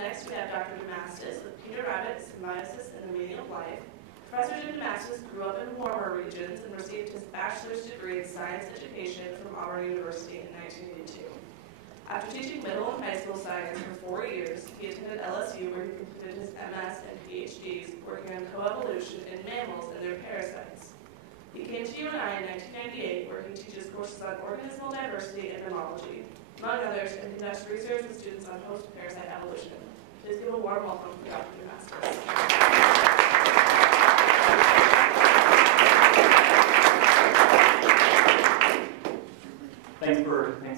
next we have Dr. Damastis with Peter Rabbit, Symbiosis and the Meaning of Life. Professor Jim Damastis grew up in warmer regions and received his bachelor's degree in science education from Auburn University in 1982. After teaching middle and high school science for 4 years, he attended LSU where he completed his MS and PhDs working on coevolution in mammals and their parasites. He came to UNI in 1998 where he teaches courses on organismal diversity and entomology, among others, and conducts research with students on host-parasite evolution. Please give a warm welcome for Dr. Damastis. Thanks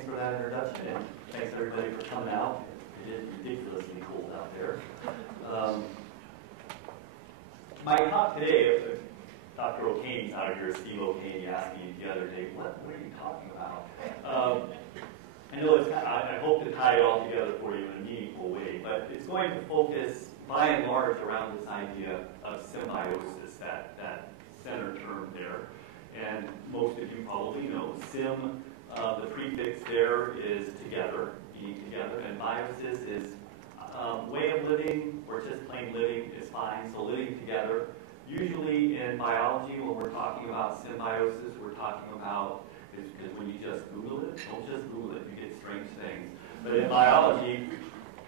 for that introduction, and thanks everybody for coming out. It is ridiculously cold out there. My talk today, Dr. O'Kane's out here, Steve O'Kane, he asked me the other day, what are you talking about? I know I hope to tie it all together for you in a meaningful way, but it's going to focus by and large around this idea of symbiosis, that center term there. And most of you probably know, the prefix there is together, being together, and biosis is way of living, or just plain living is fine, so living together. Usually in biology, when we're talking about symbiosis, we're talking about, because when you just Google it, don't just Google it, you get strange things. But in biology,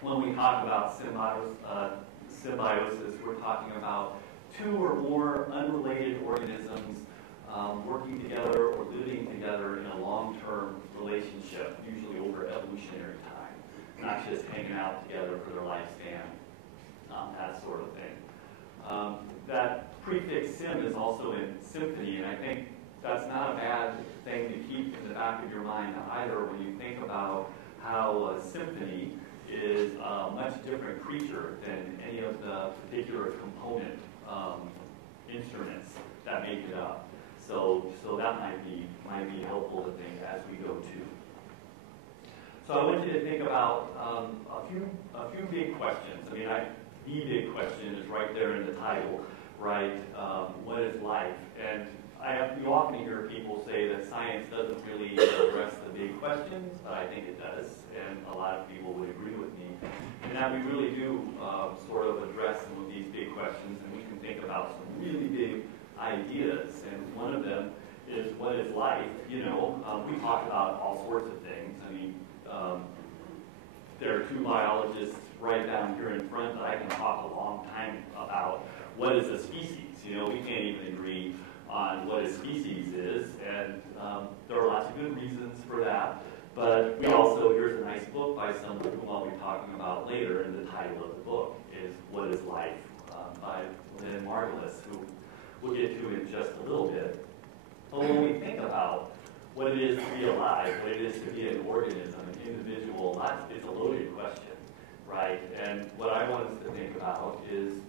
when we talk about symbiosis, we're talking about two or more unrelated organisms working together or living together in a long-term relationship, usually over evolutionary time, not just hanging out together for their lifespan, that sort of thing. That prefix sim is also in symphony, and I think that's not a bad thing to keep in the back of your mind either when you think about how a symphony is a much different creature than any of the particular component instruments that make it up. So that might be helpful to think as we go too. So I want you to think about a few big questions. I mean, the big question is right there in the title, right? What is life? And you often hear people say that science doesn't really address the big questions, but I think it does, and a lot of people would agree with me. And that we really do sort of address some of these big questions, and we can think about some really big ideas, and one of them is what is life? You know, we talk about all sorts of things. I mean, there are two biologists right down here in front that I can talk a long time about what is a species. You know, we can't even agree on what a species is, and there are lots of good reasons for that. But we also, here's a nice book by someone whom I'll be talking about later, and the title of the book is What is Life? By Lynn Margulis, who we'll get to in just a little bit. But when we think about what it is to be alive, what it is to be an organism, an individual, it's a loaded question, right? And what I want us to think about is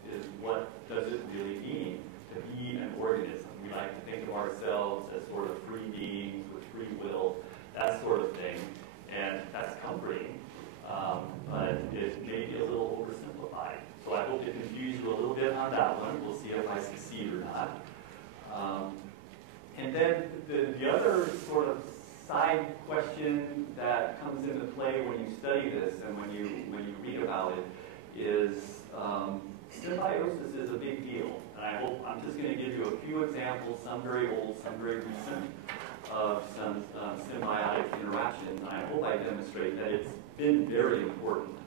what does it really mean to be an organism? We like to think of ourselves as sort of free beings with free will, that sort of thing, and that's comforting, but it may be a little oversimplified. So I hope to confuse you a little bit on that one. We'll see if I succeed or not. And then the other sort of side question that comes into play when you study this and when you read about it is symbiosis is a big deal. And I'm just going to give you a few examples, some very old, some very recent, of some symbiotic interactions. And I hope I demonstrate that it's been very important.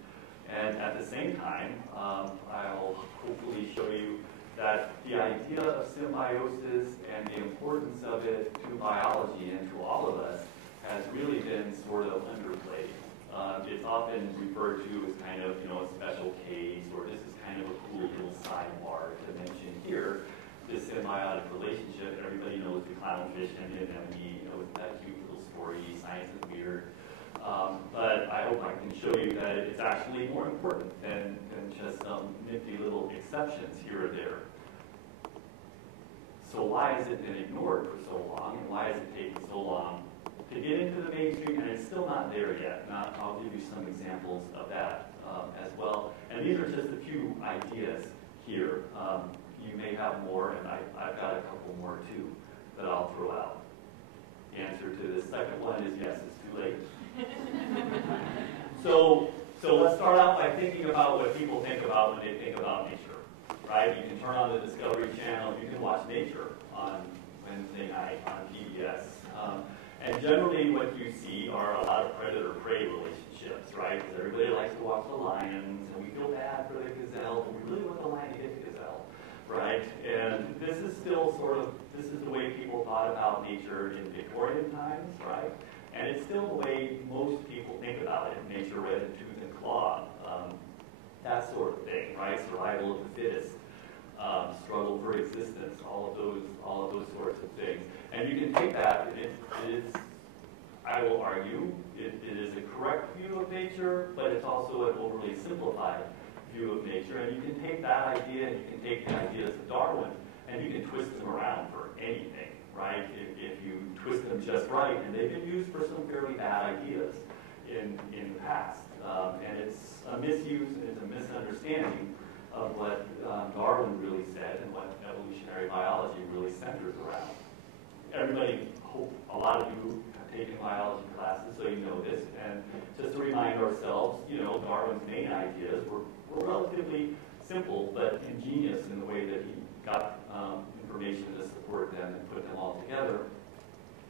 And at the same time, I'll hopefully show you that the idea of symbiosis and the importance of it to biology and to all of us has really been sort of underplayed. It's often referred to as kind of, a special case, or this is kind of a cool little sidebar to mention here, this symbiotic relationship. Everybody knows the clownfish and the anemone, that cute little story, science is weird. But I hope I can show you that it's actually more important than just some nifty little exceptions here or there. So why has it been ignored for so long, and why has it taken so long to get into the mainstream, and it's still not there yet? Now, I'll give you some examples of that as well. And these are just a few ideas here. You may have more, and I've got a couple more too that I'll throw out. The answer to the second one is yes, it's too late. So So let's start out by thinking about what people think about when they think about nature, right? You can turn on the Discovery Channel, you can watch Nature on Wednesday night on PBS. And generally what you see are a lot of predator-prey relationships, right? Because everybody likes to watch the lions, and we feel bad for the gazelle, but we really want the lion to hit the gazelle, right? And this is still this is the way people thought about nature in Victorian times, right? And it's still the way most people think about it, nature red in tooth and claw, that sort of thing, right? Survival of the fittest, struggle for existence, all of those sorts of things. And you can take that, it is, I will argue, it is a correct view of nature, but it's also an overly simplified view of nature. And you can take that idea, and you can take the ideas of Darwin, and you can twist them around for anything, right? If you twist them just right, and they've been used for some fairly bad ideas in the past. And it's a misuse and it's a misunderstanding of what Darwin really said and what evolutionary biology really centers around. Everybody, hope a lot of you have taken biology classes, so you know this. And just to remind ourselves, Darwin's main ideas were relatively simple but ingenious in the way that he got information to support them and put them all together.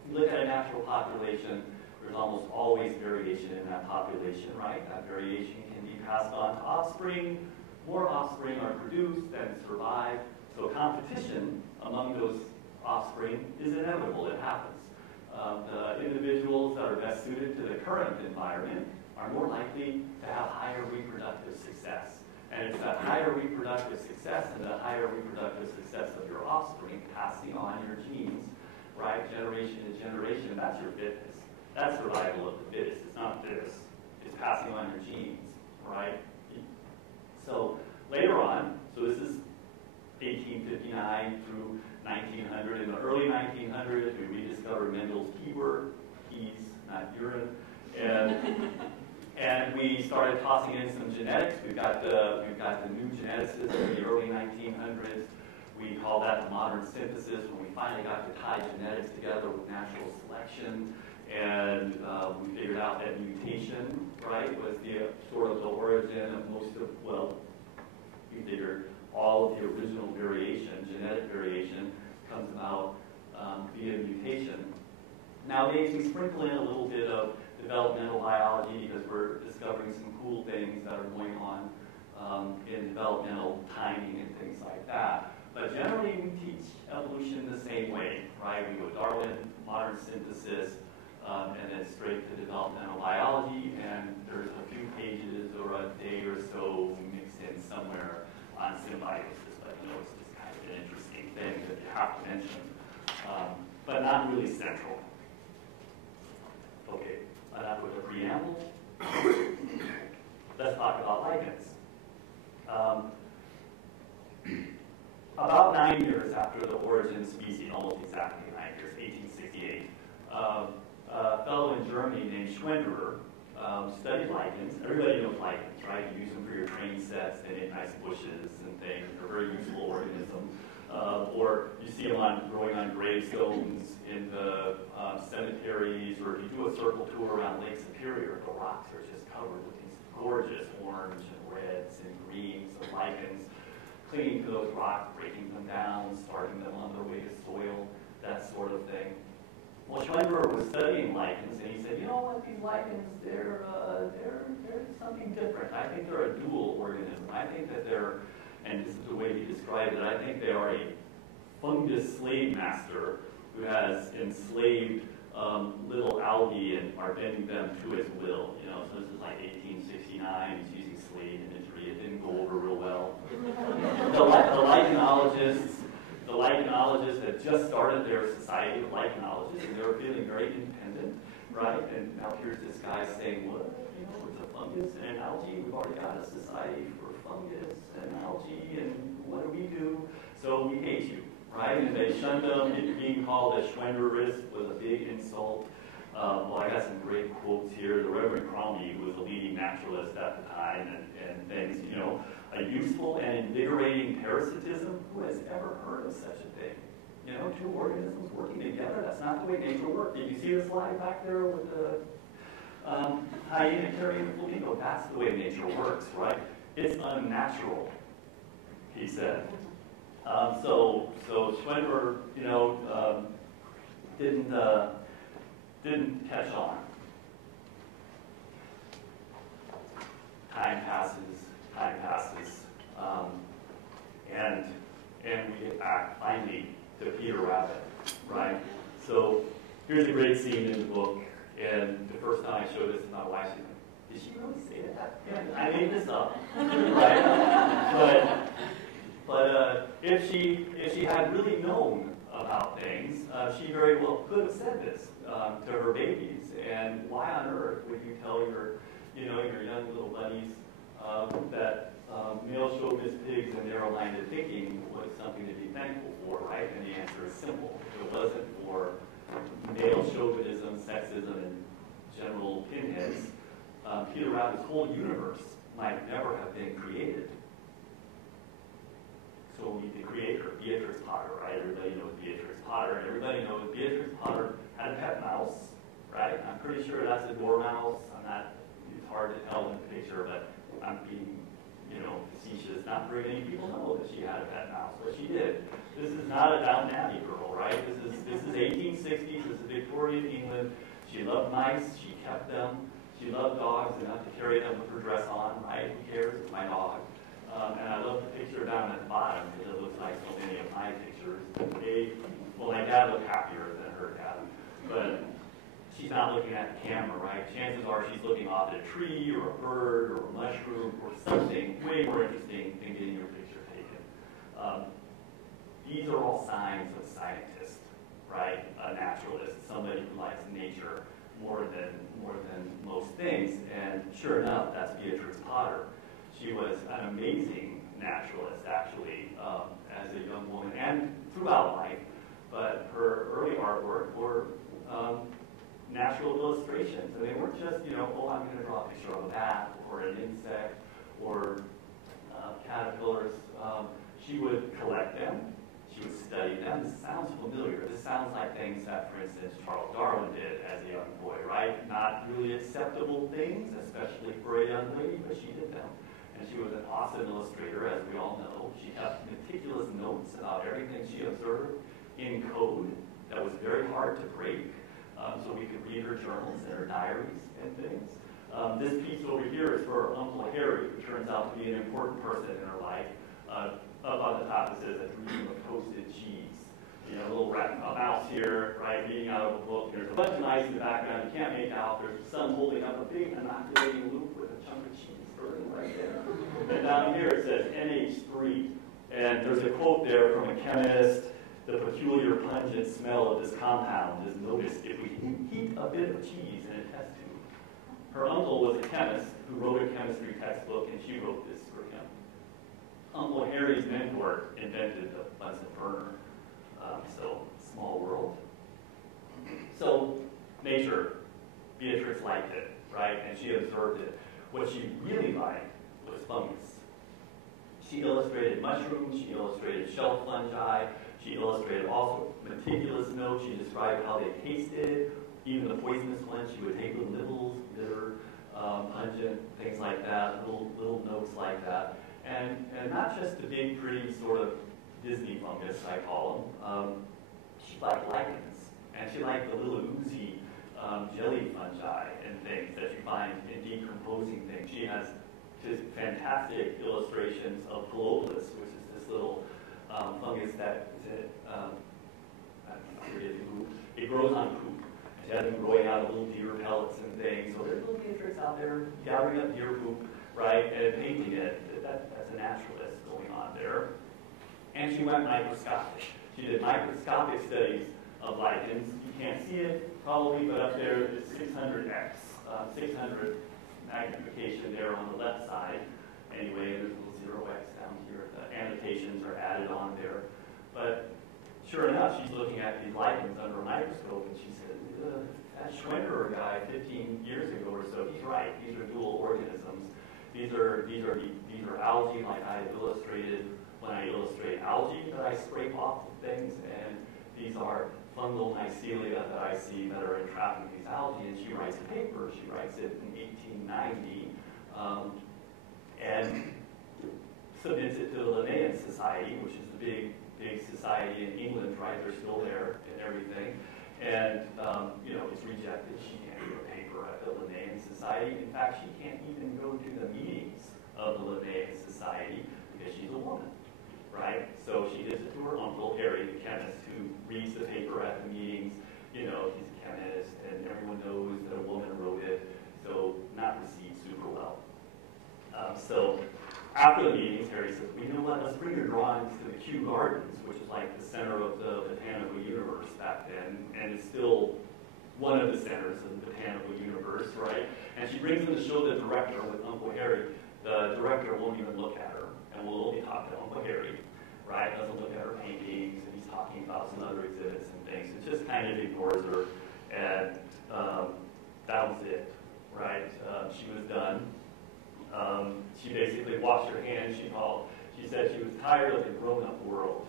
You look at a natural population, there's almost always variation in that population, right? That variation can be passed on to offspring. More offspring are produced than survive. So competition among those offspring is inevitable. It happens. The individuals that are best suited to the current environment are more likely to have higher reproductive success. And it's that higher reproductive success and the higher reproductive success of your offspring passing on your genes, right, generation to generation. That's your fitness. That's survival of the fittest. It's not this. It's passing on your genes, right? So later on, so this is 1859 through 1900. In the early 1900s, we rediscovered Mendel's keyword, keys, not urine, and we started tossing in some genetics. We've got the new geneticists in the early 1900s. We call that the modern synthesis, when we finally got to tie genetics together with natural selection. And we figured out that mutation, right, was the sort of the origin of most of, we figured all of the original variation, genetic variation, comes about via mutation. Nowadays, we sprinkle in a little bit of developmental biology because we're discovering some cool things that are going on in developmental timing and things like that. But generally, we teach evolution the same way, right? We go Darwin, modern synthesis, and then straight to developmental biology, and there's a few pages or a day or so mixed in somewhere on symbiosis, but it's just kind of an interesting thing that you have to mention, but not really central. Okay, enough with the preamble. Let's talk about lichens. About 9 years after the origin species, almost exactly 9 years, 1868, a fellow in Germany named Schwenderer studied lichens. Everybody knows lichens, right? You use them for your train sets. They make nice bushes and things. They're a very useful organism. Or you see them growing on gravestones in the cemeteries, or if you do a circle tour around Lake Superior, the rocks are just covered with these gorgeous orange and reds and greens of lichens, clinging to those rocks, breaking them down, starting them on their way to soil, that sort of thing. Well, Schwenderer was studying lichens, and he said, you know what, these lichens, they're something different. I think they're a dual organism. I think that they're, and this is the way he described it, I think they are a fungus slave master who has enslaved little algae and are bending them to his will. So this is like 1869, he's using slave imagery. It didn't go over real well. The lichenologists had just started their society of lichenologists, and they were feeling very independent, right? And now here's this guy saying, well, it's a fungus and an algae. We've already got a society for fungus and algae, and what do? So we hate you, right? And they shunned him. Being called a Schwendererist was a big insult. Well, I got some great quotes here. The Reverend Cromie, who was a leading naturalist at the time, and things, a useful and invigorating parasitism. Who has ever heard of such a thing? Two organisms working together. That's not the way nature works. Did you see the slide back there with hyena carrying a flamingo, that's the way nature works, right? It's unnatural, he said. So Schwender, didn't catch on. Time passes, and we get back finally to Peter Rabbit, right? So here's a great scene in the book, and the first time I showed this to my wife, she went, "Did she really say that? Yeah, I made this up, right?" But if she had really known about things, she very well could have said this to her babies. And why on earth would you tell your young little buddies that male chauvinist pigs and narrow-minded thinking was something to be thankful for, right? And the answer is simple. If it wasn't for male chauvinism, sexism, and general pinheads, Peter Rabbit's whole universe might never have been created. So we meet the creator, Beatrix Potter, right? Everybody knows Beatrix Potter, and everybody knows Beatrix Potter had a pet mouse, right? I'm pretty sure that's a dormouse. It's hard to tell in the picture, but I'm being, facetious. Not very many people know that she had a pet mouse, but she did. This is not a Downton Abbey girl, right? This is 1860s. This is Victorian England. She loved mice. She kept them. She loved dogs enough to carry them with her dress on, right? Who cares? It's my dog. And I love the picture down at the bottom because it looks like so many of my pictures. My dad looked happier than her dad, but she's not looking at the camera, right? Chances are she's looking off at a tree or a bird or a mushroom or something way more interesting than getting your picture taken. These are all signs of scientists, right? A naturalist, somebody who likes nature more than most things. And sure enough, that's Beatrix Potter. She was an amazing naturalist, actually, as a young woman and throughout life. But her early artwork were natural illustrations. And they weren't just, I'm going to draw a picture of a bat or an insect or caterpillars. She would collect them. She would study them. This sounds familiar. This sounds like things that, for instance, Charles Darwin did as a young boy, right? Not really acceptable things, especially for a young lady, but she did them. And she was an awesome illustrator, as we all know. She kept meticulous notes about everything she observed in code that was very hard to break, so we could read her journals and her diaries and things. This piece over here is for Uncle Harry, who turns out to be an important person in her life. Up on the top it says a dream of toasted cheese. A little mouse here, right, reading out of a book. There's a bunch of mice in the background you can't make out. There's some holding up a big inoculating loop with a chunk of cheese right there. And down here it says NH3. And there's a quote there from a chemist. The peculiar pungent smell of this compound is noticed if we heat a bit of cheese in a test tube. Her uncle was a chemist who wrote a chemistry textbook, and she wrote this for him. Uncle Harry's mentor invented the Bunsen burner. So, small world. So, nature. Beatrix liked it, right? And she observed it. What she really liked was fungus. She illustrated mushrooms, she illustrated shelf fungi, she illustrated also meticulous notes. She described how they tasted, even the poisonous ones. She would take little nibbles, bitter, pungent, things like that, little notes like that. And not just the big, pretty sort of Disney fungus, I call them. She liked lichens, and she liked the little oozy jelly fungi and things that you find in decomposing things. She has just fantastic illustrations of Globolus, which is this little fungus that I forget who. It grows on poop. She has them growing out of little deer pellets and things. So there's little Beatrix out there gathering up deer poop, right, and painting it. That's a naturalist going on there. And she went microscopic. She did microscopic studies of lichens. You can't see it probably, but up there it's 600x, 600 magnification there on the left side. Anyway, there's a little 0x down here. The annotations are added on there. But sure enough, she's looking at these lichens under a microscope, and she said, that Schwenderer guy 15 years ago or so, he's right. These are dual organisms. These are algae like I illustrated when I illustrate algae that I scrape off of things, and these are fungal mycelia that I see that are entrapping these algae, and she writes a paper. She writes it in 1890, and submits it to the Linnaean Society, which is the big society in England, right? They're still there and everything. And, it's rejected. She can't do a paper at the Linnaean Society. In fact, she can't even go to the meetings of the Linnaean Society because she's a woman, right? So she gives it to her uncle, Harry, the chemist, who reads the paper at the meetings. He's a chemist, and everyone knows that a woman wrote it, so not received super well. So after the meetings, Harry says, well, you know what, let's bring your drawings to the Kew Gardens, which is like the center of the botanical universe back then, and it's still one of the centers of the botanical universe, right? And she brings them to show the director with Uncle Harry. The director won't even look at her, and will only talk to Uncle Harry, right? Doesn't look at her paintings, and he's talking about some other exhibits and things. It just kind of ignores her, and that was it, right? She was done. She basically washed her hands. She said she was tired of the grown-up world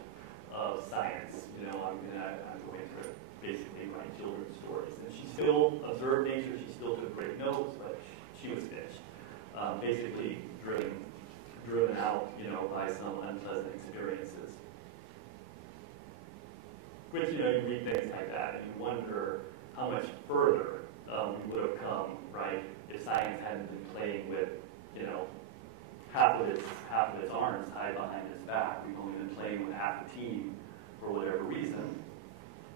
of science. I'm going to basically write children's stories. And she still observed nature. She still took great notes, but she was finished. Basically driven out, by some unpleasant experiences. Which, you read things like that, and you wonder how much further we would have come, right, if science hadn't been playing with half of its arms tied behind its back. We've only been playing with half the team for whatever reason.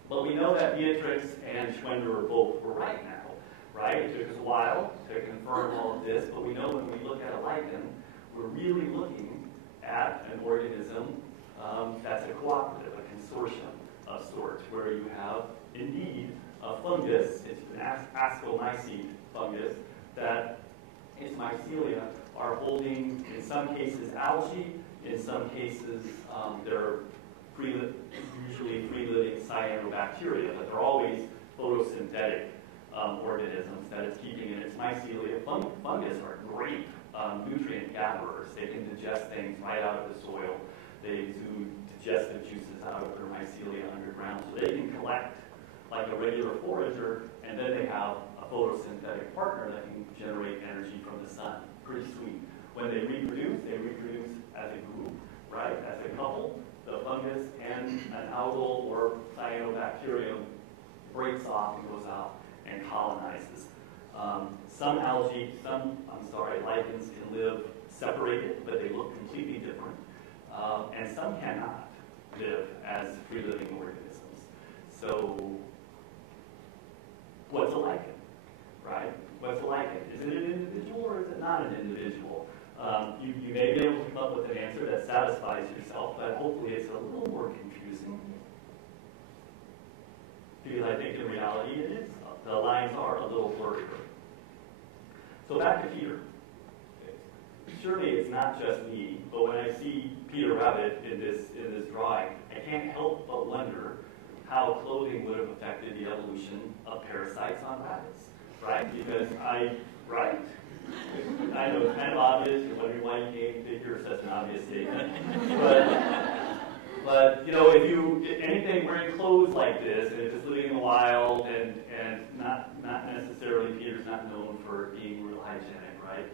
But we know that Beatrix and Schwender both were right now, right? It took us a while to confirm all of this, but we know when we look at a lichen, we're really looking at an organism that's a cooperative, a consortium of sorts, where you have, indeed, a fungus. It's an ascomycete fungus that its mycelia are holding, in some cases, algae. In some cases, they're usually free-living cyanobacteria, but they're always photosynthetic organisms that it's keeping in its mycelia. Fungus are great nutrient gatherers. They can digest things right out of the soil. They exude digestive juices out of their mycelia underground, so they can collect like a regular forager, and then they have a photosynthetic partner that can generate energy from the sun. Pretty sweet. When they reproduce as a group, right, as a couple. The fungus and an algal or cyanobacterium breaks off and goes out and colonizes. Some lichens can live separated, but they look completely different. And some cannot live as free-living organisms. So, what's a lichen, right? What's a lichen? Is it an individual or is it not an individual? You may be able to come up with an answer that satisfies yourself, but hopefully it's a little more confusing. Because I think in reality it is. The lines are a little blurrier. So back to Peter. Surely it's not just me, but when I see Peter Rabbit in this drawing, I can't help but wonder how clothing would have affected the evolution of parasites on rabbits, right? Because right? I know it's kind of obvious. You're wondering why you came to hear such an obvious statement. But if anything wearing clothes like this, and if it's living in the wild, and not necessarily, Peter's not known for being real hygienic, right?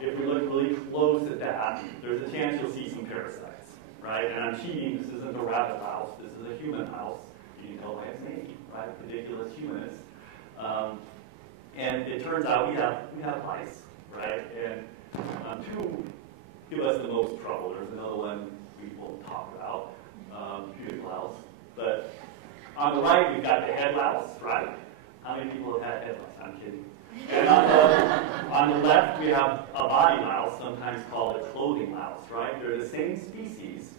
If we look really close at that, there's a chance you'll see some parasites, right? And I'm cheating. This isn't a rabbit house. This is a human house. You can tell by its name, right? Ridiculous humanist. And it turns out we have lice, right? And two give us the most trouble. There's another one we won't talk about, pubic louse. But on the right, we've got the head louse, right? How many people have had head louse? I'm kidding. And on the left, we have a body louse, sometimes called a clothing louse, right? They're the same species.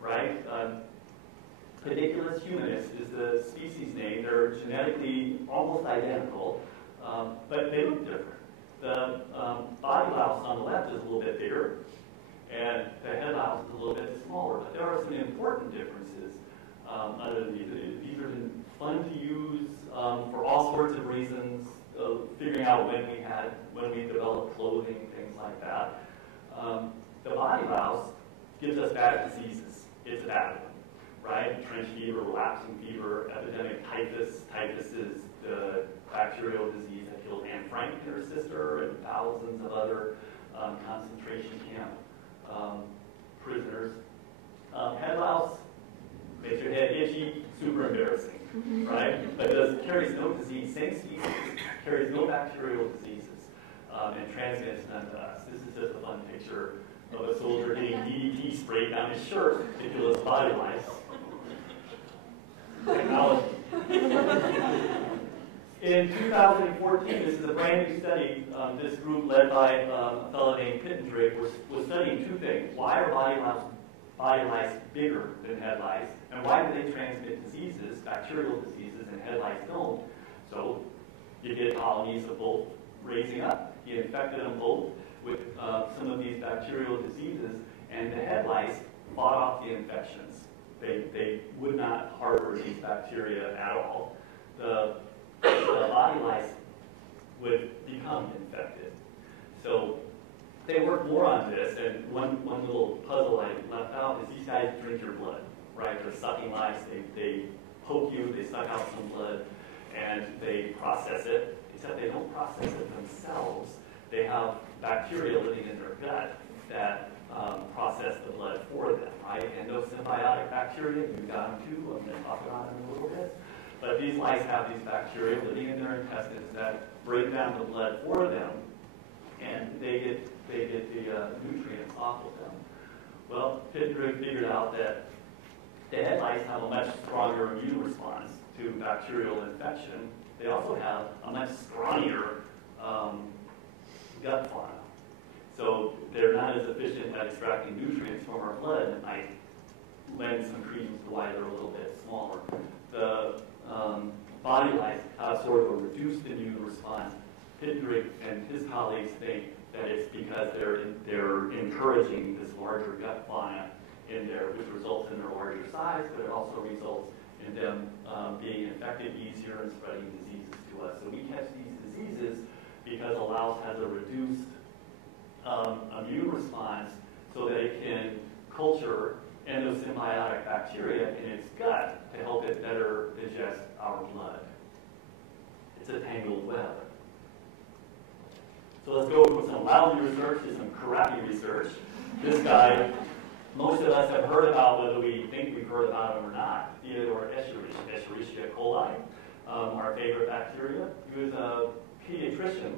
Right? Pediculus humanus is the species name. They're genetically almost identical, but they look different. The body louse on the left is a little bit bigger, and the head louse is a little bit smaller. But there are some important differences other than these. These are fun to use for all sorts of reasons, figuring out when we developed clothing, things like that. The body louse gives us bad diseases. It's a bad one. right? Trench fever, relapsing fever, epidemic typhus. Typhus is the bacterial disease that killed Anne Frank and her sister and thousands of other concentration camp prisoners. Head louse makes your head itchy, super embarrassing, right? But it carries no disease, same species, carries no bacterial diseases, and transmits none to us. This is just a fun picture of a soldier getting DDT sprayed down his shirt to kill his body lice. Technology. In 2014, this is a brand new study. This group, led by a fellow named Pittendrigg, was studying two things. Why are body lice bigger than head lice? And why do they transmit diseases, bacterial diseases, and head lice don't? So you get colonies of both raising up. He infected them both with some of these bacterial diseases, and the head lice fought off the infections. They would not harbor these bacteria at all. The body lice would become infected. So they worked more on this, and one little puzzle I left out is these guys drink your blood, right? They're sucking lice, they poke you, they suck out some blood, and they process it, except they don't process it themselves. They have bacteria living in their gut that process the blood for them, right? And those symbiotic bacteria, you've got them too, I'm going to talk about them in a little bit. But these lice have these bacteria living in their intestines that break down the blood for them, and they get the nutrients off of them. Well, Pittendrigg figured out that the head lice have a much stronger immune response to bacterial infection. They also have a much scrawnier gut fauna. So they're not as efficient at extracting nutrients from our blood, and might lend some credence to why they're a little bit smaller. The body lice have sort of a reduced immune response. Pittendrigg and his colleagues think that it's because they're encouraging this larger gut fauna in there, which results in their larger size, but it also results in them being infected easier and spreading diseases to us. So we catch these diseases because a louse has a reduced immune response, so that it can culture endosymbiotic bacteria in its gut to help it better digest our blood. It's a tangled web. So let's go with some lousy research to some crappy research. This guy, most of us have heard about, whether we think we've heard about him or not, Theodore Escherichia coli, our favorite bacteria. He was a pediatrician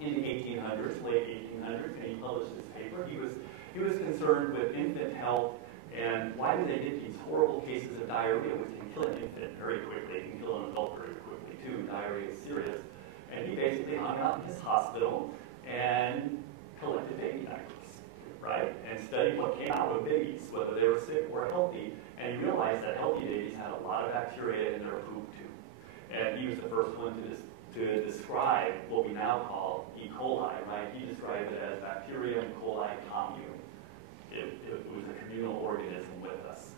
in the 1800s, late 1800s, and he published this paper. He was concerned with infant health and why do they get these horrible cases of diarrhea, which can kill an infant very quickly, can kill an adult very quickly too. Diarrhea is serious. And he basically hung out in his hospital and collected baby diapers, right? And studied what came out of babies, whether they were sick or healthy. And he realized that healthy babies had a lot of bacteria in their poop too. And he was the first one to describe what we now call E. coli, right? He described it as Bacterium coli commune. It was a communal organism with us,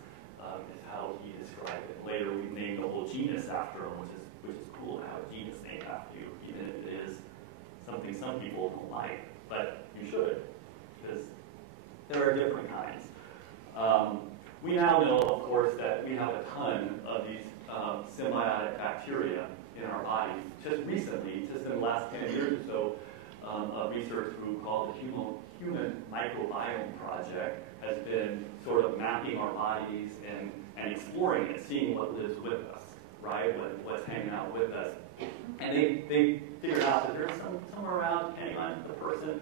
is how he described it. Later, we named the whole genus after him, which is cool to have a genus named after you, even if it is something some people don't like. But you should, because there are different kinds. We now know, of course, that we have a ton of these symbiotic bacteria in our bodies. Just recently, just in the last 10 years or so, a research group called the Human Microbiome Project has been sort of mapping our bodies and exploring it, seeing what lives with us, right? What's hanging out with us. And they figured out that there's somewhere around, depending on the person,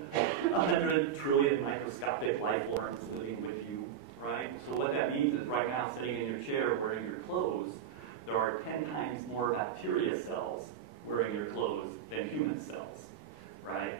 100 trillion microscopic life forms living with you, right? So what that means is right now, sitting in your chair wearing your clothes, there are 10 times more bacteria cells wearing your clothes than human cells, right?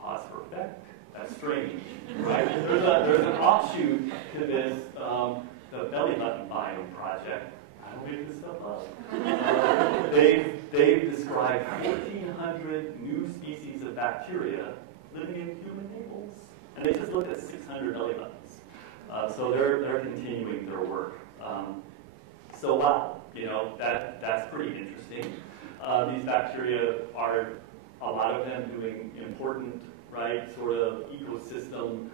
Pause for effect. That's strange, right? There's an offshoot to this, the Belly Button Biome Project. I don't make this stuff up. They've described 1,400 new species of bacteria living in human nipples, and they just looked at 600 belly buttons. So they're continuing their work. So wow, that's pretty interesting. These bacteria are, a lot of them, doing important, right, sort of ecosystem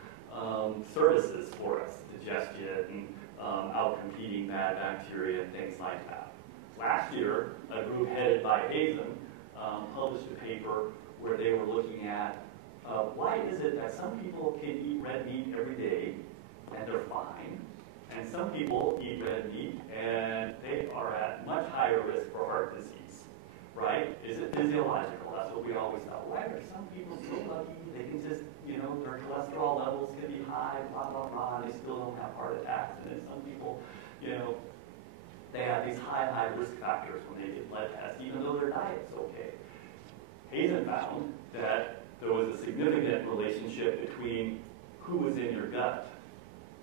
services for us. digestion, outcompeting bad bacteria, and things like that. Last year, a group headed by Hazen published a paper where they were looking at why is it that some people can eat red meat every day and they're fine, and some people eat red meat and they are at much higher risk for heart disease, right? Is it physiological? That's what we always thought. Why are some people so lucky? They can just, their cholesterol levels can be high, blah, blah, blah, and they still don't have heart attacks. And then some people, they have these high risk factors when they get blood tests, even though their diet's okay. Hazen found that there was a significant relationship between who was in your gut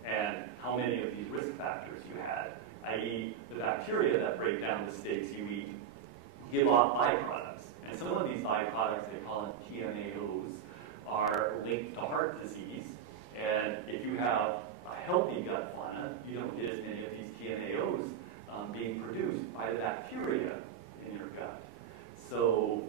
and how many of these risk factors you had, i.e. the bacteria that break down the steaks you eat give off byproducts. And some of these byproducts, they call them TMAOs, are linked to heart disease. And if you have a healthy gut fauna, you don't get as many of these TMAOs being produced by the bacteria in your gut. So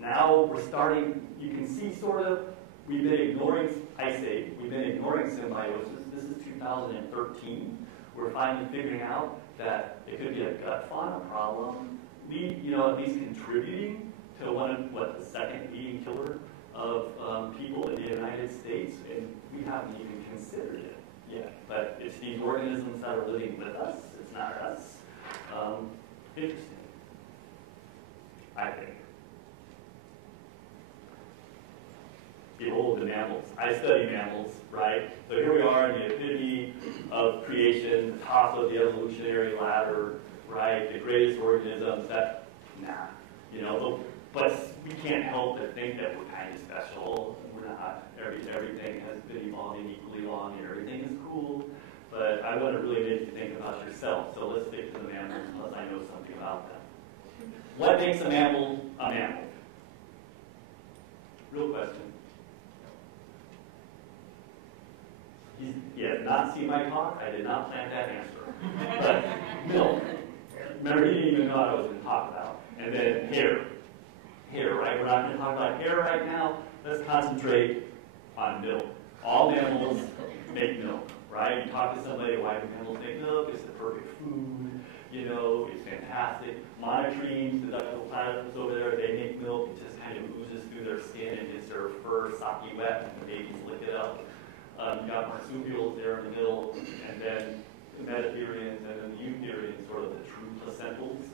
now we're starting, you can see sort of, we've been ignoring ISAID, we've been ignoring symbiosis. This is 2013. We're finally figuring out that it could be a gut fauna problem, at least contributing to the second leading killer of people in the United States, and we haven't even considered it yet. But it's these organisms that are living with us, it's not us. Interesting, I think. Behold the mammals. I study mammals, right? So here we are in the epitome of creation, the top of the evolutionary ladder, right? The greatest organisms that, but we can't help but think that we're kind of special. We're not. Everything has been evolving equally long and everything is cool. But I want to really make you think about yourself. So let's stick to the mammals unless I know something about them. What makes a mammal a mammal? Real question. You have not seen my talk. I did not plan that answer. But milk. Remember, you didn't even know what I was going to talk about. And then hair. Hair, right? We're not going to talk about hair right now. Let's concentrate on milk. All mammals make milk, right? You talk to somebody, why do mammals make milk? It's the perfect food. It's fantastic. Monotremes, the ductile platypus over there, they make milk. It just kind of oozes through their skin and gets their fur socky wet, and the babies lick it up. You got marsupials there in the middle, and then the metatherians, and then the eutherians, sort of the true placentals,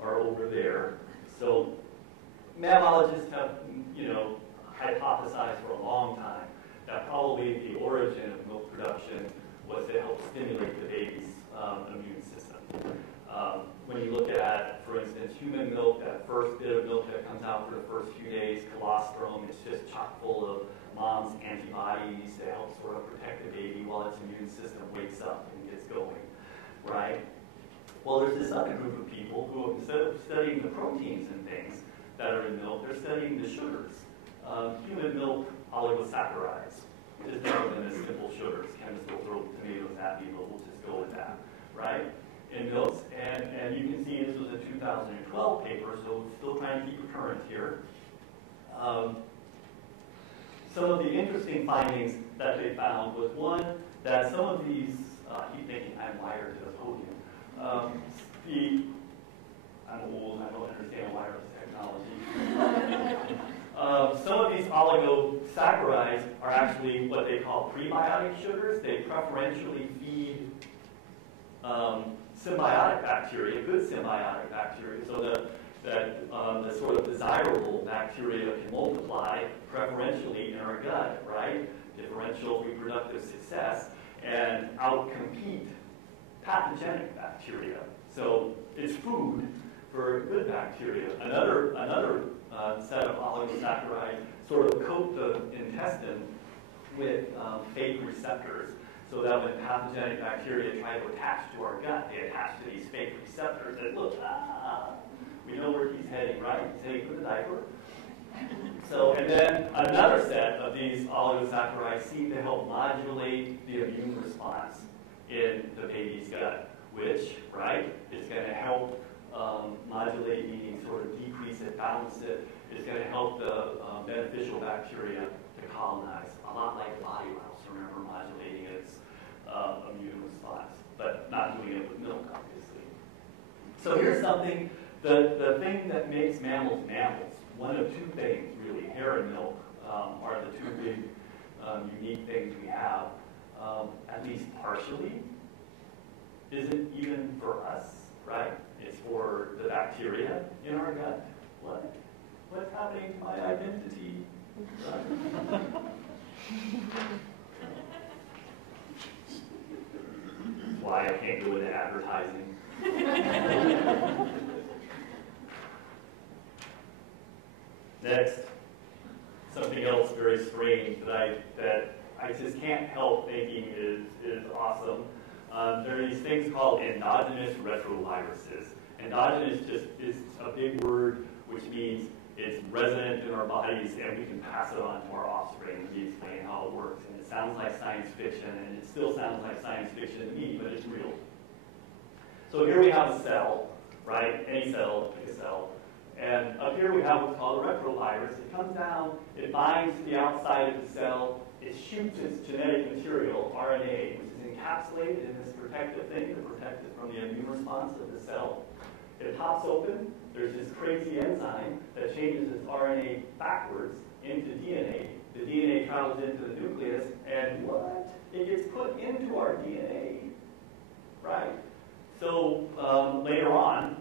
are over there. So mammalogists have, hypothesized for a long time that probably the origin of milk production was to help stimulate the baby's immune system. When you look at, for instance, human milk, that first bit of milk that comes out for the first few days, colostrum, it's just chock full of mom's antibodies to help sort of protect the baby while its immune system wakes up and gets going, right? Well, there's this other group of people who, instead of studying the proteins and things that are in milk, they're studying the sugars. Human milk oligosaccharides, which is better than the simple sugars. Chemists will throw tomatoes at me, but we'll just go with that, right? In milks, and you can see this was a 2012 paper, so still trying to keep it current here. Some of the interesting findings that they found was, one, that some of these, I keep thinking I'm wired to the podium. I'm old, I don't understand wireless technology. Some of these oligosaccharides are actually what they call prebiotic sugars. They preferentially feed symbiotic bacteria, good symbiotic bacteria, so that the sort of desirable bacteria can multiply preferentially in our gut, right? Differential reproductive success, and outcompete pathogenic bacteria. So it's food for good bacteria. Another set of oligosaccharides sort of coat the intestine with fake receptors, so that when pathogenic bacteria try to attach to our gut, they attach to these fake receptors and look, we know where he's heading, right? He's heading for the diaper. So, and then another set of these oligosaccharides seem to help modulate the immune response in the baby's gut, which, right, is going to help modulate, meaning sort of decrease it, balance it. It's going to help the beneficial bacteria to colonize, a lot like the body mouse, remember, modulating its So here's something, the thing that makes mammals mammals, one of two things really, hair and milk are the two big unique things we have, at least partially, isn't even for us, right? It's for the bacteria in our gut. What's happening to my identity? Right? Why I can't go into advertising. Next, something else very strange that I just can't help thinking is awesome. There are these things called endogenous retroviruses. Endogenous just is a big word which means it's resident in our bodies and we can pass it on to our offspring. Let me explain how it works. And it sounds like science fiction, and it still sounds like science fiction to me, but it's real. So here we have a cell, right? Any cell, pick a cell. And up here we have what's called a retrovirus. It comes down, it binds to the outside of the cell, it shoots its genetic material, RNA, which is encapsulated in this protective thing to protect it from the immune response of the cell. It pops open, there's this crazy enzyme that changes its RNA backwards into DNA. The DNA travels into the nucleus, and what? It gets put into our DNA, right? So later on,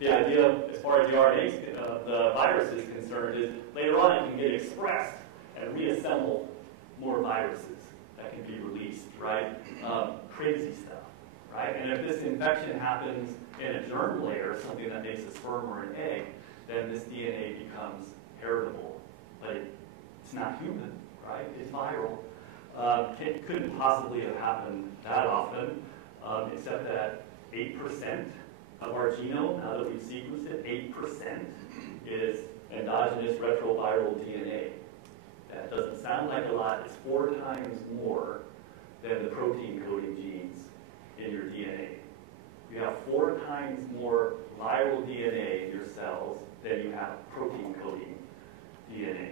the idea, as far as the RNA, the virus is concerned, is later on it can get expressed and reassemble more viruses that can be released, right? Crazy stuff, right? And if this infection happens in a germ layer, something that makes a sperm or an egg, then this DNA becomes heritable. But it's not human, right? It's viral. It couldn't possibly have happened that often, except that 8% of our genome, now that we've sequenced it, 8% is endogenous retroviral DNA. That doesn't sound like a lot. It's 4 times more than the protein coding genes in your DNA. You have 4 times more viral DNA in your cells than you have protein coding DNA.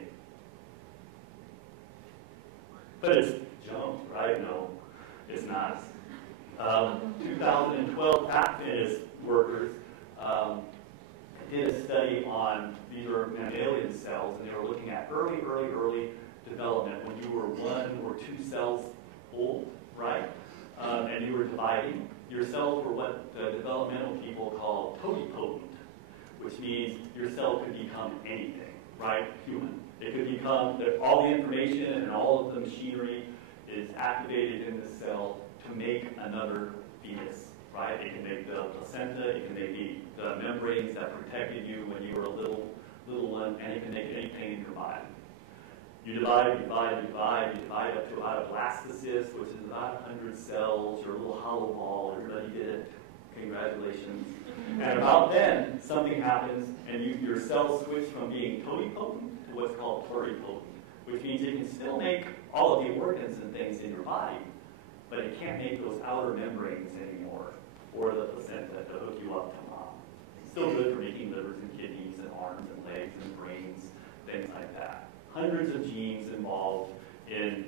But it's junk, right? No, it's not. 2012, PatFinis workers did a study on, these are mammalian cells, and they were looking at early development when you were 1 or 2 cells old, right? And you were dividing. Your cells were what the developmental people call totipotent, which means your cell could become anything, right? Human. It could become, all the information and all of the machinery is activated in the cell to make another fetus, right? It can make the placenta, it can make the membranes that protected you when you were a little one, and it can make anything in your body. You divide up to about a blastocyst, which is about 100 cells, or a little hollow ball. Everybody did it. Congratulations. And about then, something happens, and your cells switch from being totipotent to what's called pluripotent, which means it can still make all of the organs and things in your body, but it can't make those outer membranes anymore, or the placenta to hook you up to mom. It's still good for making livers and kidneys and arms and legs and brains, things like that. Hundreds of genes involved in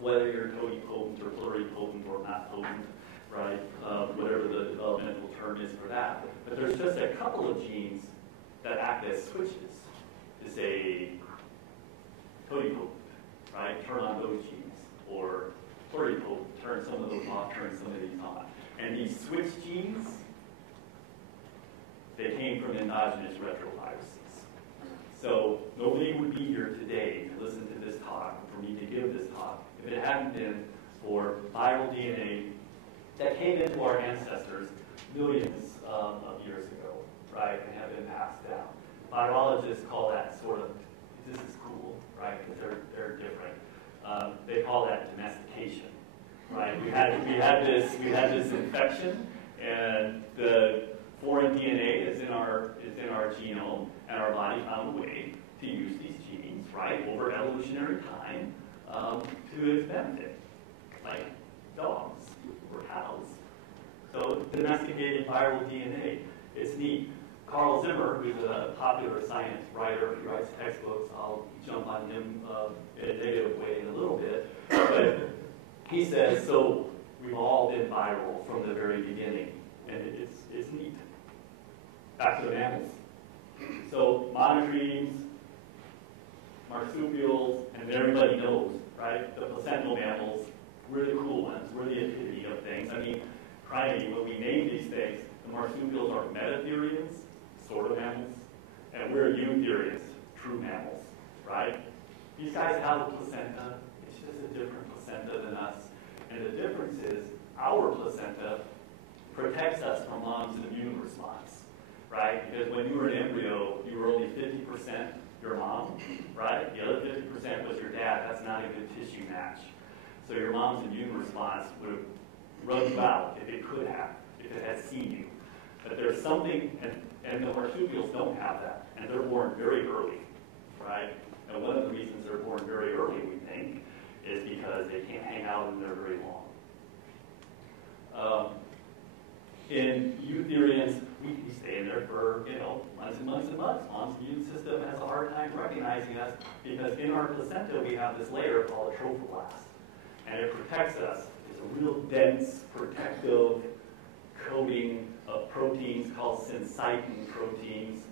whether you're totipotent or pluripotent or not potent, right? Whatever the developmental term is for that. But there's just a couple of genes that act as switches to say totipotent, right? Turn on those genes. Or pluripotent, turn some of those off, turn some of these on. And these switch genes, they came from endogenous retroviruses. So nobody would be here today to listen to this talk, for me to give this talk, if it hadn't been for viral DNA that came into our ancestors millions of years ago, right, and have been passed down. Virologists call that sort of, this is cool, right, because they're different. They call that domestication, right? We had this infection, and the foreign DNA is in our genome, and our body found a way to use these genes, right, over evolutionary time to its benefit, like dogs or cows. So domesticated viral DNA, it's neat. Carl Zimmer, who's a popular science writer, he writes textbooks. I'll jump on him in a negative way in a little bit. But he says, so we've all been viral from the very beginning. and it's neat. Back to the mammals. So monotremes, marsupials, and everybody knows, right? The placental mammals, we're the cool ones. We're the epitome of things. I mean, criminy, when we name these things, the marsupials are metatherians, sort of mammals, and we're eutherians, true mammals, right? These guys have a placenta. It's just a different placenta than us. And the difference is our placenta protects us from mom's immune response, right? Because when you were an embryo, you were only 50% your mom, right? The other 50% was your dad. That's not a good tissue match. So your mom's immune response would have run you out if it could have, if it had seen you. But there's something, and the marsupials don't have that, and they're born very early, right? And one of the reasons they're born very early, we think, is because they can't hang out in there very long. In eutherians, we stay in there for, months and months and months. Mom's immune system has a hard time recognizing us because in our placenta we have this layer called a trophoblast. And it protects us. It's a real dense, protective coating of proteins called syncytin proteins,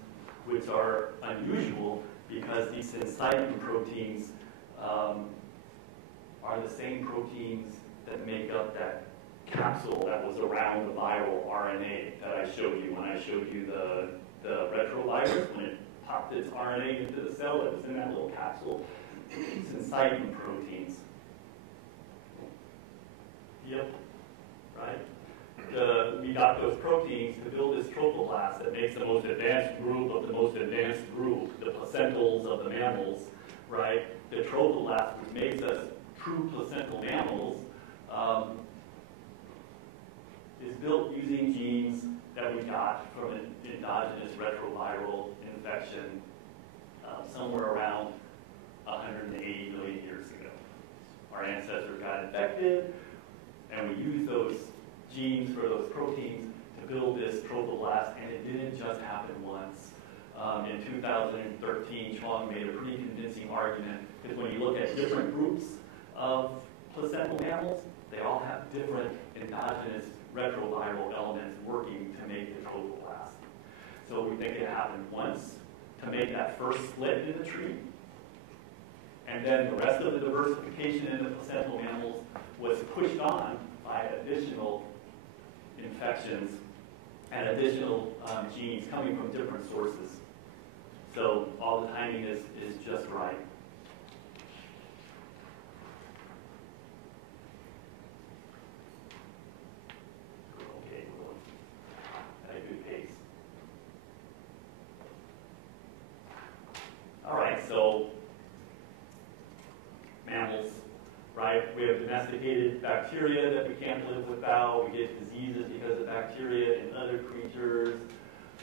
which are unusual because these syncytin proteins are the same proteins that make up that capsule that was around the viral RNA that I showed you when I showed you the retrovirus. When it popped its RNA into the cell, it was in that little capsule. Syncytin proteins. Yep, right? We got those proteins to build this trophoblast that makes the most advanced group of the most advanced group, the placentals of the mammals, right? The trophoblast, which makes us true placental mammals, is built using genes that we got from an endogenous retroviral infection somewhere around 180 million years ago. Our ancestors got infected, and we used those genes for those proteins to build this trophoblast, and it didn't just happen once. In 2013, Chuang made a pretty convincing argument, because when you look at different groups of placental mammals, they all have different endogenous retroviral elements working to make the trophoblast. So we think it happened once to make that first split in the tree, and then the rest of the diversification in the placental mammals was pushed on by additional infections and additional genes coming from different sources. So all the timing is just right. Okay, we're at a good pace. All right, so mammals, right? We have domesticated bacteria that we can't live without. We get diseases because of bacteria in other creatures.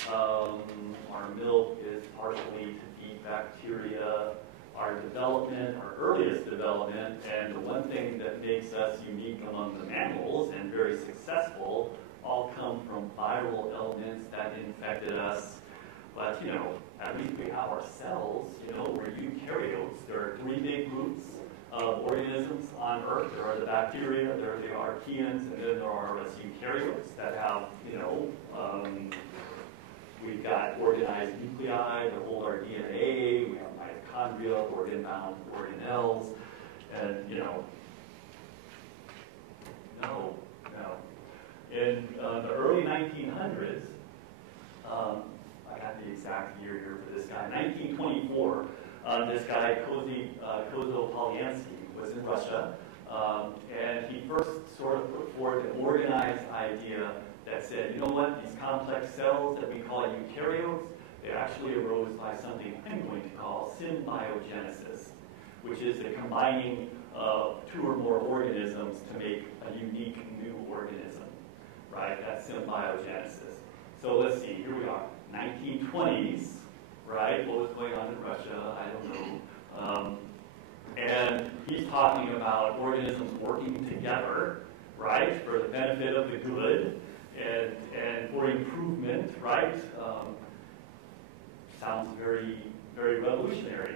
Our milk is partially to feed bacteria. Our development, our earliest development, and the one thing that makes us unique among the mammals and very successful, all come from viral elements that infected us. But, at least we have our cells, we're eukaryotes. There are three big groups of organisms on Earth. There are the bacteria, there are the archaeans, and then there are us eukaryotes that have, we've got organized nuclei that hold our DNA, we have mitochondria, organ-bound organelles, and, no. In the early 1900s, I got the exact year here for this guy, 1924, this guy, Kozo Polyansky, was in Russia, and he first sort of put forward an organized idea that said, you know what, these complex cells that we call eukaryotes, they actually arose by something I'm going to call symbiogenesis, which is the combining of two or more organisms to make a unique new organism, right? That's symbiogenesis. So let's see, here we are, 1920s, right? What was going on in Russia? I don't know. And he's talking about organisms working together, right, for the benefit of the good and for improvement, right? Sounds very, very revolutionary.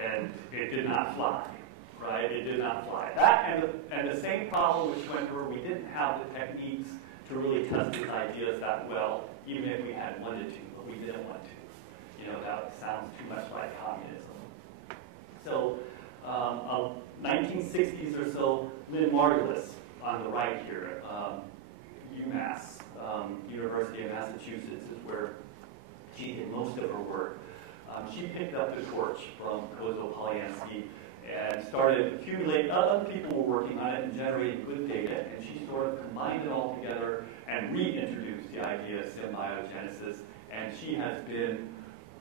And it did not fly, right? It did not fly. That and the same problem which went where we didn't have the techniques to really test these ideas that well, even if we had wanted to, but we didn't want to. You know, that sounds too much like communism. So, 1960s or so, Lynn Margulis on the right here, UMass, University of Massachusetts is where she did most of her work. She picked up the torch from Kozo Polyansky and started accumulating, other people were working on it and generating good data, and she sort of combined it all together and reintroduced the idea of symbiogenesis, and she has been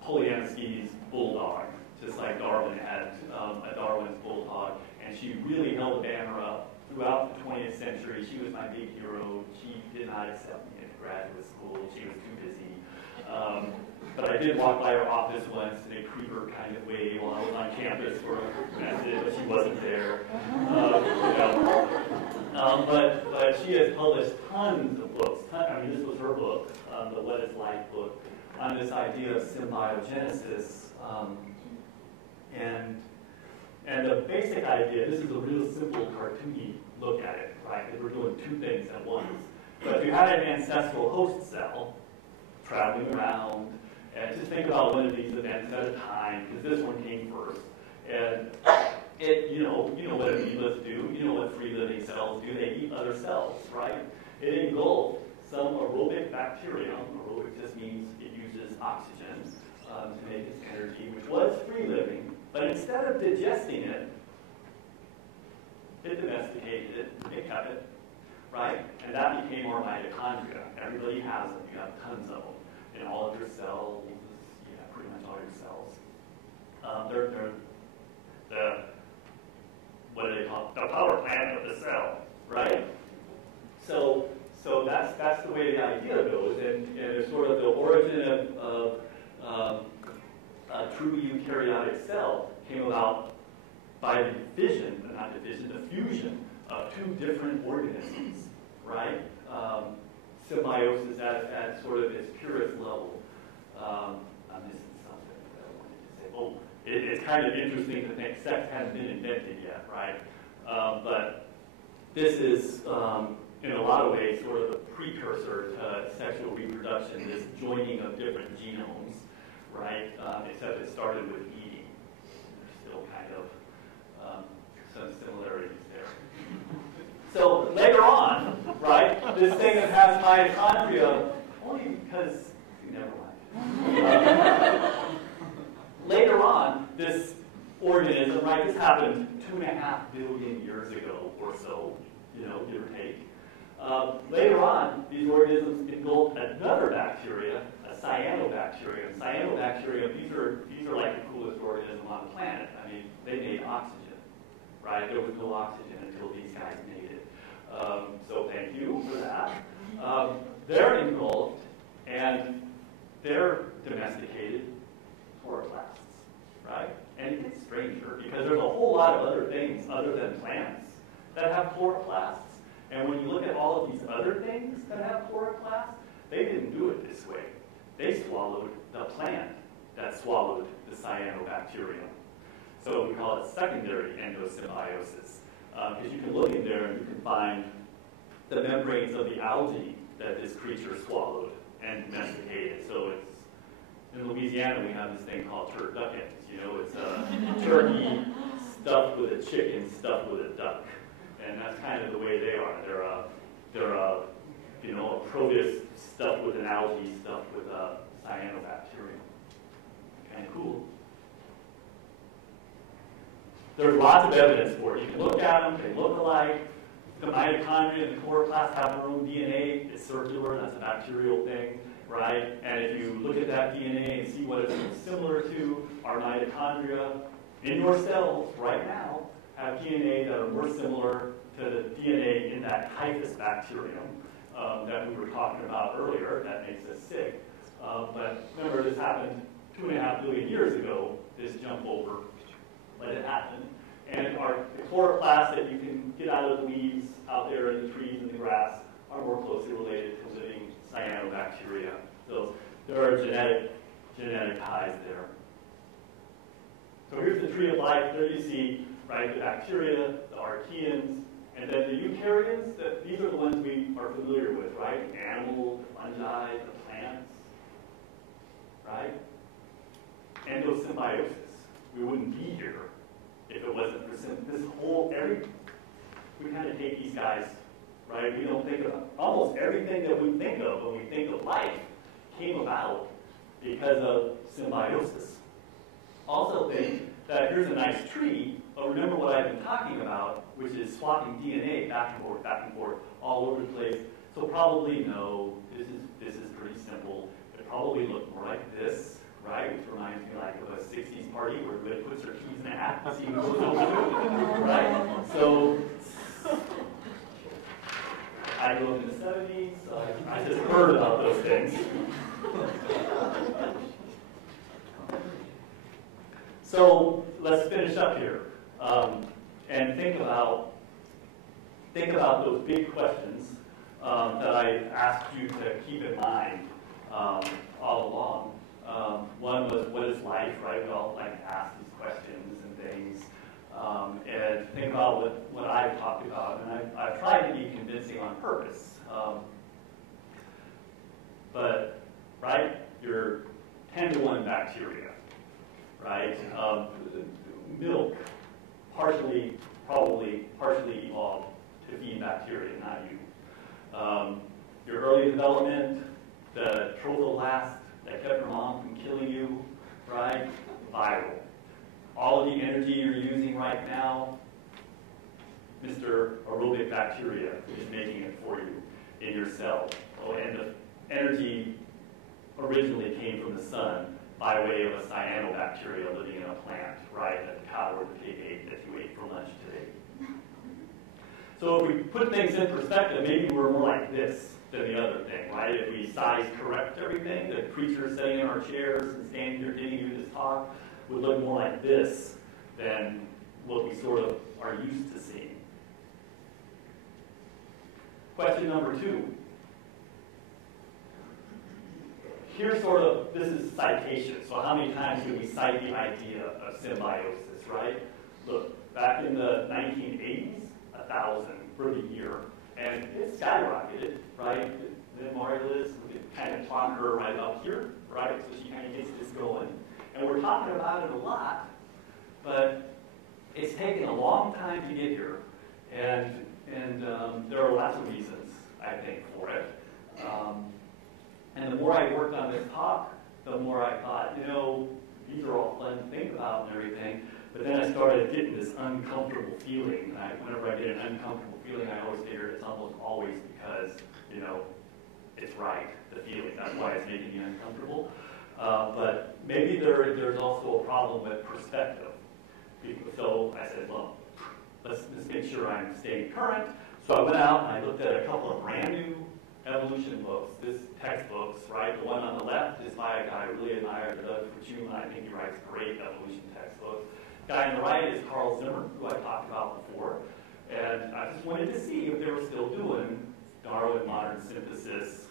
Polyansky's bulldog, just like Darwin had a Darwin's bulldog, and she really held the banner up throughout the 20th century. She was my big hero. She did not accept me into graduate school. She was too busy. But I did walk by her office once in a creeper kind of way while I was on campus for a message, but she wasn't there. But she has published tons of books. I mean, this was her book, the What is Life book, on this idea of symbiogenesis. And the basic idea, this is a real simple cartoony look at it, right? Because we're doing two things at once. But if you had an ancestral host cell traveling around, and just think about one of these events at a time, because this one came first. And it, you know what amoebas do, you know what free living cells do, they eat other cells, right? It engulfed some aerobic bacterium. Aerobic just means it uses oxygen to make its energy, which was free living. But instead of digesting it, it domesticated it, it kept it, right? And that became our mitochondria. Everybody has them. You have tons of them in all of your cells, yeah, pretty much all your cells. They're the, what do they call it? The power plant of the cell, right? So that's the way the idea goes, and it's sort of the origin of a true eukaryotic cell came about by the fission, not division, the fusion of two different organisms, right? Symbiosis at sort of its purest level. I'm missing something that I wanted to say. Oh, it's kind of interesting to think sex hasn't been invented yet, right? But this is, in a lot of ways, sort of a precursor to sexual reproduction, this joining of different genomes, right? Except it started with eating. There's still kind of some similarities there. So later on, right, this thing that has mitochondria, only because, never mind. Later on, this organism, right, this happened 2.5 billion years ago or so, give or take. Later on, these organisms engulfed another bacteria, a cyanobacterium. Cyanobacterium, these are like the coolest organism on the planet. I mean, they made oxygen, right? There was no oxygen until these guys made it. So thank you for that. They're engulfed, and they're domesticated chloroplasts, right? And it gets stranger because there's a whole lot of other things other than plants that have chloroplasts. And when you look at all of these other things that have chloroplasts, they didn't do it this way. They swallowed the plant that swallowed the cyanobacterium. So we call it secondary endosymbiosis. Because you can look in there and you can find the membranes of the algae that this creature swallowed and domesticated. So it's, in Louisiana, we have this thing called turducken. It's a turkey stuffed with a chicken stuffed with a duck. And that's kind of the way they are. They're a proteus stuffed with an algae stuffed with a cyanobacterium. Kind of cool. There's lots of evidence for it. You can look at them, they look alike. The mitochondria and the chloroplasts have their own DNA. It's circular, that's a bacterial thing, right? And if you look at that DNA and see what it's similar to, our mitochondria in your cells right now have DNA that are more similar to the DNA in that typhus bacterium that we were talking about earlier that makes us sick. But remember, this happened 2.5 billion years ago, this jump over, let it happen. And the chloroplasts that you can get out of the leaves out there in the trees and the grass are more closely related to living cyanobacteria. So there are genetic ties there. So here's the tree of life. There you see, right, the bacteria, the archaeans, and then the eukaryotes. These are the ones we are familiar with, right? Animals, the fungi, the plants, right? Endosymbiosis. We wouldn't be here if it wasn't for this whole, we kind of take these guys, right? We don't think of almost everything that we think of when we think of life came about because of symbiosis. Also think that here's a nice tree, but remember what I've been talking about, which is swapping DNA back and forth, all over the place. So probably no, this is pretty simple. It probably looked more like this, right? Which reminds me like of a 60s party where everybody puts their keys in a hat and see who goes over to, right? So I grew up in the 70s, so I just heard about those things. So let's finish up here and think about those big questions that I asked you to keep in mind all along. One was, what is life, right? We all like to ask these questions and things. And think about what I've talked about. And I've tried to be convincing on purpose. But, right, you're 10-to-1 bacteria, right? Milk, probably partially evolved to feed bacteria, not you. Your early development, the trophoblast that kept your mom from killing you, right? Viral. All of the energy you're using right now, Mr. Aerobic Bacteria is making it for you in your cell. Oh, and the energy originally came from the sun by way of a cyanobacteria living in a plant, right? That the cow or the pig ate that you ate for lunch today. So if we put things in perspective, maybe we're more like this than the other thing, right? If we size correct everything, the creatures sitting in our chairs and standing here giving you this talk would look more like this than what we sort of are used to seeing. Question number 2. Here's sort of, this is citation. So how many times do we cite the idea of symbiosis, right? Look, back in the 1980s, 1,000 for the year. And it skyrocketed, right? Then Margulis, we could kind of plot her right up here, right? So she kind of gets this going. And we're talking about it a lot, but it's taken a long time to get here. And there are lots of reasons, I think, for it. And the more I worked on this talk, the more I thought, these are all fun to think about and everything. But then I started getting this uncomfortable feeling. Whenever I get an uncomfortable feeling, I always figure it's almost always because, it's right, the feeling. That's why it's making me uncomfortable. But maybe there's also a problem with perspective. So I said, well, let's make sure I'm staying current. So I went out and I looked at a couple of brand new evolution books, textbooks, right? The one on the left is by a guy I really admire, Doug Fortune. I think he writes great evolution textbooks. The guy on the right is Carl Zimmer, who I talked about before. And I just wanted to see if they were still doing Darwin, modern synthesis,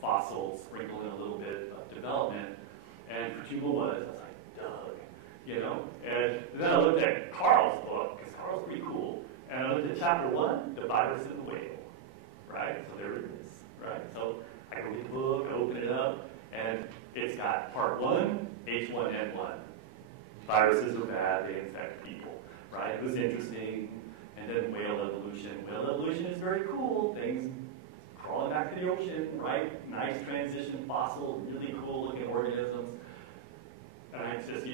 fossils, sprinkle in a little bit of development. And Fortune was. I was like, Doug, And then I looked at Carl's book, because Carl's pretty cool. And I looked at chapter 1, the virus in the whale, right? So there it is, right? So I go get the book, I open it up, and it's got part 1, H1N1. Viruses are bad, they infect people, right? It was interesting. And then whale evolution. Whale evolution is very cool. Things crawling back to the ocean, right? Nice transition fossil, really cool looking organisms. And I just,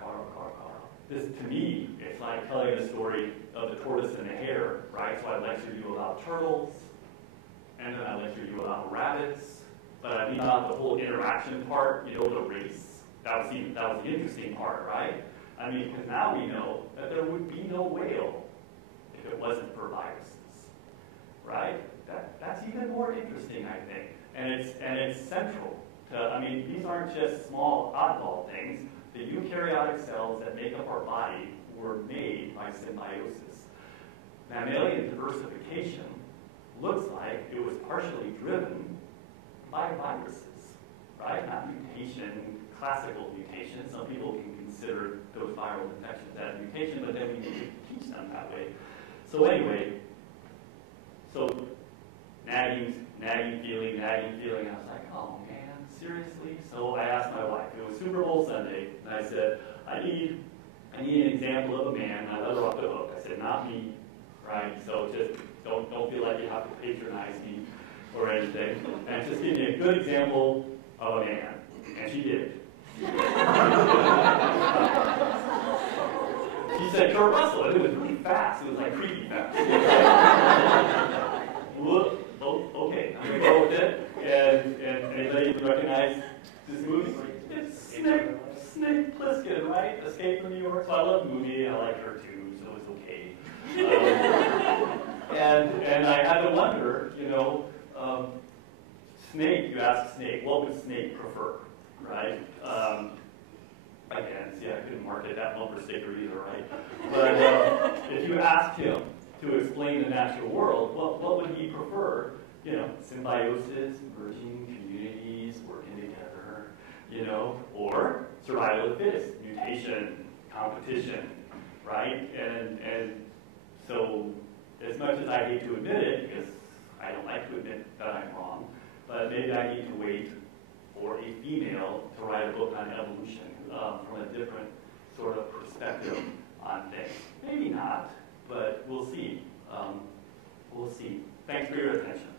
Carl. This, to me, it's like telling the story of the tortoise and the hare, right? So I lecture you about turtles, and then I lecture you about rabbits, but I leave out the whole interaction part, the race. That was the interesting part, right? I mean, because now we know that there would be no whale if it wasn't for viruses, right? That's even more interesting, I think. And it's central to, these aren't just small oddball things. The eukaryotic cells that make up our body were made by symbiosis. Mammalian diversification looks like it was partially driven by viruses, right? Not mutation, classical mutation. Some people can consider those viral infections as mutation, but then we need to teach them that way. So anyway, nagging feeling, nagging feeling. I was like, oh man, seriously? So I asked my wife. It was Super Bowl Sunday, and I said, I need an example of a man, and I let her off the hook. I said, not me, right? So just don't feel like you have to patronize me or anything. And just give me a good example of a man. And she did. She said Kurt Russell, and it was really fast. It was like creepy fast. Okay, I'm going to go with it. And anybody recognize this movie? It's Snake Plissken, right? Escape from New York. So I love the movie. I like her too, so it's okay. And I had to wonder, Snake, you asked Snake, what would Snake prefer, right? Again, see, I couldn't market that bumper sticker either, right? But if you asked him to explain the natural world, what would he prefer? Symbiosis, merging communities, working together, or survival of the fittest, mutation, competition, right? And so, as much as I hate to admit it, because I don't like to admit that I'm wrong, but maybe I need to wait for a female to write a book on evolution from a different sort of perspective on things. Maybe not, but we'll see. We'll see. Thanks for your attention.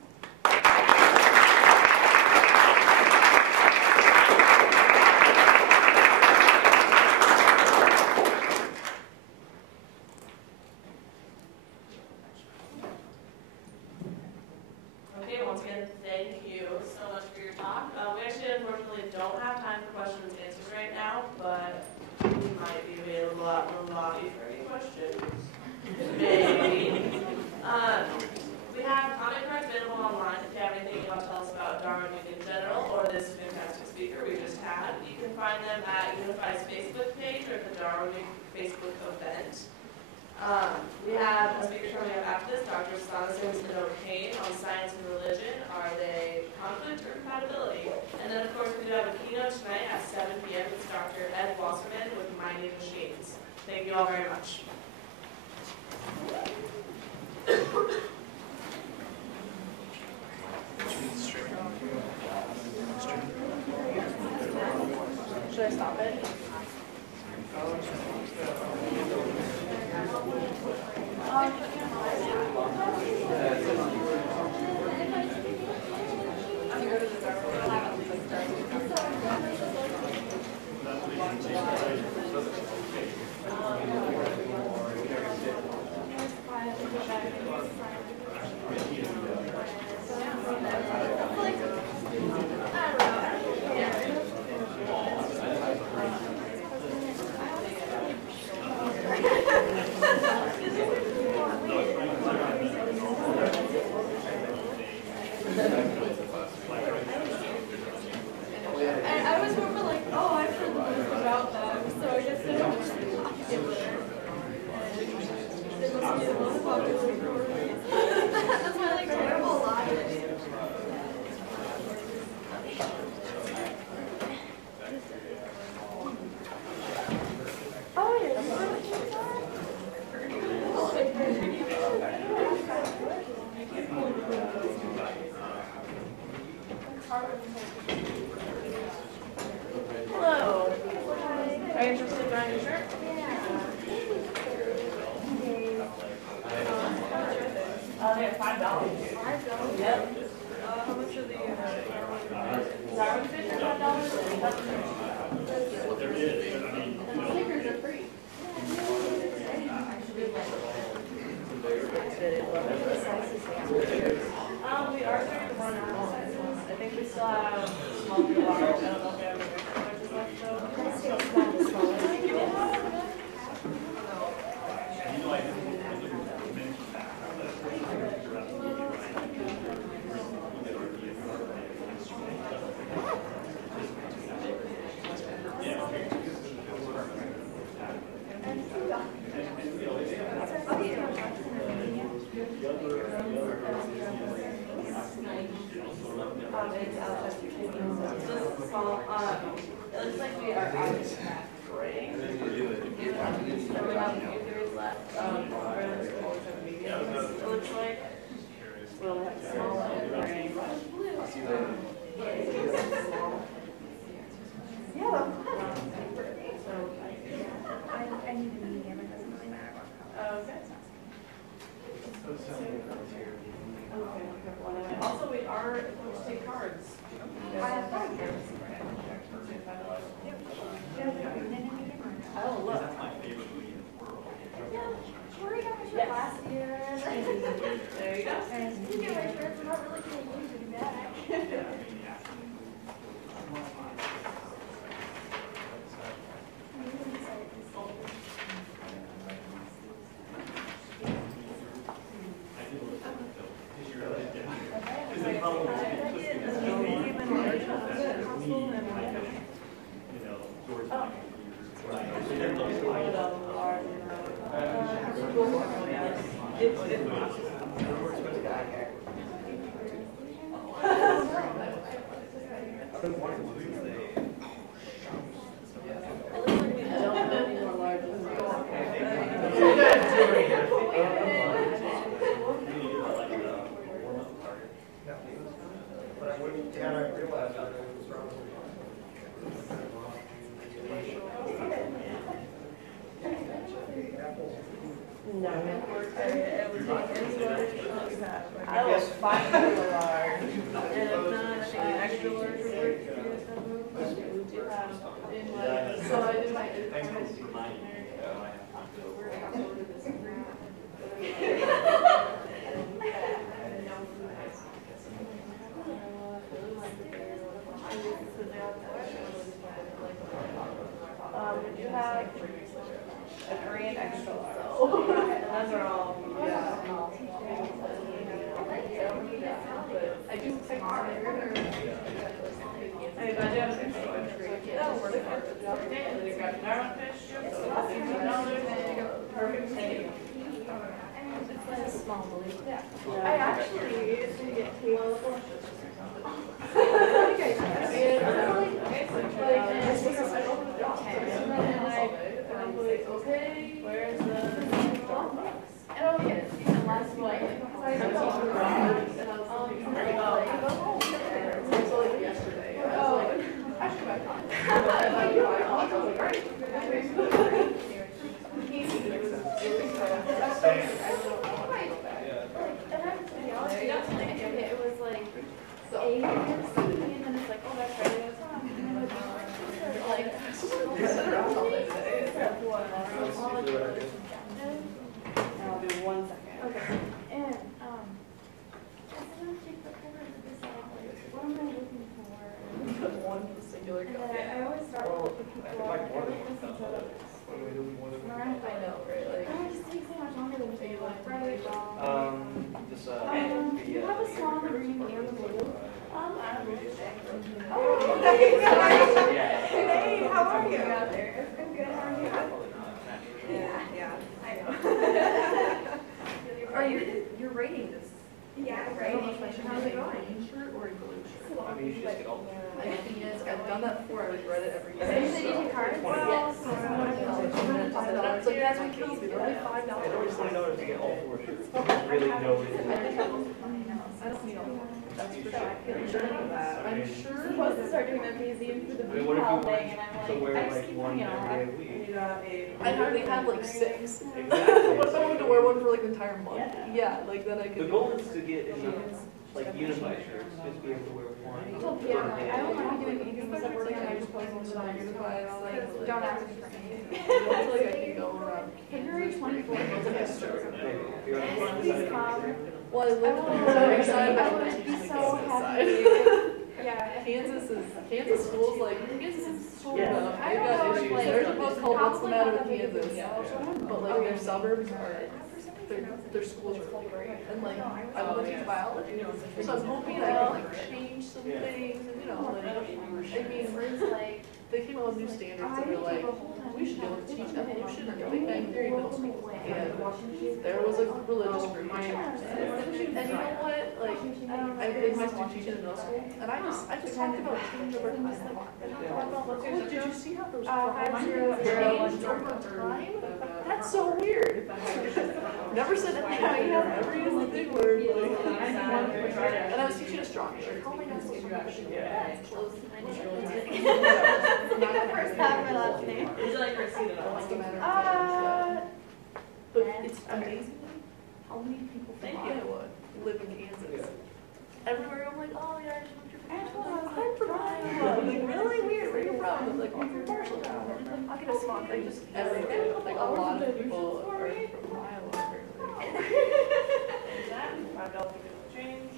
Okay, once again, thank you so much for your talk. We actually unfortunately don't have time for questions and answers right now, but we might be available out in the lobby for any questions. Maybe. We have comment cards available online if you have anything you want to tell us about Darwin in general or this fantastic speaker we just had. You can find them at Unify's Facebook page or the Darwin Facebook event. We have a speaker coming up after this, Dr. Sonasins and O'Kane on science and religion. Are they conflict or compatibility? And then, of course, we do have a keynote tonight at 7 p.m. with Dr. Ed Wasserman with Mining Machines. Thank you all very much. Should I stop it? Hello. Are you interested in buying a shirt? They have $5. $5? Yep. How much are the Darwin fish are $5? And the stickers are free. We are starting to run out of sizes. I think we still have small to large. I don't know if we have any extra larges left though. It looks like we are out of gray. So we have a few theories left. It looks like we'll have small and gray. are supposed to take cards. I have fun. Oh, look. That's my favorite movie in the world. Yeah, Tori got my shirt last year. There you go. You get my shirt, I'm not really going to use it back. No. I will find you a large. And if not, I think an extra large would work. We do have in like, so I did my. Thanks for reminding me. We do have a grand extra large. And those are all, yeah. I do take I do have an extra large. That'll work. And then you've got Darwin fish, perfect. It's a small balloon. Yeah. I actually used to get paid. Okay, where's the And I'll get it even last week. Because I was all around. And I was like, so like yesterday. I was like, I should buy it was like 8 or 17, and then it's like, oh, that's right. I'll do 1 second. Okay. And I sometimes take the covers of this out, like, what am I looking for? One singular And cup. then I always start with the people I like listen to those. I know, right? Like, it just takes so much longer than you like, right? You have a small green and a blue. Oh, hey, how are you out there? I'm good, how are you? Yeah, I know. Are you're rating this? Yeah, Right? right. How's it going? Green shirt or a blue shirt? I mean, you should just get all. I've done that before. I regret it every So day. you said you take cards? Yes. $5. Like that's what kills me. They're only $5. $20 to get all 4 shirts. Really no reason. I don't need all of them. That's for sure. I'm sure. I'm supposed to start doing a museum for the I mean, beach what if ball you thing, want and I'm to like, wear I just like keep one putting it every off. day a week? You got a. I already have like 6. Exactly. What if I wanted to wear one for like the entire month? Yeah, like then I could. The goal is to get enough, like unified shirts, just be able to wear one. Well, yeah, like, I don't want to be doing anything except for like, I just post them to my unified, and I'll like, don't ask me for anything. I feel like I can go around. February 24th. You're on one Please side. come. Well, I live on the I other side. would be so happy. Yeah. Kansas schools like Kansas is school Yeah. enough. I They've don't got know, issues. like, There's a post called What's the Matter with probably not Kansas? that But like their suburbs are their schools are really great. And like I want to teach biology. So I'm hoping I can like change some things and like I mean like, they came out with new standards and they're like we should be able to teach evolution and Big Bang Theory in middle school. And there was a religious group. And you know what? Like I did my student teaching in middle school and I just talked about change over time. And I talked about like, oh, did you see how those changed over time? That's so weird. Never said anything. Never used the big word. And I was teaching astronomy. Oh my God, it's close. first half my last name. Would you like to receive it all? What's the matter? But it's amazing how many people from Iowa live in Kansas. Everywhere I'm like, talk, like just everything, like a lot of people are from Iowa, apparently. $5 ticket for change.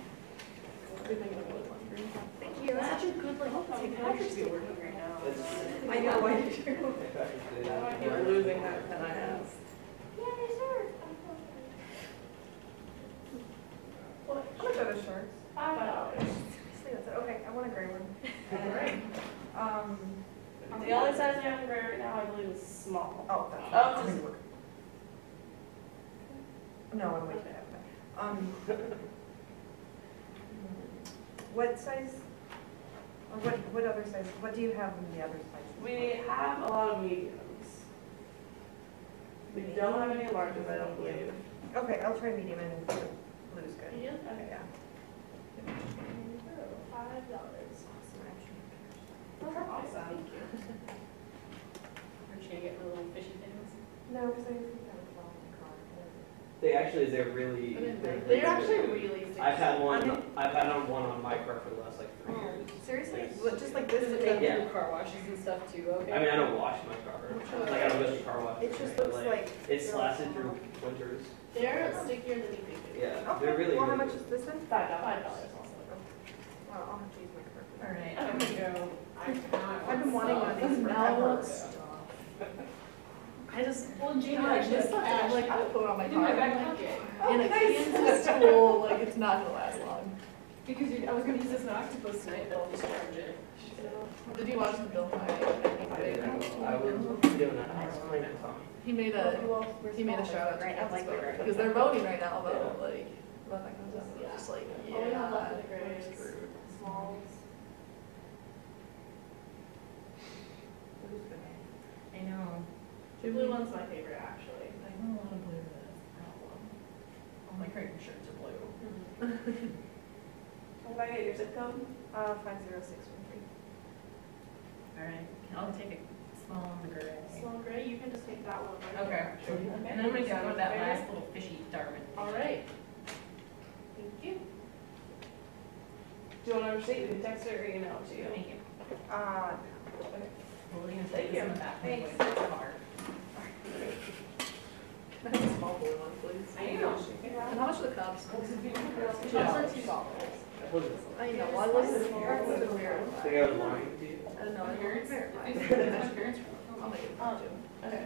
Everything in Woodland. Thank you. That's such a good like. St. Patrick's Day working right now. I know I do. You're losing that pen I have. Yeah, sure. How much are the shorts? $5. Okay, I want a gray one. Alright. Um, The only size we have in gray right now, I believe, is small. oh, that's. Oh, just- No, I'm way too happy. What size, or what other size, what do you have in the other sizes? We have a lot of mediums. We don't have any larges, I don't believe. Okay, I'll try medium and blue's good. Medium? Okay. Yeah. Awesome. Aren't you gonna get the little fishy things? No, because I think that was all in the car. They're really. They're actually really sick. I've had one on my car for the last like 3 years. Seriously? Yes. What, just like this? Does it is take Yeah. through car washes and stuff too, okay? I mean, I don't wash my car. Like, I don't go to car wash. It just looks like. It's lasted through winters. They're stickier than you think they Yeah, Okay, they're really, well, how really much good. is this one? $5. also. Well, I'll have to use my card. Alright, I'm gonna go. I've been wanting one of these forever. I just, well, Jamie, Like like this this stuff, stuff, I'm like, I put it on my in my car. back pocket. In a Kansas school, like it's not gonna last long. Because I was gonna use this as an octopus tonight, but I'll just charge it. Did you watch the Bill Nye? I was doing that. I was playing that song. He made a shout out to Kansas because they're voting right now about like when that comes out. It's just like Oh, we have lots of the we're grays. screwed. Smalls. I know. The blue one's my favorite, actually. I don't want to blue that's a problem. All my Creighton shirts are blue. Can I get your zip code? 50613. Alright, I'll take a small on the gray. Small gray, you can just take that one. right Okay. there, actually. And then I'm gonna go with that Right last little fishy Darwin. Alright. Thank you. Do you want a receipt? We can text it or email it to you. Thank you. We're gonna Thank take this you. in the back. Thanks. Way to the car. I have a small blue one, please. I know. And how much are the cups? Cups are $2. I know, why was it here? It's so weird. Think I was lying to you? I don't know, I Parents? verify. Where's your parents from? I'll make it Oh. too. Okay.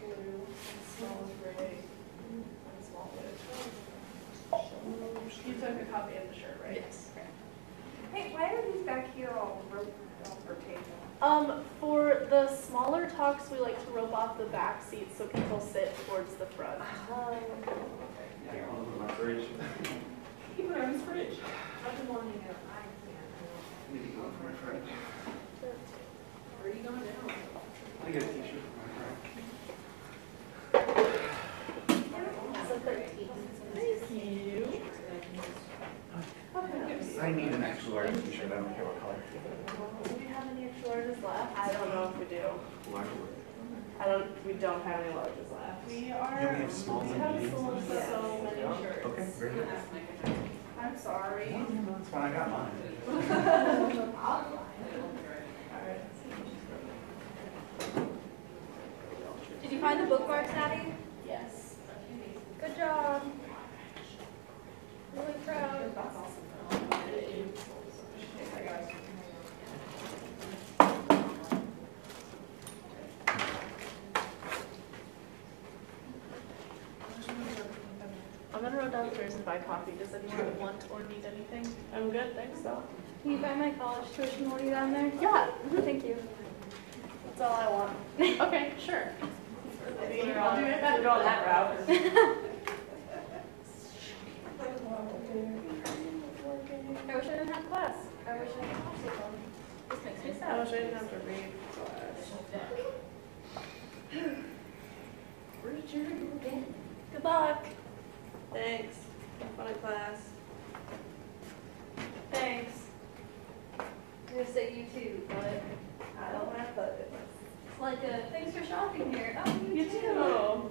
Blue, small gray, and small blue. You took a copy of the shirt, right? Yes. Hey, why are these back here all rotating? For the smaller talks, we like to rope off the back seats so people sit towards the front. Yeah, I'll look at my fridge. Keep it on his fridge. I've been wanting to, I Maybe go for my fridge. Where are you going now? I get a t-shirt for my fridge. So 13. Thank you. I need an extra large t-shirt, I don't care what color. Do we have any extra larges left? I don't know if we do. Large. We don't have any larges left. We are. Yeah, we have smalls and mediums. sold so many shirts. Okay, very good. I'm sorry. No, that's fine, I got mine. Did you find the bookmarks, Abby? Yes. Good job. Really proud. I'm gonna run downstairs and buy coffee. Does anyone want or need anything? I'm good, thanks though. Can you buy my college tuition while you're down there? Yeah. Thank you. That's all I want. Okay, sure. I'll do it. We're going that route. I wish I didn't have class. I wish I could also come. This makes me I sad. wish I didn't have to read class. Where did you go again? Good luck. Thanks. Have fun in class. Thanks. I'm gonna say you too, but I don't have to. it's like a thanks for shopping here. Oh, You too. Here you go.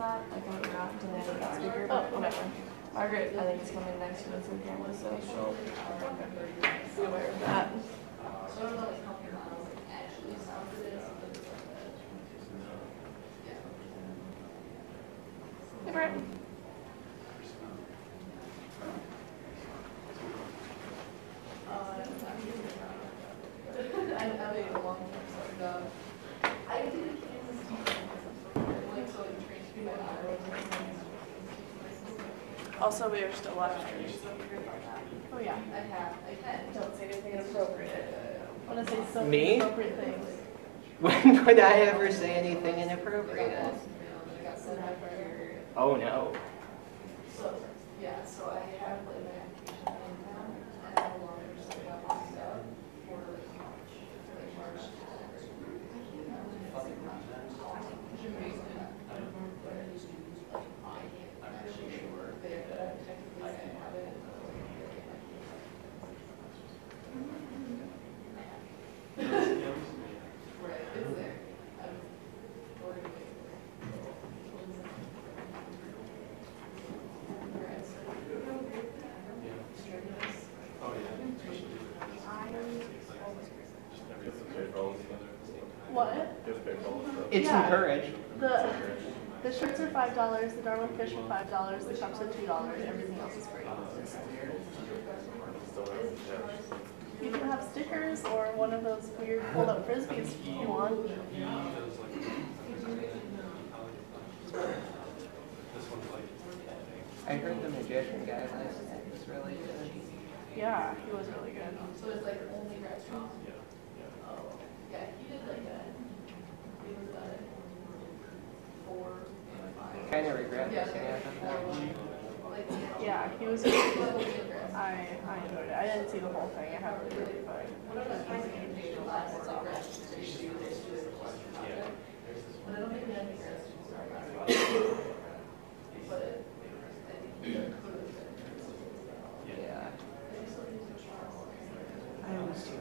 that. Like I forgot to name that speaker, but whatever. Margaret, I think, is coming next to us in camera, so she'll be aware of that. Hey, Brett. Also, we are still live streaming, so be good about that. Oh yeah. I can. Don't say anything inappropriate. I want to say so many Me? inappropriate things. When would I ever say anything inappropriate? Oh no. What? It's Yeah. encouraged. The shirts are $5, the Darwin fish are $5, the cups are $2, everything else is free. You can have stickers or one of those weird pull-up frisbees if you want. I heard the magician guy last night was really good. Yeah, he was really good. So it's like only restaurants? Oh, yeah, he did like that. He was done it. 4 and 5. Kind of regret Yeah, missing out on that one. like, Yeah, he was really good. I enjoyed it. I didn't see the whole thing, I have to do it, but. Yeah. I almost do.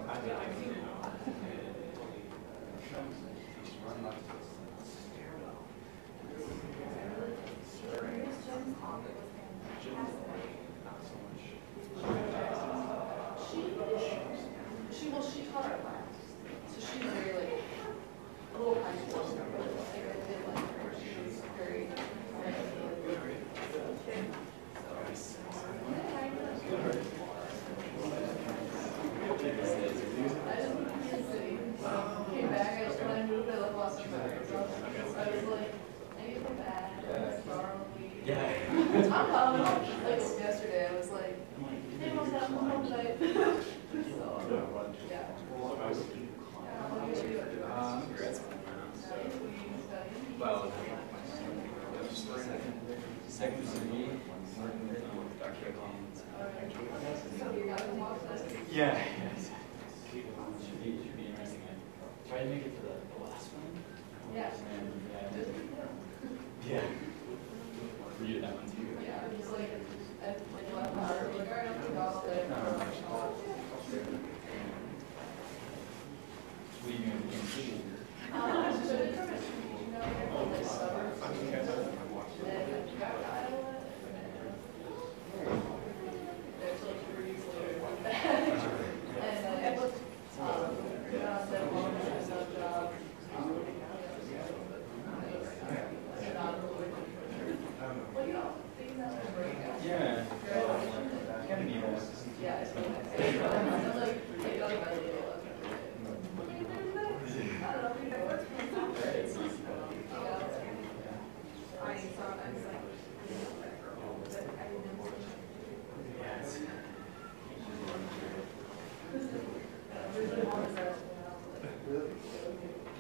She taught our class, so she's very like a little high school. Like I did like her. She was very. Came back. I just when I moved, I like lost my memory. So I was like, I need to come back. Yeah. I'm calling home. Like yesterday, I was like, hey, mom's not home tonight. So. Yeah. Well, second degree, Dr. Collins. Yeah. Should be interesting. I tried to make it to the last one. Yeah. Yeah. Read that one too. Yeah, just like, at like 1 hour, like, all right, I'm gonna go there. What are you going to do? Yeah. Kind of need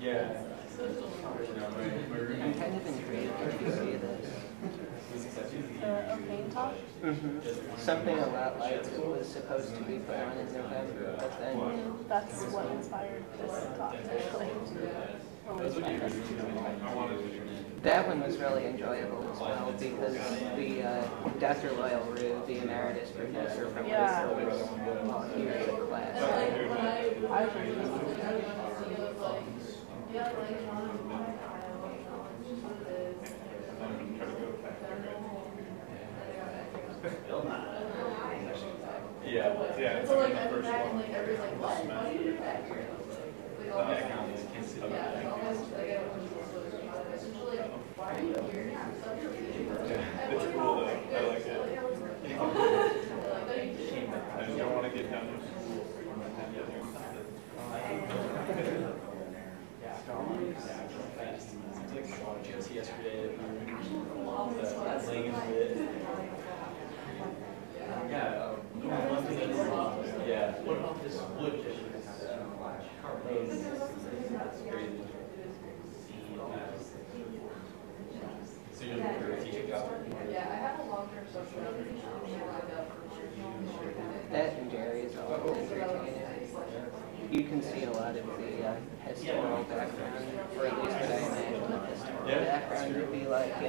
Yeah. I'm kind of intrigued if you see this. Pain talk? Something a lot like it was supposed to be put on in November, but then That's what inspired this talk, actually. that one was really enjoyable as well because the Dr. Loyal Rue, the emeritus professor from Yeah. was all here in the class. I agree.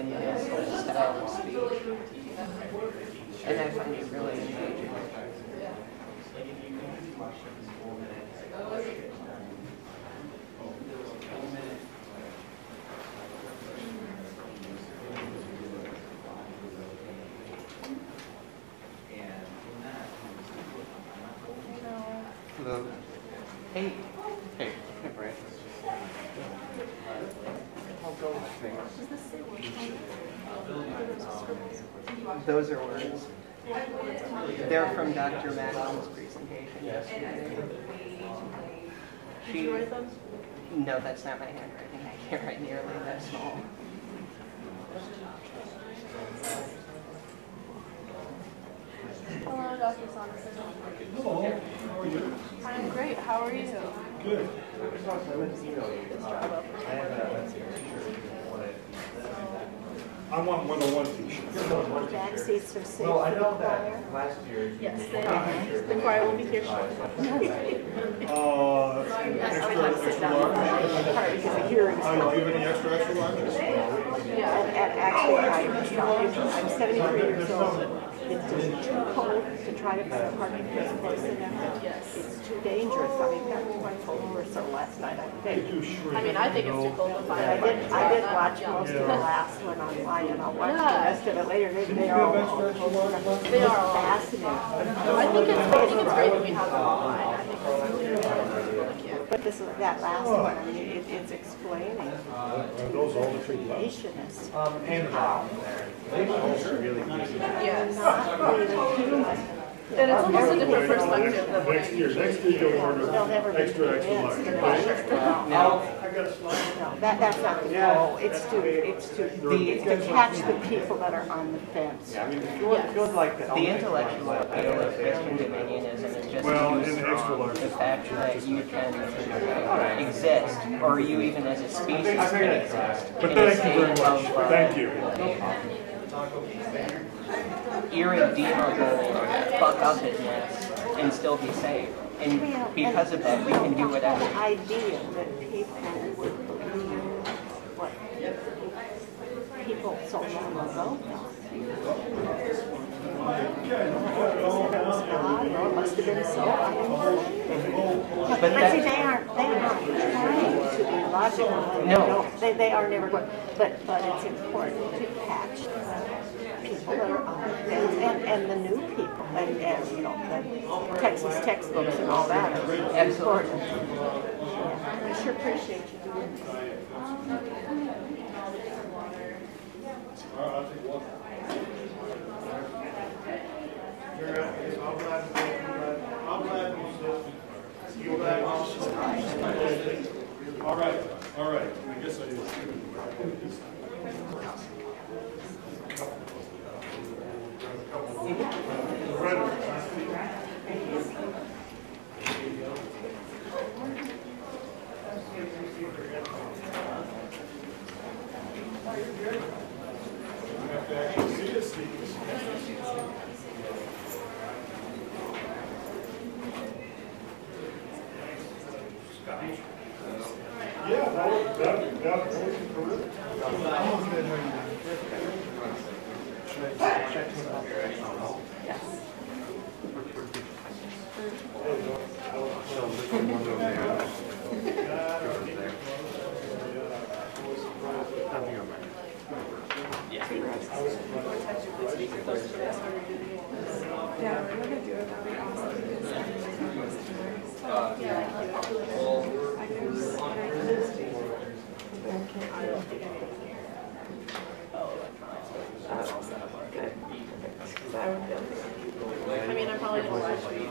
in his style of speech. And I find it really engaging. Hello. Hey. Hey. Hey, Brett. Those are words. They're from Dr. Maxon's presentation yesterday. Did you write them? No, that's not my handwriting. I can't write nearly that small. Hello, Dr. Saunderson. Hello, how are you? I'm great. How are you? Good. I want 101 t-shirts. Back seats are safe. Well, I know that last year. Yes, they are. The choir will be here shortly. Extra large? Because the hearing's Do you have any extra large? Yeah. And actually, I'm 73 years old. It's just too cold to try to find a parking place in there. Yes. It's too dangerous. I mean, that's why I told her so last night. I think. I mean, I think it's too cold to find. I did watch most of the last one online, and I'll watch the rest of it later. They are all fascinating. I think it's great that we have them online. I think it's really good. But this is that last one. I mean, it's explaining Those all the three creationists. And they also really use it. Yes. Not really human. And it's almost a different perspective than what Next year you'll They'll never order be extra large. convinced. No. No, that's not the goal. It's to catch the people that are on the fence. I mean, it feels like that. The intellectual appeal of Christian dominionism is just Well, too in the extra strong. large. The fact that you can exist, or you even as a species can exist, But in a thank you very state much. of Thank you. irredeemable fuck-upedness and still be safe. And because of that, we can do whatever. The idea that people would believe what people so long ago it must have been so But but see, that, they aren't trying to be logical. No. They are never going. But it's important to catch people that are on the fence and the new people and you know the Texas textbooks and all that are important. Yeah. I sure appreciate you doing this. All right. I guess I I mean, I probably didn't watch it.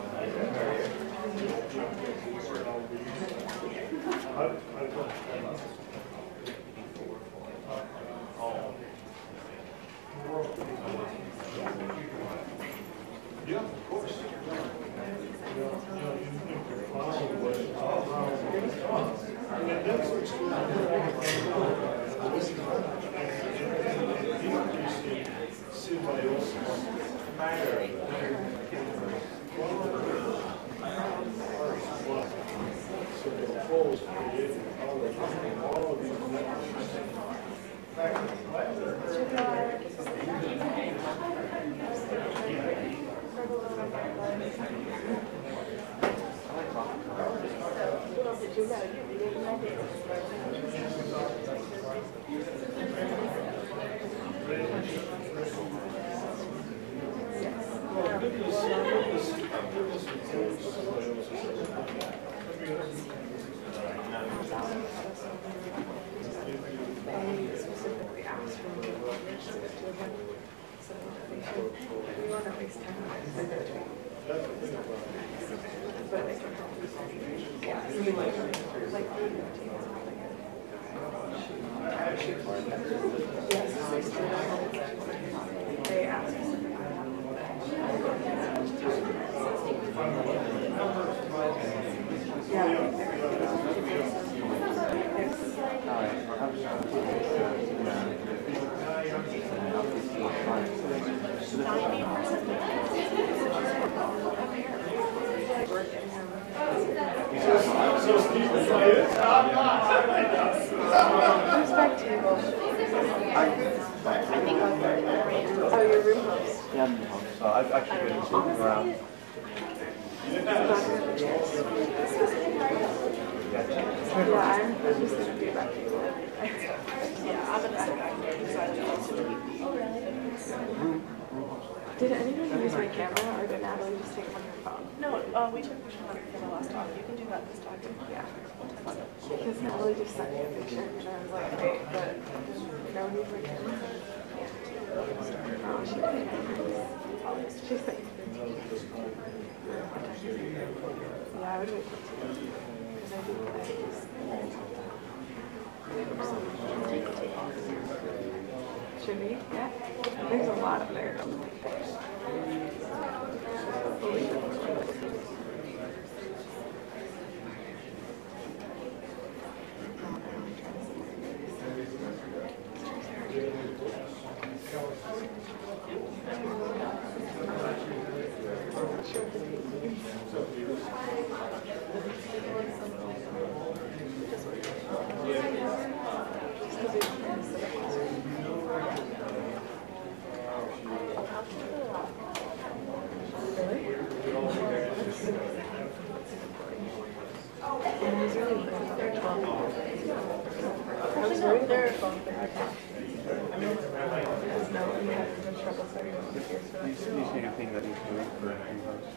Yeah, of course. Thank you. specifically asked for me to him. So we want to waste time on it. But they can help you. Yeah, so we like shoot for them. Yes, they asked us. Yeah. Who's back table? Oh, your room host. Yeah, I'm home. So I've actually been sleeping around. Yeah, I'm just gonna be back table. Yeah, I'm gonna sit back there beside you. Did anyone use my camera or did Natalie just take it on her phone? No, we took pictures on it for the last talk. You can do that this time. Yeah. Because Natalie just sent me a picture and I was like, wait, but no one used my camera? Yeah. Oh, she did. She sent me. Yeah, I would wait for 2. Because I do things. Should we? Yeah. There's a lot up there. Anything that he's doing for in-house?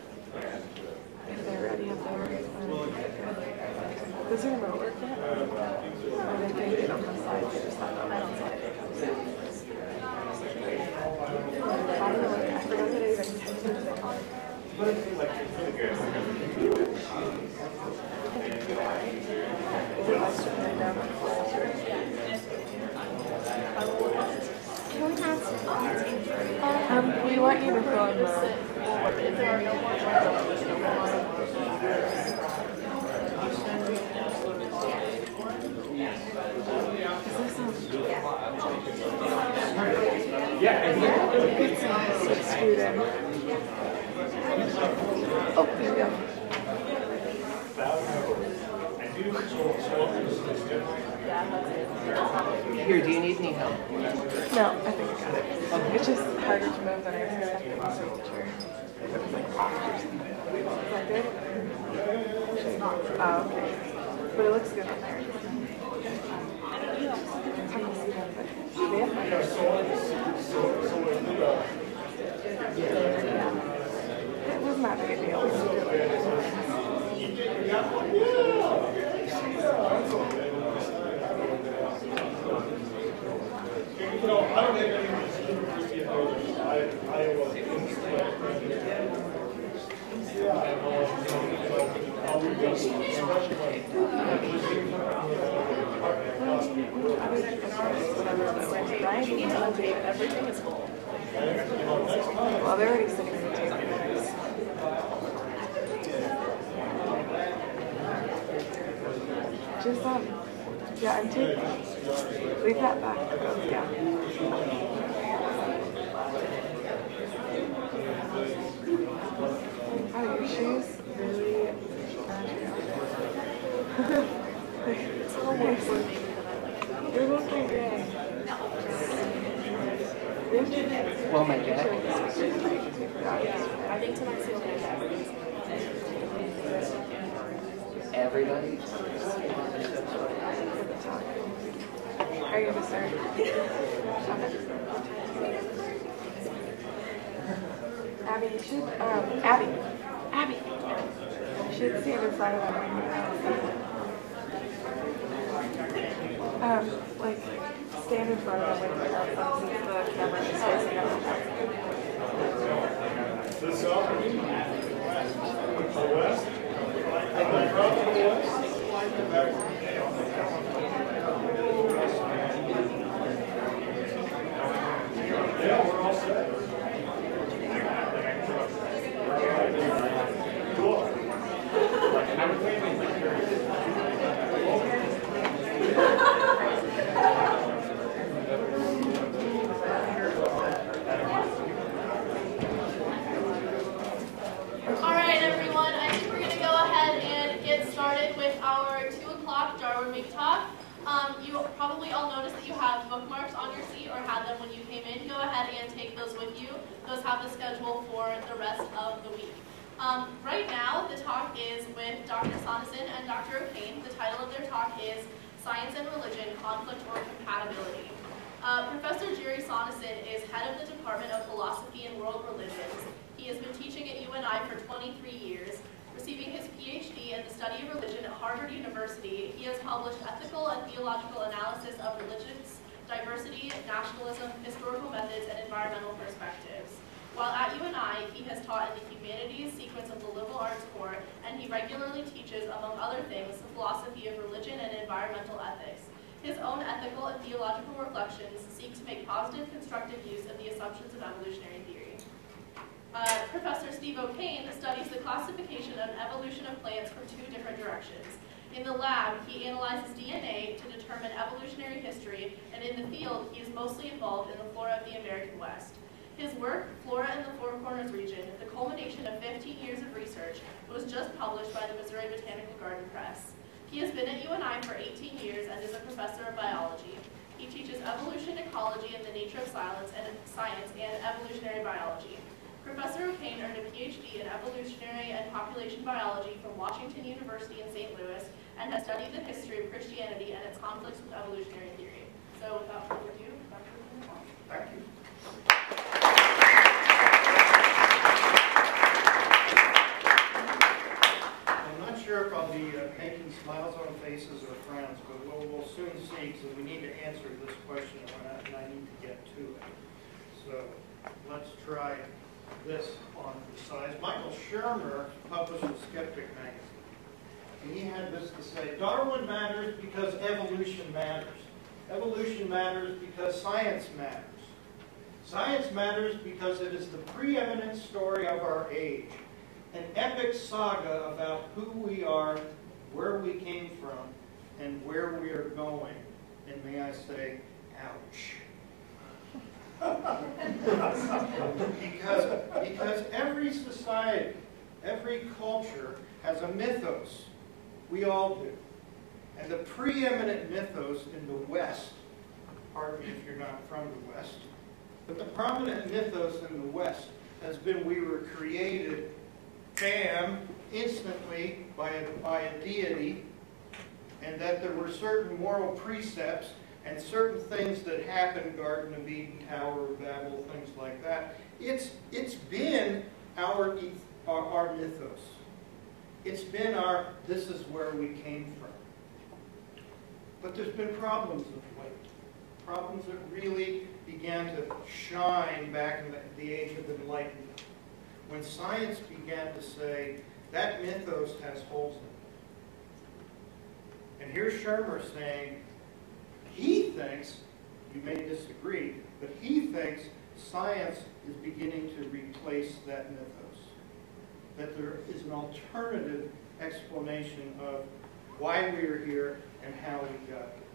If they're ready up there, does your remote work yet? Or they take it on the side to the side? I don't see it. I don't know. I forgot that I even texted them. Is it like right now? We want you to film the. Oh, there we go. Here, do you need any help? No, I think I got it. It's just harder to move than I expected. I'm not sure if it was like off or something. Is that good? Oh, okay. But it looks good on there. It's hard to see them, but they have my It was not a big deal. You know, I don't have any university in Iowa. Everything is full. Well, they're already sitting at the table. Just, yeah, and take, leave that back. Yeah. Oh, your shoes really, it's almost, you're looking gray. Well, my dad. I think tonight's the only night. Everybody? Are you gonna start? Okay. Abby, you should, Abby, Should stand in front of them. Like, stand in front of them with your headphones since the camera is facing up. The south, the west, and the front to the west, the back. Yeah, we're all set. Cool. All right, everyone, I think we're going to go ahead and get started with our 2 o'clock Darwin Week Talk. You probably all noticed that you have bookmarks on your seat or had them when you came in. Go ahead and take those with you. Those have the schedule for the rest of the week. Right now, the talk is with Dr. Sonneson and Dr. O'Kane. The title of their talk is Science and Religion, Conflict or Compatibility. Professor Jerry Sonneson is head of the Department of Philosophy and World Religions. He has been teaching at UNI for 23 years. Receiving his PhD in the study of religion at Harvard University, he has published ethical and theological analysis of religions, diversity, nationalism, historical methods, and environmental perspectives. While at UNI, he has taught in the humanities sequence of the liberal arts core, and he regularly teaches, among other things, the philosophy of religion and environmental ethics. His own ethical and theological reflections seek to make positive, constructive use of the assumptions of evolutionary theory. Professor Steve O'Kane studies the classification and evolution of plants from 2 different directions. In the lab, he analyzes DNA to determine evolutionary history, and in the field, he is mostly involved in the flora of the American West. His work, Flora in the Four Corners region, the culmination of 15 years of research, was just published by the Missouri Botanical Garden Press. He has been at UNI for 18 years and is a professor of biology. He teaches evolution, ecology, and the nature of science and evolutionary biology. Professor O'Kane earned a PhD in evolutionary and population biology from Washington University in St. Louis and has studied the history of Christianity and its conflicts with evolutionary theory. So without further ado, Dr. O'Kane. Thank you. I'm not sure if I'll be making smiles on faces or frowns, but we'll soon see, because we need to answer this question and I need to get to it. So let's try this on the sides. Michael Shermer published in Skeptic magazine, and he had this to say: Darwin matters because evolution matters. Evolution matters because science matters. Science matters because it is the preeminent story of our age, an epic saga about who we are, where we came from, and where we are going. And may I say, ouch. because every society, every culture has a mythos. We all do. And the preeminent mythos in the West, pardon me if you're not from the West, but the prominent mythos in the West has been we were created, bam, instantly by a deity, and that there were certain moral precepts and certain things that happened, Garden of Eden, Tower of Babel, things like that. It's been our mythos. It's been our, this is where we came from. But there's been problems of late. Problems that really began to shine back in the age of enlightenment, when science began to say, that mythos has holes in it. And here's Shermer saying, he thinks, you may disagree, but he thinks science is beginning to replace that mythos. That there is an alternative explanation of why we are here and how we got here.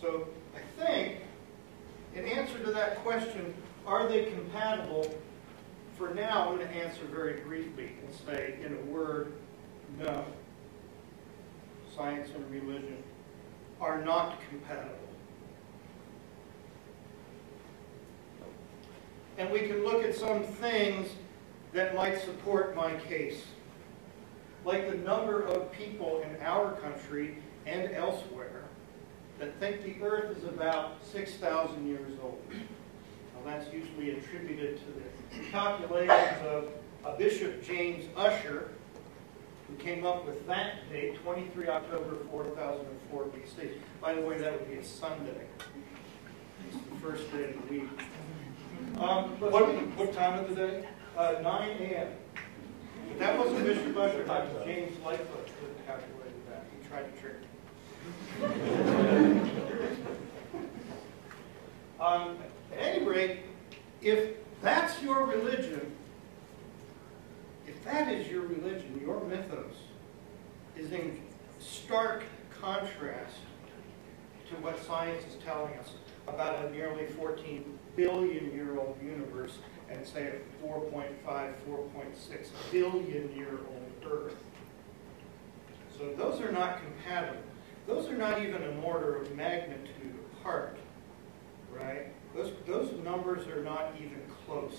So I think, in answer to that question, are they compatible? For now, I'm going to answer very briefly and say, in a word, no. Science and religion are not compatible. And we can look at some things that might support my case, like the number of people in our country and elsewhere that think the Earth is about 6,000 years old. Now, that's usually attributed to the calculations of a Bishop James Usher, who came up with that date, 23 October 4004 BC. By the way, that would be a Sunday. It's the first day of the week. What time of the day? 9 a.m. But that wasn't Bishop Usher, that was James Lightfoot that calculated that. He tried to trick me. At any rate, if that's your religion, if that is your religion, your mythos is in stark contrast to what science is telling us about a nearly 14 billion-year-old universe and say a 4.5, 4.6 billion-year-old Earth. So those are not compatible. Those are not even an order of magnitude apart, right? Those numbers are not even close.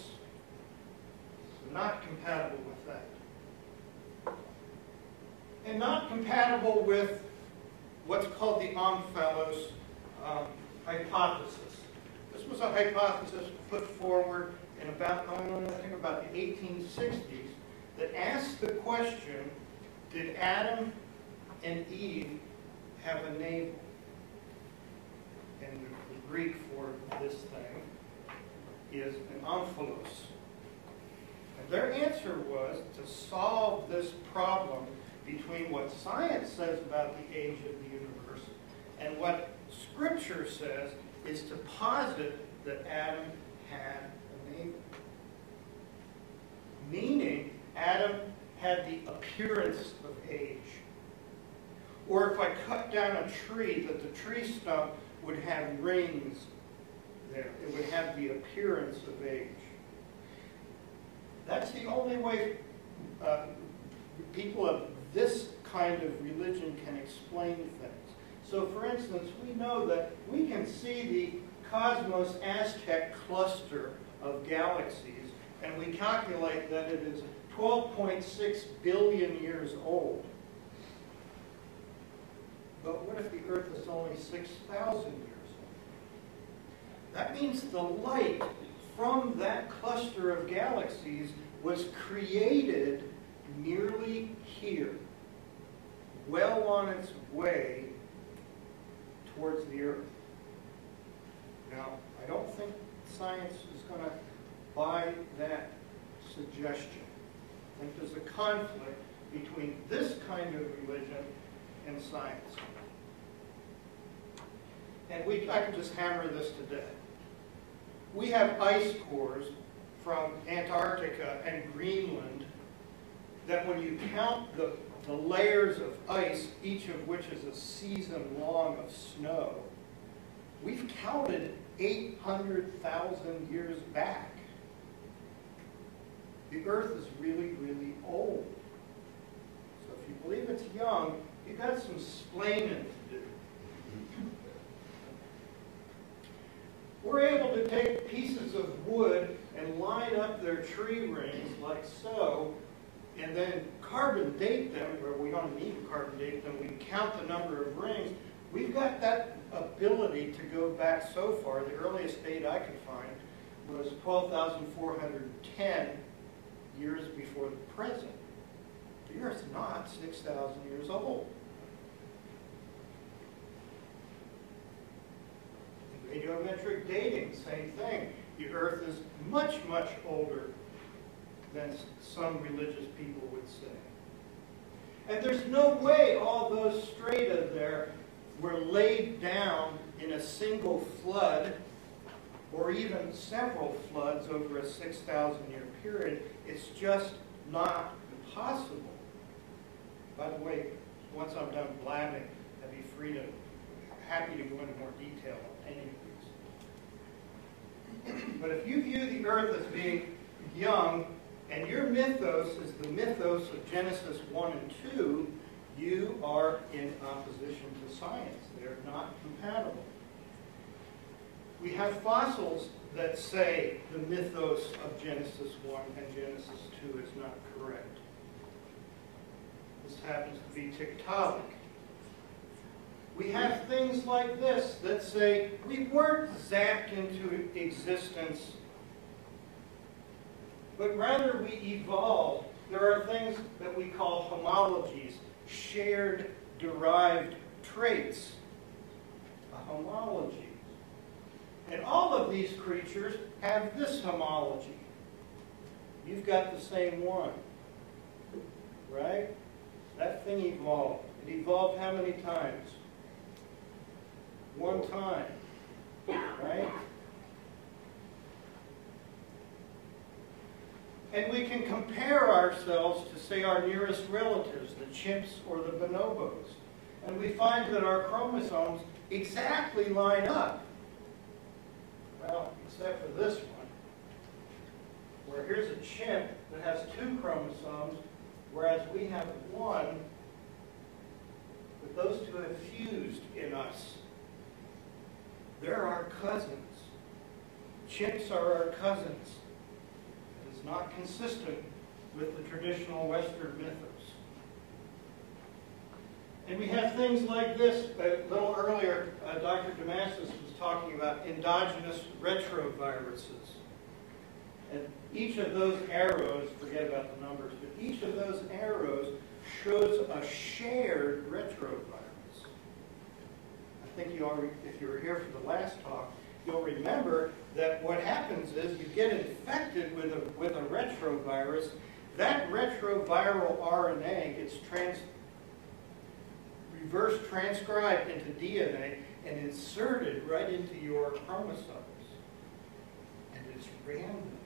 So not compatible with that. And not compatible with what's called the Omphalos hypothesis. This was a hypothesis put forward in about, I think about the 1860s that asked the question, did Adam and Eve have a navel? And the Greek for this thing is an omphalos. And their answer was to solve this problem between what science says about the age of the universe and what Scripture says is to posit that Adam had a navel. Meaning, Adam had the appearance of age. Or if I cut down a tree, that the tree stump would have rings there. It would have the appearance of age. That's the only way people of this kind of religion can explain things. So for instance, we know that we can see the Cosmos Aztec cluster of galaxies, and we calculate that it is 12.6 billion years old. But what if the Earth is only 6,000 years old? That means the light from that cluster of galaxies was created nearly here, well on its way towards the Earth. Now, I don't think science is going to buy that suggestion. I think there's a conflict between this kind of religion and science. And I can just hammer this to death. We have ice cores from Antarctica and Greenland that when you count the layers of ice, each of which is a season long of snow, we've counted 800,000 years back. The Earth is really, really old. So if you believe it's young, you've got some splaining to do. We're able to take pieces of wood and line up their tree rings like so, and then carbon date them, where we don't need to carbon date them, we count the number of rings. We've got that ability to go back so far. The earliest date I could find was 12,410 years before the present. The Earth's not 6,000 years old. Radiometric dating, same thing. The Earth is much, much older than some religious people would say. And there's no way all those strata there were laid down in a single flood or even several floods over a 6,000-year period. It's just not possible. By the way, once I'm done blabbing, I'd be happy to go into more detail on any of these. But if you view the Earth as being young, and your mythos is the mythos of Genesis 1 and 2, you are in opposition to science. They're not compatible. We have fossils that say the mythos of Genesis 1 and Genesis 2 is not correct. This happens to be Tiktaalik. We have things like this that say we weren't zapped into existence but rather we evolved. There are things that we call homologies, shared derived traits. A homology. And all of these creatures have this homology. You've got the same one, right? That thing evolved. It evolved how many times? One time, right? And we can compare ourselves to, say, our nearest relatives, the chimps or the bonobos. And we find that our chromosomes exactly line up. Well, except for this one, where here's a chimp that has 2 chromosomes, whereas we have 1, but those 2 have fused in us. They're our cousins. Chimps are our cousins. It is not consistent with the traditional Western mythos. And we have things like this. A little earlier, Dr. Damascus was talking about endogenous retroviruses. And each of those arrows, forget about the numbers, but each of those arrows shows a shared retrovirus. I think you already, if you were here for the last talk, you'll remember that what happens is you get infected with a retrovirus. That retroviral RNA gets reverse transcribed into DNA and inserted right into your chromosomes. And it's random,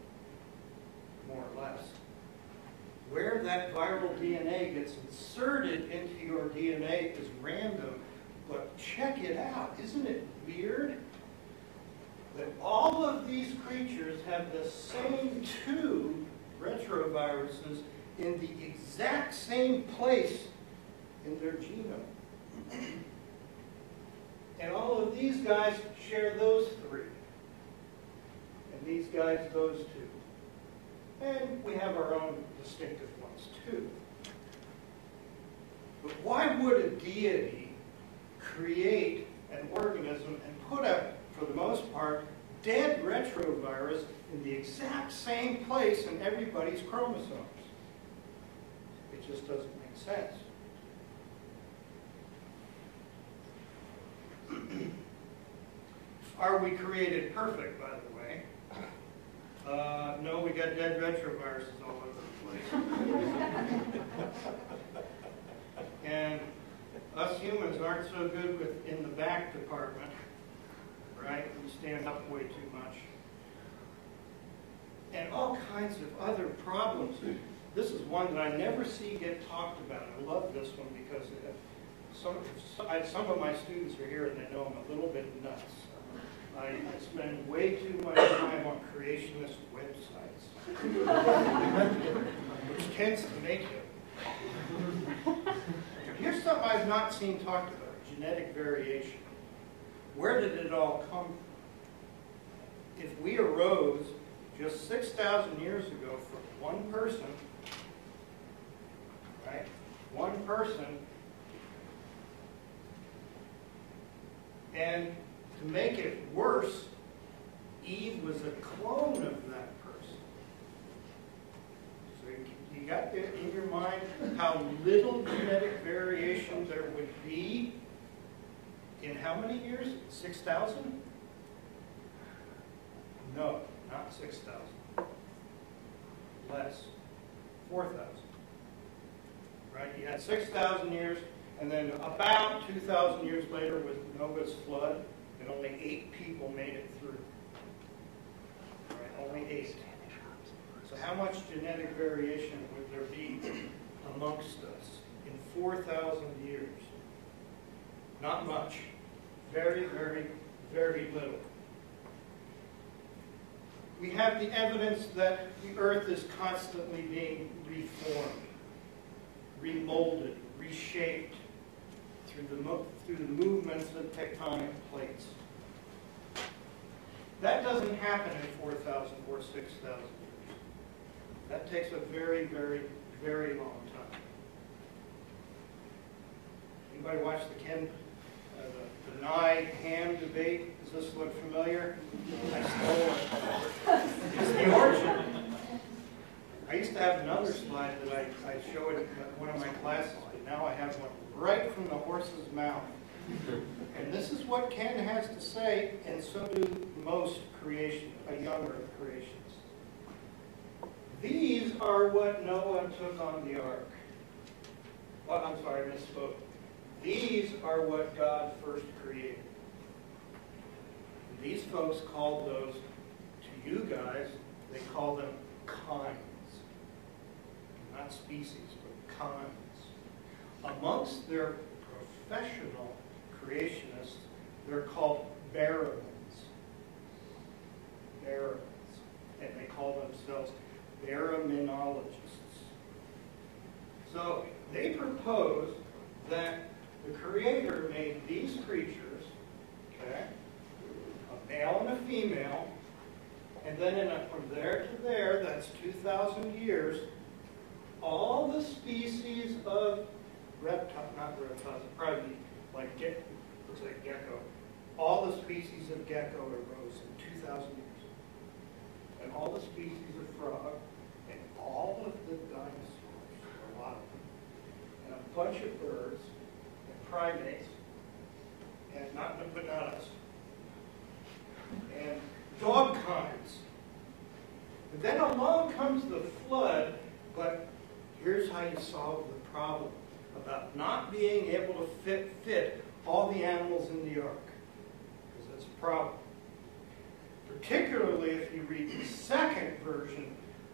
more or less. Where that viral DNA gets inserted into your DNA is random, but check it out. Isn't it weird that all of these creatures have the same 2 retroviruses in the exact same place in their genome? And all of these guys share those 3. And these guys, those 2. And we have our own distinctive ones, too. But why would a deity create an organism and put up, for the most part, dead retrovirus in the exact same place in everybody's chromosomes? It just doesn't make sense. Are we created perfect, by the way? No, we got dead retroviruses all over the place. And us humans aren't so good in the back department, right? We stand up way too much. And all kinds of other problems. This is one that I never see get talked about. I love this one because some of my students are here and they know I'm a little bit nuts. I spend way too much time on creationist websites, which tends to make it. Here's something I've not seen talked about, genetic variation. Where did it all come from? If we arose just 6,000 years ago from one person, right? One person, and to make it worse, Eve was a clone of that person. So you got in your mind how little genetic variation there would be in how many years? 6,000? No, not 6,000. Less. 4,000. Right? You had 6,000 years, and then about 2,000 years later with Noah's flood, and only 8 people made it through. Right? Only 8. So how much genetic variation would there be amongst us in 4,000 years? Not much. Very, very, very little. We have the evidence that the earth is constantly being reformed, remolded, reshaped through the movements of tectonic plates. That doesn't happen in 4,000 or 6,000 years. That takes a very, very, very long time. Anybody watch the Nye-Ham debate? Does this look familiar? I stole it. It's the origin. from the horse's mouth. And this is what Ken has to say, and so do most younger creationists. These are what Noah took on the ark. Oh, I'm sorry, I misspoke. These are what God first created. And these folks called those, to you guys, they call them kinds. Not species, but kinds. Amongst their professional creationists, they're called baramins. Baramins. And they call themselves baraminologists. So they propose that the Creator made these creatures, okay, a male and a female, and then from there to there, that's 2,000 years, all the species of not reptiles, probably like looks like gecko. All the species of gecko arose in 2,000 years. And all the species of frog, and all of the dinosaurs, a lot of them, and a bunch of birds, and primates, and but not us, and dog kinds. And then along comes the flood, but here's how you solve the problem about not being able to fit all the animals in the ark, because that's a problem. Particularly if you read the second version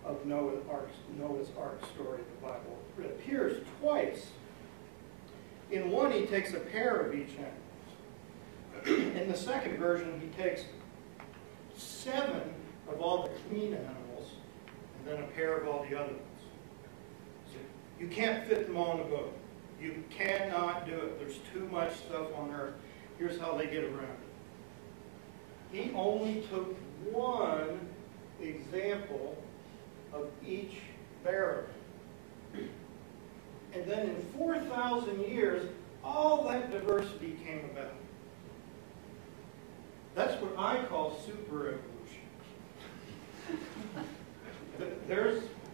of Noah's Ark story in the Bible. It appears twice. In one, he takes a pair of each animal. In the second version, he takes 7 of all the clean animals, and then a pair of all the other ones. So you can't fit them all in a boat. You cannot do it. There's too much stuff on earth. Here's how they get around it. He only took one example of each baramin. And then in 4,000 years, all that diversity came about. That's what I call super evolution.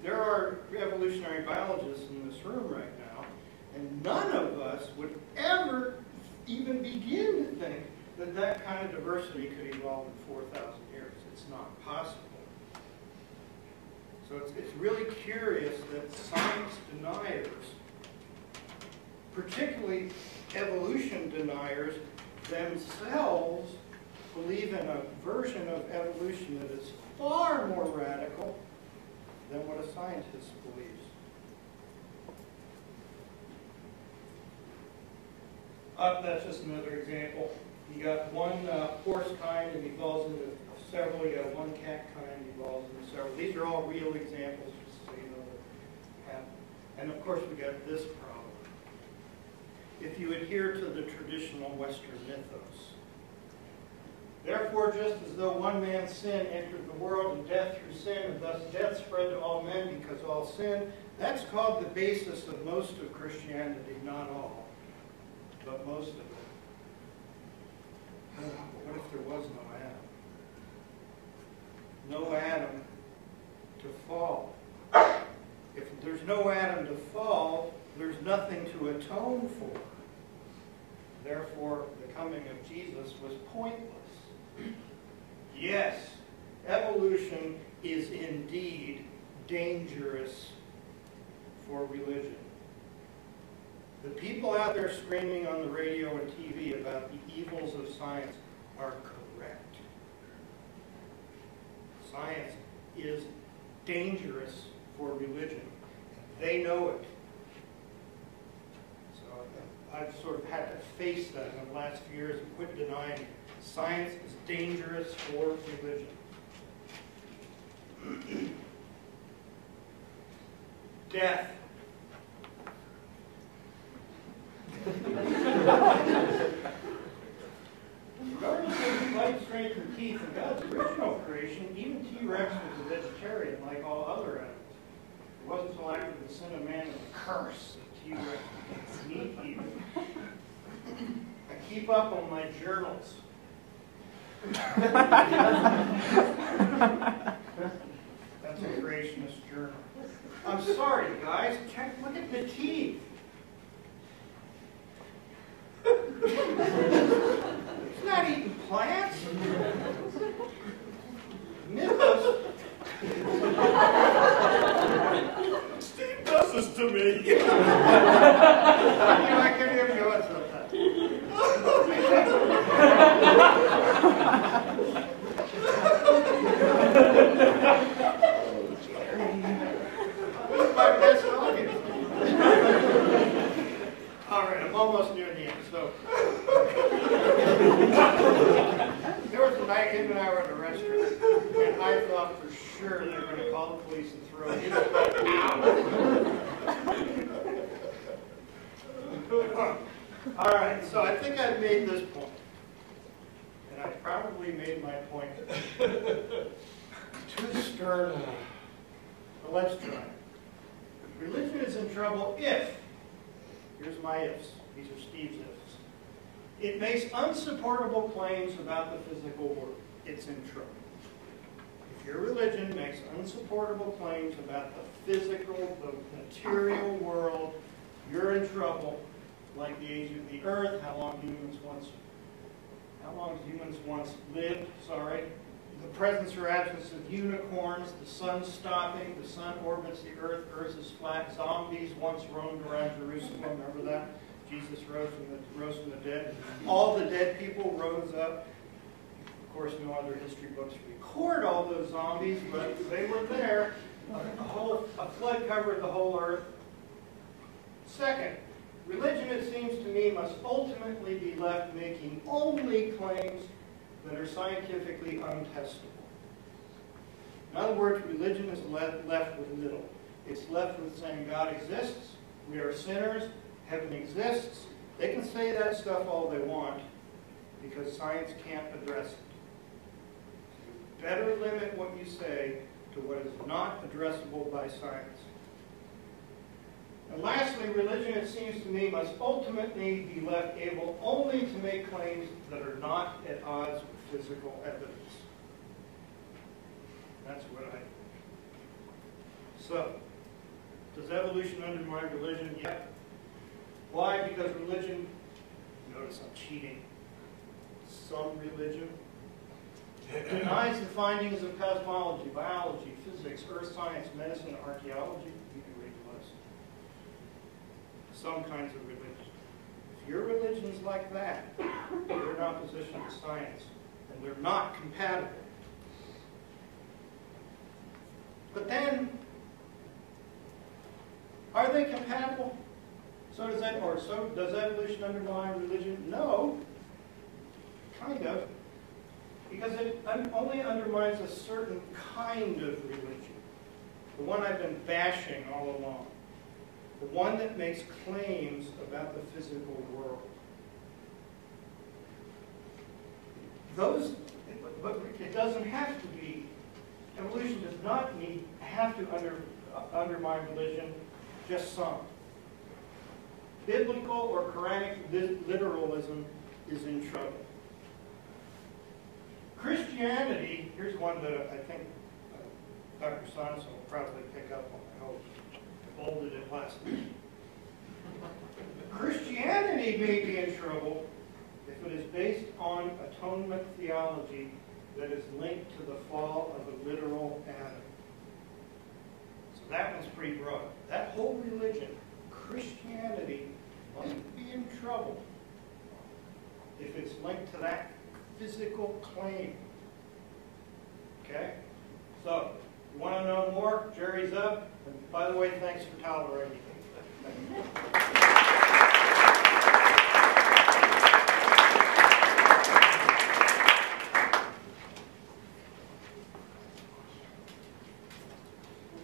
There are evolutionary biologists in this room right now, and none of us would ever even begin to think that that kind of diversity could evolve in 4,000 years. It's not possible. So it's really curious that science deniers, particularly evolution deniers, themselves believe in a version of evolution that is far more radical than what a scientist believes. That's just another example. You got one horse kind and evolves into several. You got one cat kind evolves into several. These are all real examples, just so you know that happen. And of course, we got this problem. If you adhere to the traditional Western mythos, therefore, just as though one man's sin entered the world and death through sin, and thus death spread to all men because all sinned, that's called the basis of most of Christianity, not all, but most of it. What if there was no Adam? No Adam to fall. If there's no Adam to fall, there's nothing to atone for. Therefore, the coming of Jesus was pointless. Yes, evolution is indeed dangerous for religion. The people out there screaming on the radio and TV about the evils of science are correct. Science is dangerous for religion. They know it. So I've sort of had to face that in the last few years and quit denying it. Science is dangerous for religion. Death. Regardless of life, strength, and teeth, in God's original creation, even T-Rex was a vegetarian like all other animals. It wasn't until after the sin of man and the curse that T-Rex became meat eater. I keep up on my journals. That's a creationist journal. I'm sorry, guys. Look at the teeth. It's not eating plants. Mythos. Steve does this to me. I can't even go into that. This is my best audience. All right, I'm almost near the end. So there was a night him and I were at a restaurant, and I thought for sure they were going to call the police and throw him out. All right, so I think I've made this point, and I probably made my point too stern. But let's try. Religion is in trouble if, here's my ifs, these are Steve's ifs, it makes unsupportable claims about the physical world. It's in trouble. If your religion makes unsupportable claims about the physical, the material world, you're in trouble. Like the age of the earth, how long humans once lived, the presence or absence of unicorns, the sun stopping, the sun orbits the earth is flat, zombies once roamed around Jerusalem, remember that? Jesus rose from the dead. All the dead people rose up. Of course, no other history books record all those zombies, but they were there. A flood covered the whole earth. Second, religion, it seems to me, must ultimately be left making only claims that are scientifically untestable. In other words, religion is left with little. It's left with saying God exists, we are sinners, heaven exists. They can say that stuff all they want because science can't address it. So you better limit what you say to what is not addressable by science. And lastly, religion, it seems to me, must ultimately be left able only to make claims that are not at odds with physical evidence. That's what I think. So, does evolution undermine religion? Yeah. Why? Because religion, notice I'm cheating, some religion, denies the findings of cosmology, biology, physics, earth science, medicine, archaeology. You can read the list. Some kinds of religion. If your religion's like that, you're in opposition to science, and they're not compatible. But then, are they compatible? So does evolution undermine religion? No, kind of, because it only undermines a certain kind of religion, the one I've been bashing all along. The one that makes claims about the physical world. But it doesn't have to be. Evolution does not have to undermine religion, just some. Biblical or Quranic literalism is in trouble. Christianity, here's one that I think Dr. Sonson will probably pick up on, I hope. Bolded it last week. Christianity may be in trouble if it is based on atonement theology that is linked to the fall of a literal Adam. So that one's pretty broad. That whole religion, Christianity, might be in trouble if it's linked to that physical claim. Okay? So, you want to know more? Jerry's up. And by the way, thanks for tolerating me.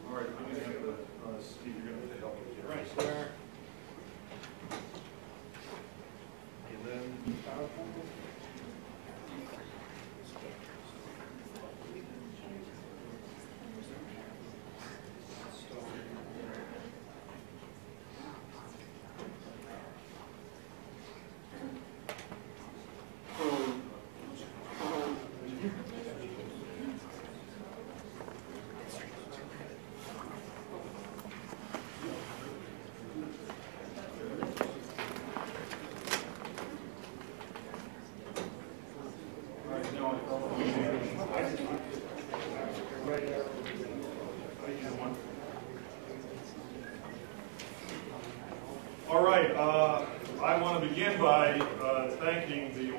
All right, I'm going to have Steve, you're going to have to help me. Right, sir. And then, All right, I want to begin by thanking the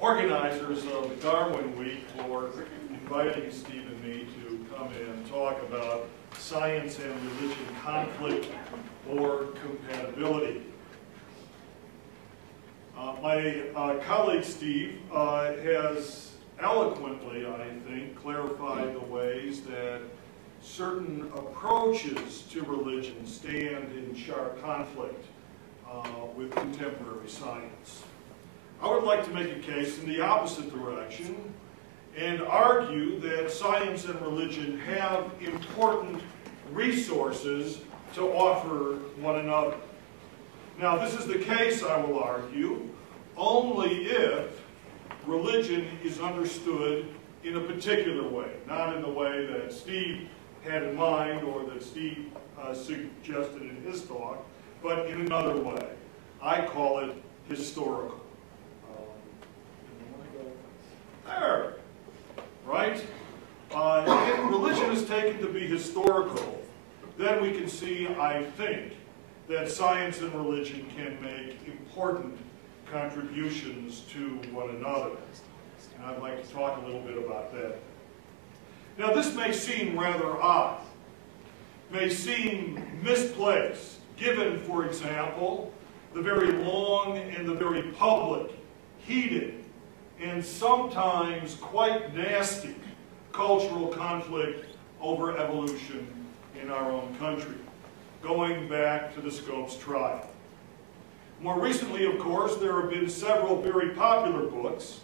organizers of the Darwin Week for inviting Steve and me to come and talk about science and religion conflict or compatibility. My colleague Steve has eloquently, I think, clarified the ways that certain approaches to religion stand in sharp conflict with contemporary science. I would like to make a case in the opposite direction and argue that science and religion have important resources to offer one another. Now, this is the case, I will argue, only if religion is understood in a particular way, not in the way that Steve had in mind or that Steve suggested in his talk, but in another way. I call it historical. There, right? If religion is taken to be historical, then we can see, I think, that science and religion can make important contributions to one another. And I'd like to talk a little bit about that. Now, this may seem rather odd, may seem misplaced, given, for example, the very long and the very public, heated, and sometimes quite nasty cultural conflict over evolution in our own country, going back to the Scopes trial. More recently, of course, there have been several very popular books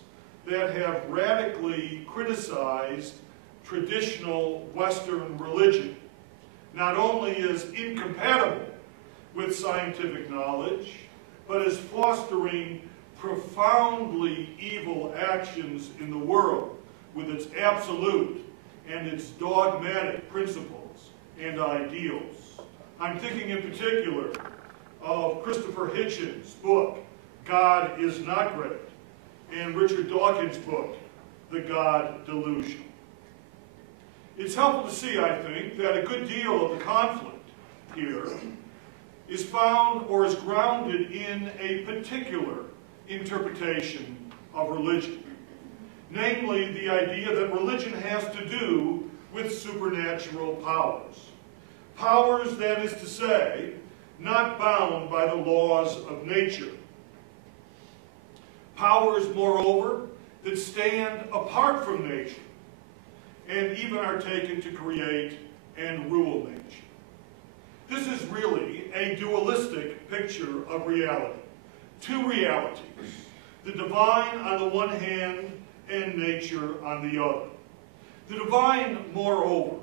that have radically criticized traditional Western religion, not only as incompatible with scientific knowledge, but as fostering profoundly evil actions in the world with its absolute and its dogmatic principles and ideals. I'm thinking in particular of Christopher Hitchens' book, God is Not Great, and Richard Dawkins' book, The God Delusion. It's helpful to see, I think, that a good deal of the conflict here is found or is grounded in a particular interpretation of religion. Namely, the idea that religion has to do with supernatural powers. Powers, that is to say, not bound by the laws of nature. Powers, moreover, that stand apart from nature and even are taken to create and rule nature. This is really a dualistic picture of reality. Two realities, the divine on the one hand and nature on the other. The divine, moreover,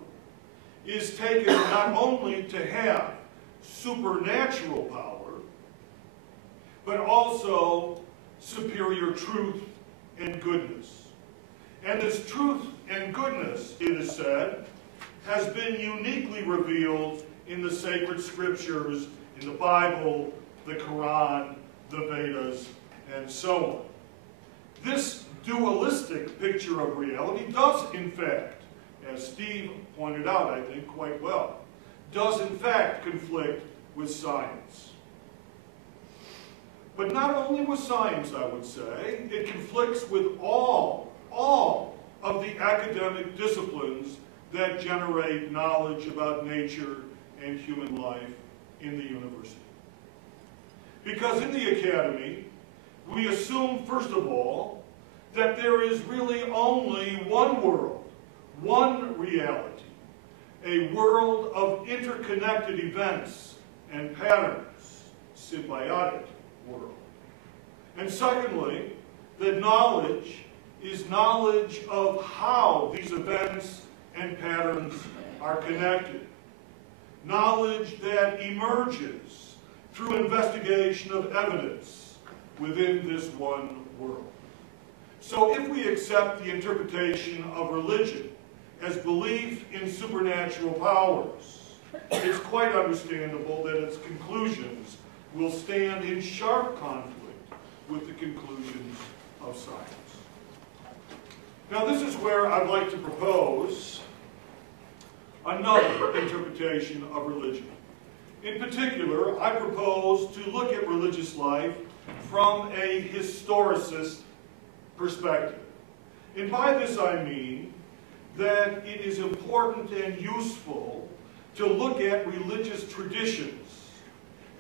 is taken not only to have supernatural power, but also superior truth and goodness. And this truth and goodness, it is said, has been uniquely revealed in the sacred scriptures, in the Bible, the Quran, the Vedas, and so on. This dualistic picture of reality does, in fact, as Steve pointed out, I think, quite well, does in fact conflict with science. But not only with science, I would say, it conflicts with all of the academic disciplines that generate knowledge about nature and human life in the university. Because in the academy, we assume, first of all, that there is really only one world, one reality, a world of interconnected events and patterns, symbiotic world. And secondly, that knowledge is knowledge of how these events and patterns are connected. Knowledge that emerges through investigation of evidence within this one world. So if we accept the interpretation of religion as belief in supernatural powers, it's quite understandable that its conclusions will stand in sharp conflict with the conclusions of science. Now this is where I'd like to propose another interpretation of religion. In particular, I propose to look at religious life from a historicist perspective. And by this I mean that it is important and useful to look at religious traditions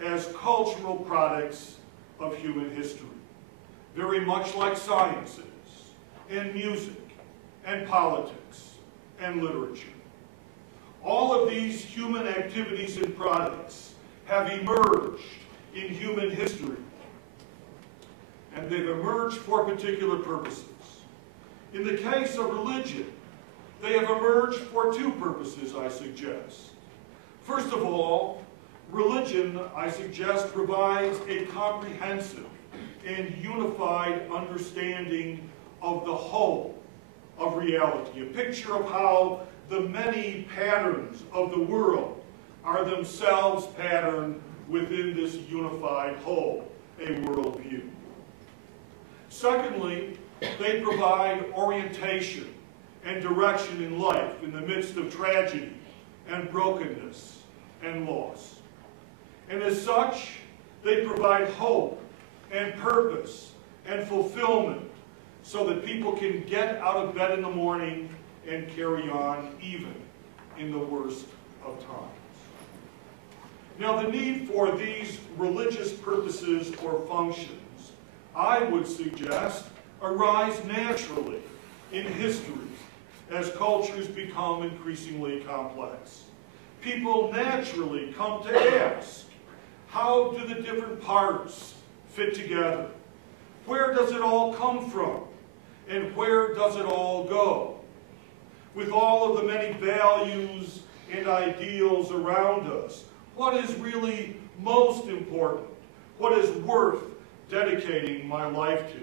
as cultural products of human history, very much like sciences and music and politics and literature. All of these human activities and products have emerged in human history, and they've emerged for particular purposes. In the case of religion, they have emerged for two purposes, I suggest. First of all, religion, I suggest, provides a comprehensive and unified understanding of the whole of reality, a picture of how the many patterns of the world are themselves patterned within this unified whole, a worldview. Secondly, they provide orientation and direction in life in the midst of tragedy and brokenness and loss. And as such, they provide hope and purpose and fulfillment so that people can get out of bed in the morning and carry on even in the worst of times. Now, the need for these religious purposes or functions, I would suggest, arise naturally in history as cultures become increasingly complex. People naturally come to ask, how do the different parts fit together? Where does it all come from? And where does it all go? With all of the many values and ideals around us, what is really most important? What is worth dedicating my life to?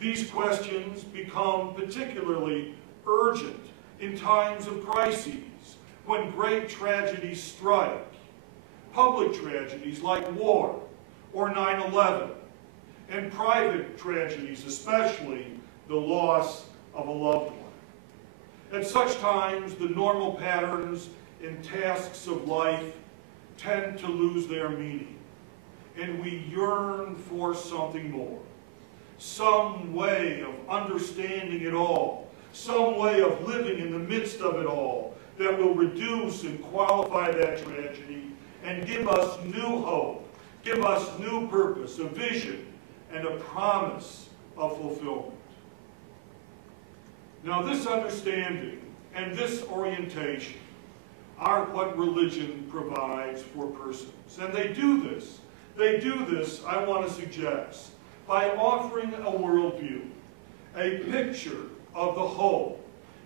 These questions become particularly urgent in times of crises, when great tragedies strike. Public tragedies like war or 9/11, and private tragedies, especially the loss of a loved one. At such times, the normal patterns and tasks of life tend to lose their meaning, and we yearn for something more. Some way of understanding it all, some way of living in the midst of it all that will reduce and qualify that tragedy and give us new hope, give us new purpose, a vision, and a promise of fulfillment. Now, this understanding and this orientation are what religion provides for persons. And they do this, I want to suggest, by offering a worldview, a picture of the whole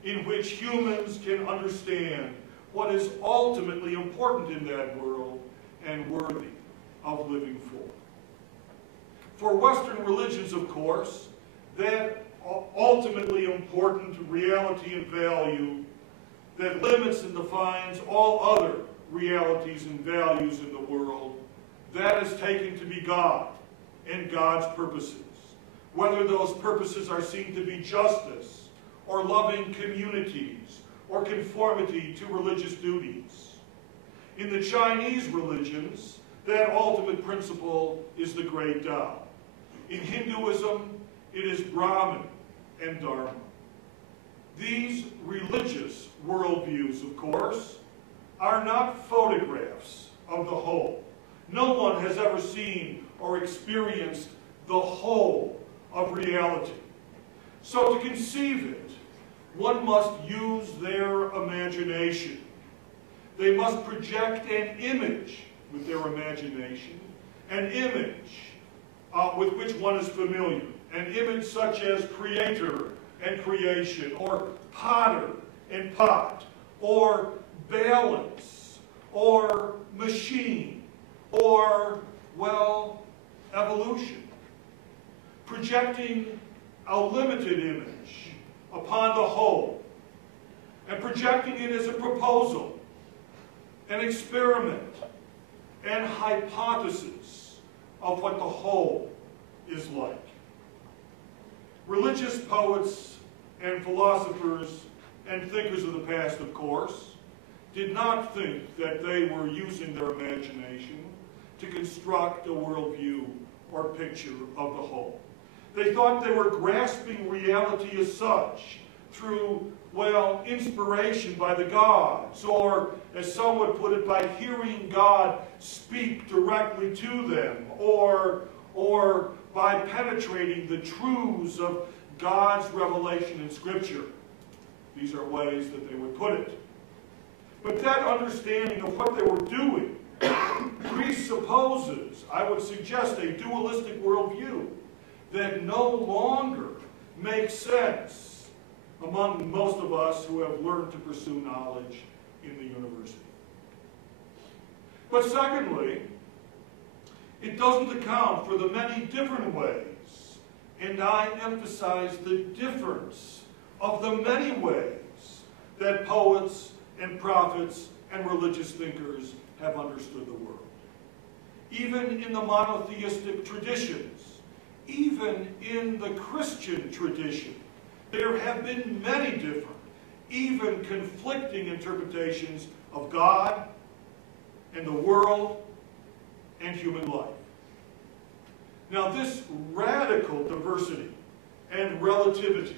in which humans can understand what is ultimately important in that world and worthy of living for. For Western religions, of course, that ultimately important reality and value that limits and defines all other realities and values in the world, that is taken to be God and God's purposes, whether those purposes are seen to be justice or loving communities or conformity to religious duties. In the Chinese religions, that ultimate principle is the Great Tao. In Hinduism, it is Brahman and Dharma. These religious worldviews, of course, are not photographs of the whole. No one has ever seen or experienced the whole of reality. So to conceive it, one must use their imagination. They must project an image with their imagination, an image with which one is familiar, an image such as creator and creation, or potter and pot, or balance, or machine, or, well, evolution. Projecting a limited image upon the whole, and projecting it as a proposal, an experiment, and hypothesis of what the whole is like. Religious poets and philosophers and thinkers of the past, of course, did not think that they were using their imagination to construct a worldview or picture of the whole. They thought they were grasping reality as such through, well, inspiration by the gods, or, as some would put it, by hearing God speak directly to them, or by penetrating the truths of God's revelation in Scripture. These are ways that they would put it. But that understanding of what they were doing presupposes, I would suggest, a dualistic worldview that no longer makes sense among most of us who have learned to pursue knowledge in the university. But secondly, it doesn't account for the many different ways, and I emphasize the difference of the many ways that poets and prophets and religious thinkers have understood the world. Even in the monotheistic traditions, even in the Christian tradition, there have been many different, even conflicting interpretations of God and the world and human life. Now, this radical diversity and relativity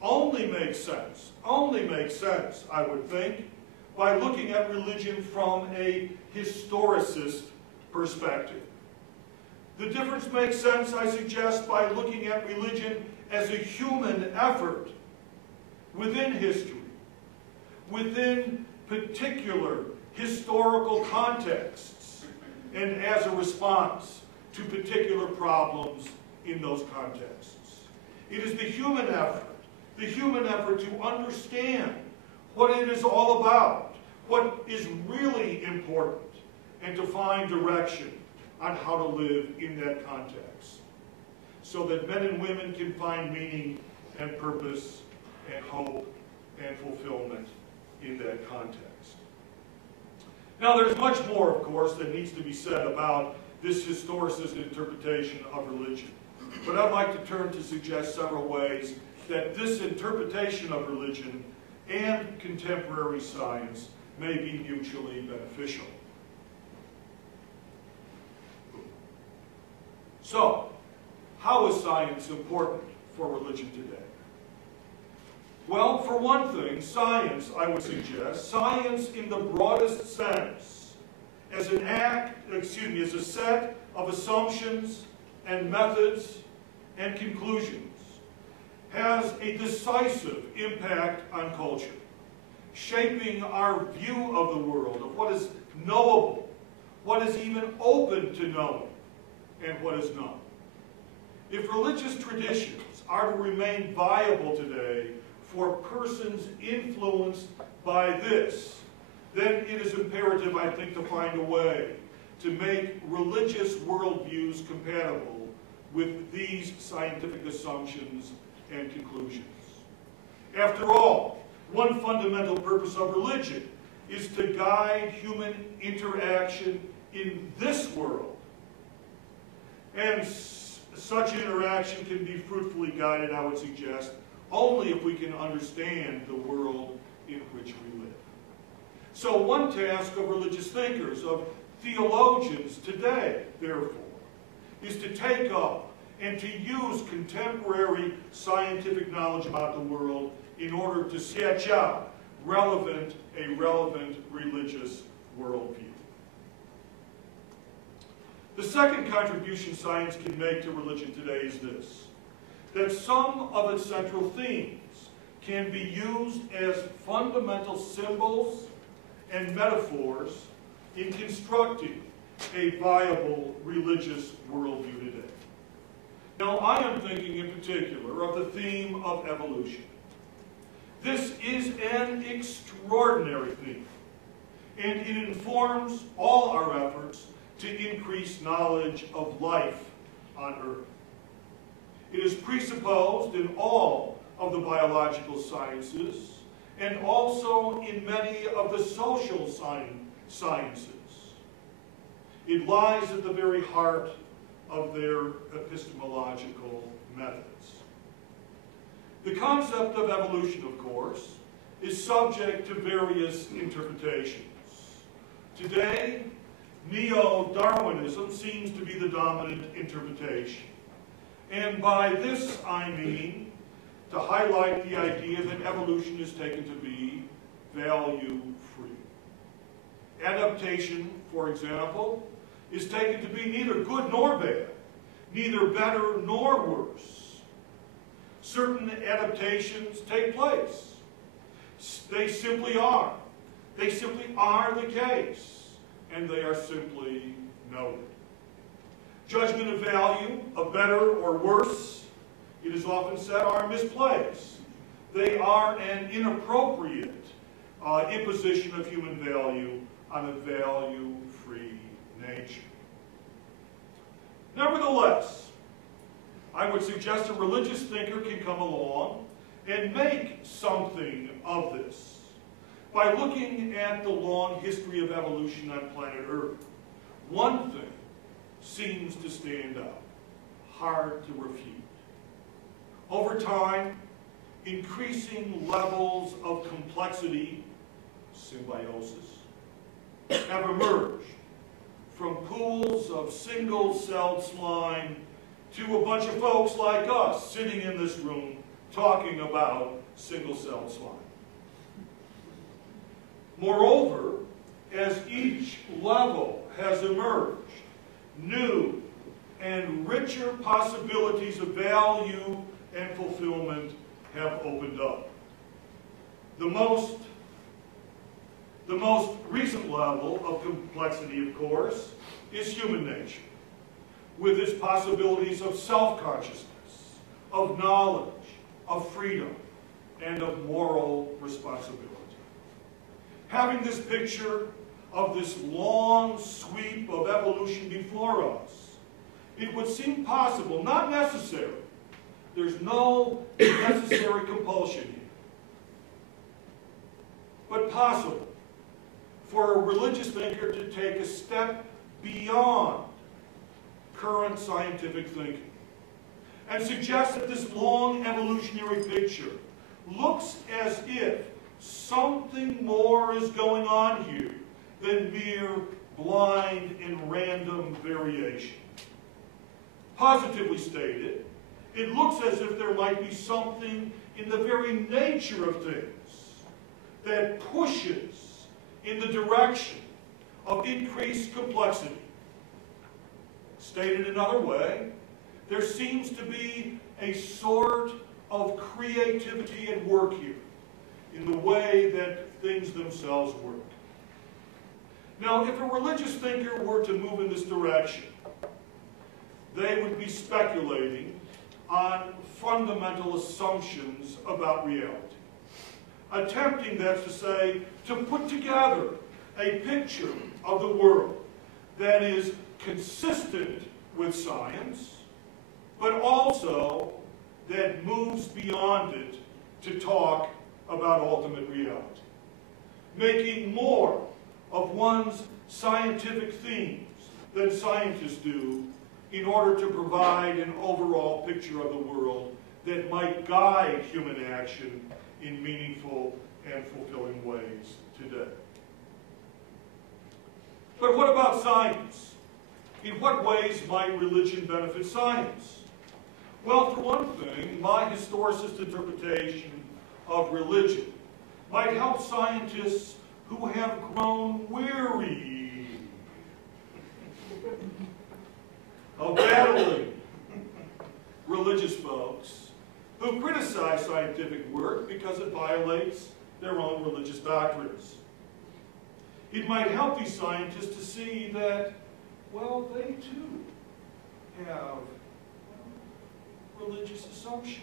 only makes sense, I would think, by looking at religion from a historicist perspective. The difference makes sense, I suggest, by looking at religion as a human effort within history, within particular historical contexts, and as a response to particular problems in those contexts. It is the human effort to understand what it is all about, what is really important, and to find direction on how to live in that context, so that men and women can find meaning and purpose and hope and fulfillment in that context. Now, there's much more, of course, that needs to be said about this historicist interpretation of religion, but I'd like to turn to suggest several ways that this interpretation of religion and contemporary science may be mutually beneficial. So, how is science important for religion today? Well, for one thing, science, I would suggest, science in the broadest sense, as a set of assumptions and methods and conclusions, has a decisive impact on culture, shaping our view of the world, of what is knowable, what is even open to knowing, and what is not. If religious traditions are to remain viable today for persons influenced by this, then it is imperative, I think, to find a way to make religious worldviews compatible with these scientific assumptions and conclusions. After all, one fundamental purpose of religion is to guide human interaction in this world. And such interaction can be fruitfully guided, I would suggest, only if we can understand the world in which we live. So one task of religious thinkers, of theologians today, therefore, is to take up and to use contemporary scientific knowledge about the world in order to sketch out a relevant religious worldview. The second contribution science can make to religion today is this: that some of its central themes can be used as fundamental symbols and metaphors in constructing a viable religious worldview today. Now, I am thinking in particular of the theme of evolution. This is an extraordinary theme, and it informs all our efforts to increase knowledge of life on Earth. It is presupposed in all of the biological sciences and also in many of the social sciences. It lies at the very heart of their epistemological methods. The concept of evolution, of course, is subject to various interpretations. Today, neo-Darwinism seems to be the dominant interpretation. And by this I mean to highlight the idea that evolution is taken to be value-free. Adaptation, for example, is taken to be neither good nor bad, neither better nor worse. Certain adaptations take place. They simply are. They simply are the case, and they are simply noted. Judgment of value, of better or worse, it is often said, are misplaced. They are an inappropriate imposition of human value on a value-free nature. Nevertheless, I would suggest a religious thinker can come along and make something of this by looking at the long history of evolution on planet Earth. One thing seems to stand out, hard to refute. Over time, increasing levels of complexity, symbiosis, have emerged from pools of single-celled slime to a bunch of folks like us sitting in this room talking about single-celled slime. Moreover, as each level has emerged, new and richer possibilities of value and fulfillment have opened up. The most recent level of complexity, of course, is human nature, with its possibilities of self-consciousness, of knowledge, of freedom, and of moral responsibility. Having this picture of this long sweep of evolution before us, it would seem possible, not necessary, there's no necessary compulsion here, but possible for a religious thinker to take a step beyond current scientific thinking and suggest that this long evolutionary picture looks as if something more is going on here than mere blind and random variation. Positively stated, it looks as if there might be something in the very nature of things that pushes in the direction of increased complexity. Stated another way, there seems to be a sort of creativity at work here in the way that things themselves work. Now, if a religious thinker were to move in this direction, they would be speculating on fundamental assumptions about reality. Attempting, that's to say, to put together a picture of the world that is consistent with science, but also that moves beyond it to talk about ultimate reality. Making more of one's scientific themes than scientists do in order to provide an overall picture of the world that might guide human action in meaningful and fulfilling ways today. But what about science? In what ways might religion benefit science? Well, for one thing, my historicist interpretation of religion might help scientists who have grown weary of battling religious folks who criticize scientific work because it violates their own religious doctrines. It might help these scientists to see that, well, they too have religious assumptions.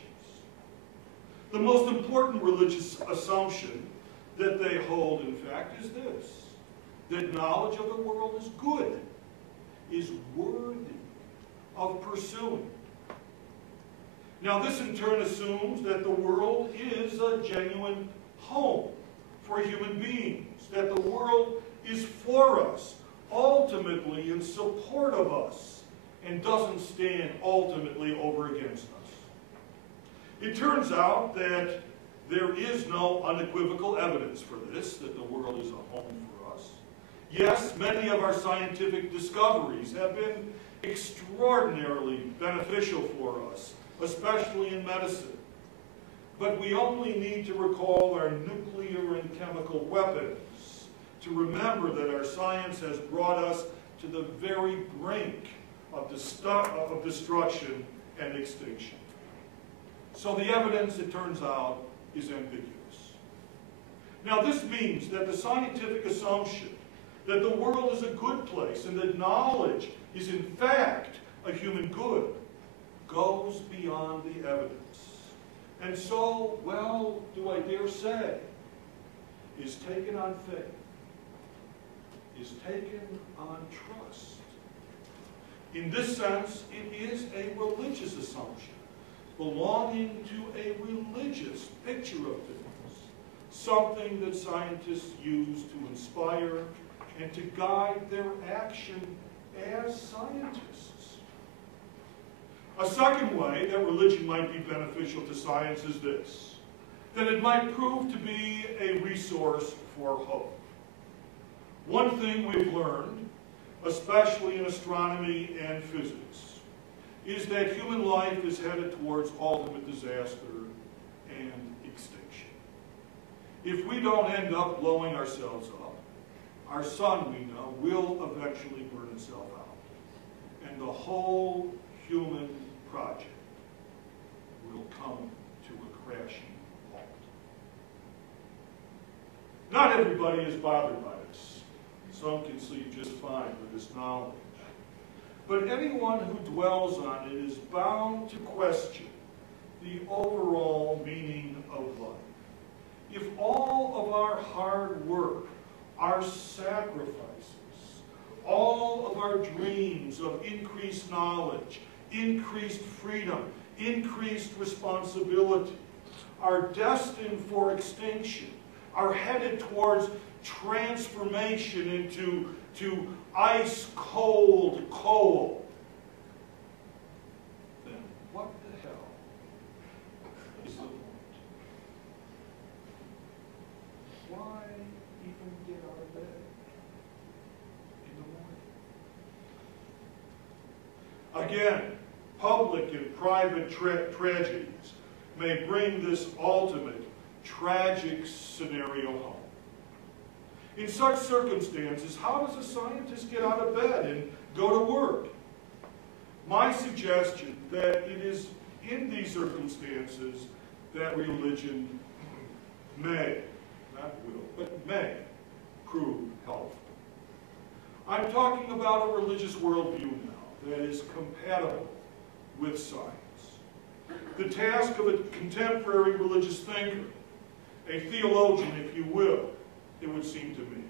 The most important religious assumption that they hold, in fact, is this: that knowledge of the world is good, is worthy of pursuing. Now, this in turn assumes that the world is a genuine home for human beings, that the world is for us, ultimately in support of us, and doesn't stand ultimately over against us. It turns out that there is no unequivocal evidence for this, that the world is a home for us. Yes, many of our scientific discoveries have been extraordinarily beneficial for us, especially in medicine. But we only need to recall our nuclear and chemical weapons to remember that our science has brought us to the very brink of destruction and extinction. So the evidence, it turns out, is ambiguous. Now this means that the scientific assumption that the world is a good place and that knowledge is in fact a human good goes beyond the evidence. And so, well, do I dare say, is taken on faith, is taken on trust. In this sense, it is a religious assumption, belonging to a religious picture of things, something that scientists use to inspire and to guide their action as scientists. A second way that religion might be beneficial to science is this, that it might prove to be a resource for hope. One thing we've learned, especially in astronomy and physics, is that human life is headed towards ultimate disaster and extinction. If we don't end up blowing ourselves up, our sun, we know, will eventually burn itself out. And the whole human project will come to a crashing halt. Not everybody is bothered by this. Some can sleep just fine with this knowledge. But anyone who dwells on it is bound to question the overall meaning of life. If all of our hard work, our sacrifices, all of our dreams of increased knowledge, increased freedom, increased responsibility, are destined for extinction, are headed towards transformation into ice-cold coal, then what the hell is the point? Why even get out of bed in the morning? Again, public and private tragedies may bring this ultimate tragic scenario home. In such circumstances, how does a scientist get out of bed and go to work? My suggestion that it is in these circumstances that religion may, not will, but may prove helpful. I'm talking about a religious worldview now that is compatible with science. The task of a contemporary religious thinker, a theologian, if you will, it would seem to me,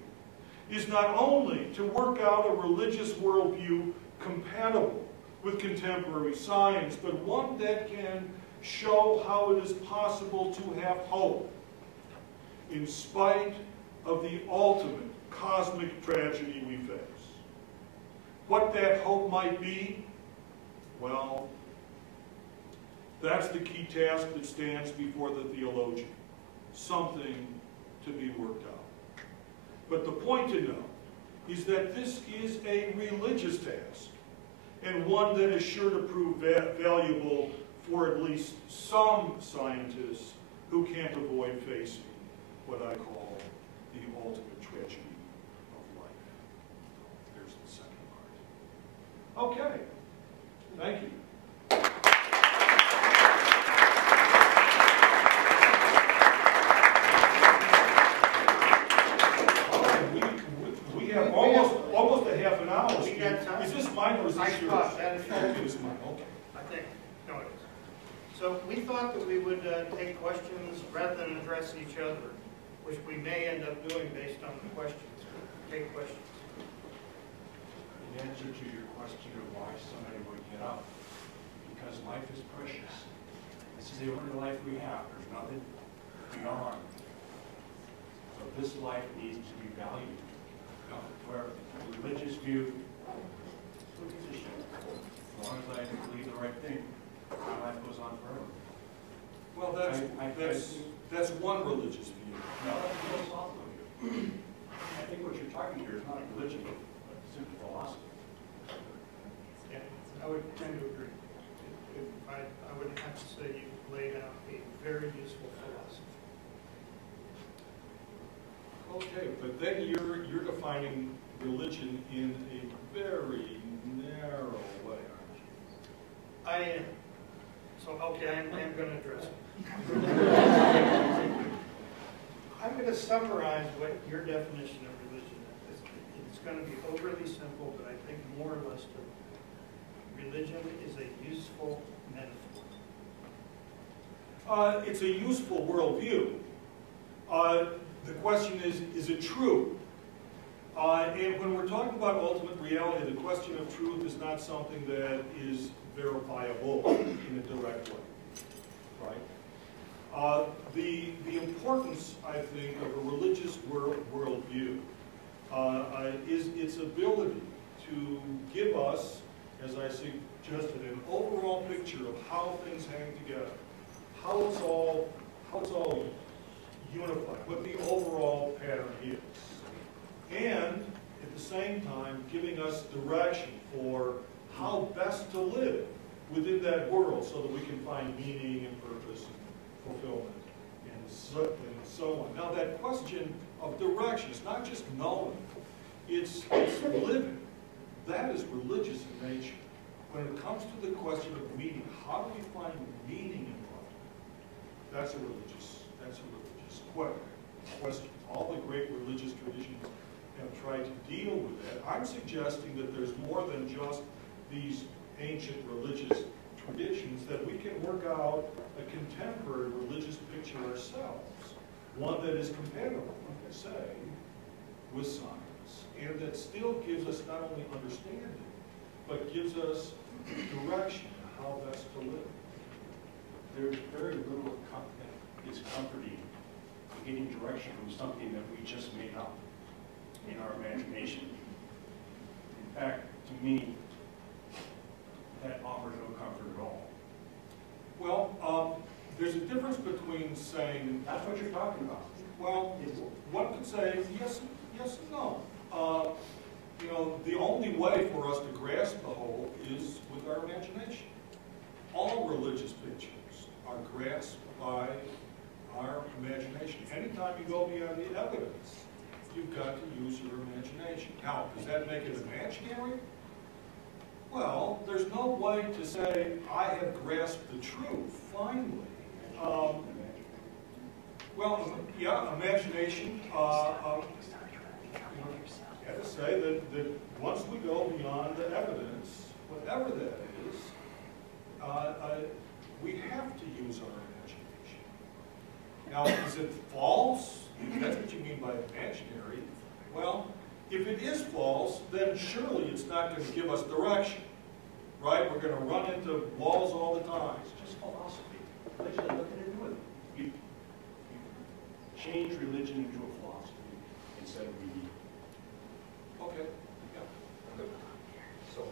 is not only to work out a religious worldview compatible with contemporary science, but one that can show how it is possible to have hope in spite of the ultimate cosmic tragedy we face. What that hope might be, well, that's the key task that stands before the theologian. Something to be worked out. But the point to note is that this is a religious task, and one that is sure to prove valuable for at least some scientists who can't avoid facing what I call the ultimate tragedy of life. There's the second part. Okay. Thank you. Almost a half an hour. Is this mine or is this yours? It is mine. Okay. I think, no, it is. So we thought that we would take questions rather than address each other, which we may end up doing based on the questions. Take questions. The answer to your question of why somebody would get up, because life is precious. This is the only life we have. There's nothing beyond. So this life needs to be valued. Where religious view, as long as I believe the right thing, my life goes on forever. Well, that's one religious view. No, that's a philosophical view. I think what you're talking here is not a religion, but simply philosophy. Yeah, I would tend to agree. I would have to say you laid out a very useful philosophy. Okay, but then you're defining religion in a very narrow way, aren't you? I am. So, okay, I am going to address it. I'm going to summarize what your definition of religion is. It's going to be overly simple, but I think more or less true. Religion is a useful metaphor. It's a useful worldview. The question is it true? And when we're talking about ultimate reality, the question of truth is not something that is verifiable in a direct way, right? The importance, I think, of a religious worldview is its ability to give us, as I suggested, an overall picture of how things hang together, how it's all unified, what the overall pattern is, and at the same time giving us direction for how best to live within that world so that we can find meaning and purpose and fulfillment and so on. Now that question of direction is not just knowing, it's living. That is religious in nature. When it comes to the question of meaning, how do we find meaning in life? That's a religious question. All the great religious traditions have tried to deal with that. I'm suggesting that there's more than just these ancient religious traditions, that we can work out a contemporary religious picture ourselves, one that is compatible, like I say, with science, and that still gives us not only understanding, but gives us direction on how best to live. There's very little that is comforting in getting direction from something that we just made up in our imagination. In fact, to me, that offers no comfort at all. Well, there's a difference between saying, That's what you're talking about. well, one could say yes and no. You know, the only way for us to grasp the whole is with our imagination. All religious pictures are grasped by our imagination. Anytime you go beyond the evidence, you've got to use your imagination. Now, does that make it imaginary? Well, there's no way to say, I have grasped the truth, finally. Well, yeah, imagination, I have to say that once we go beyond the evidence, whatever that is, we have to use our imagination. Now, is it false? If that's what you mean by imaginary. Well, if it is false, then surely it's not going to give us direction, right? We're going to run into walls all the time. It's just philosophy. Religion has nothing to do with it. You change religion into a philosophy instead of meaning. Okay. So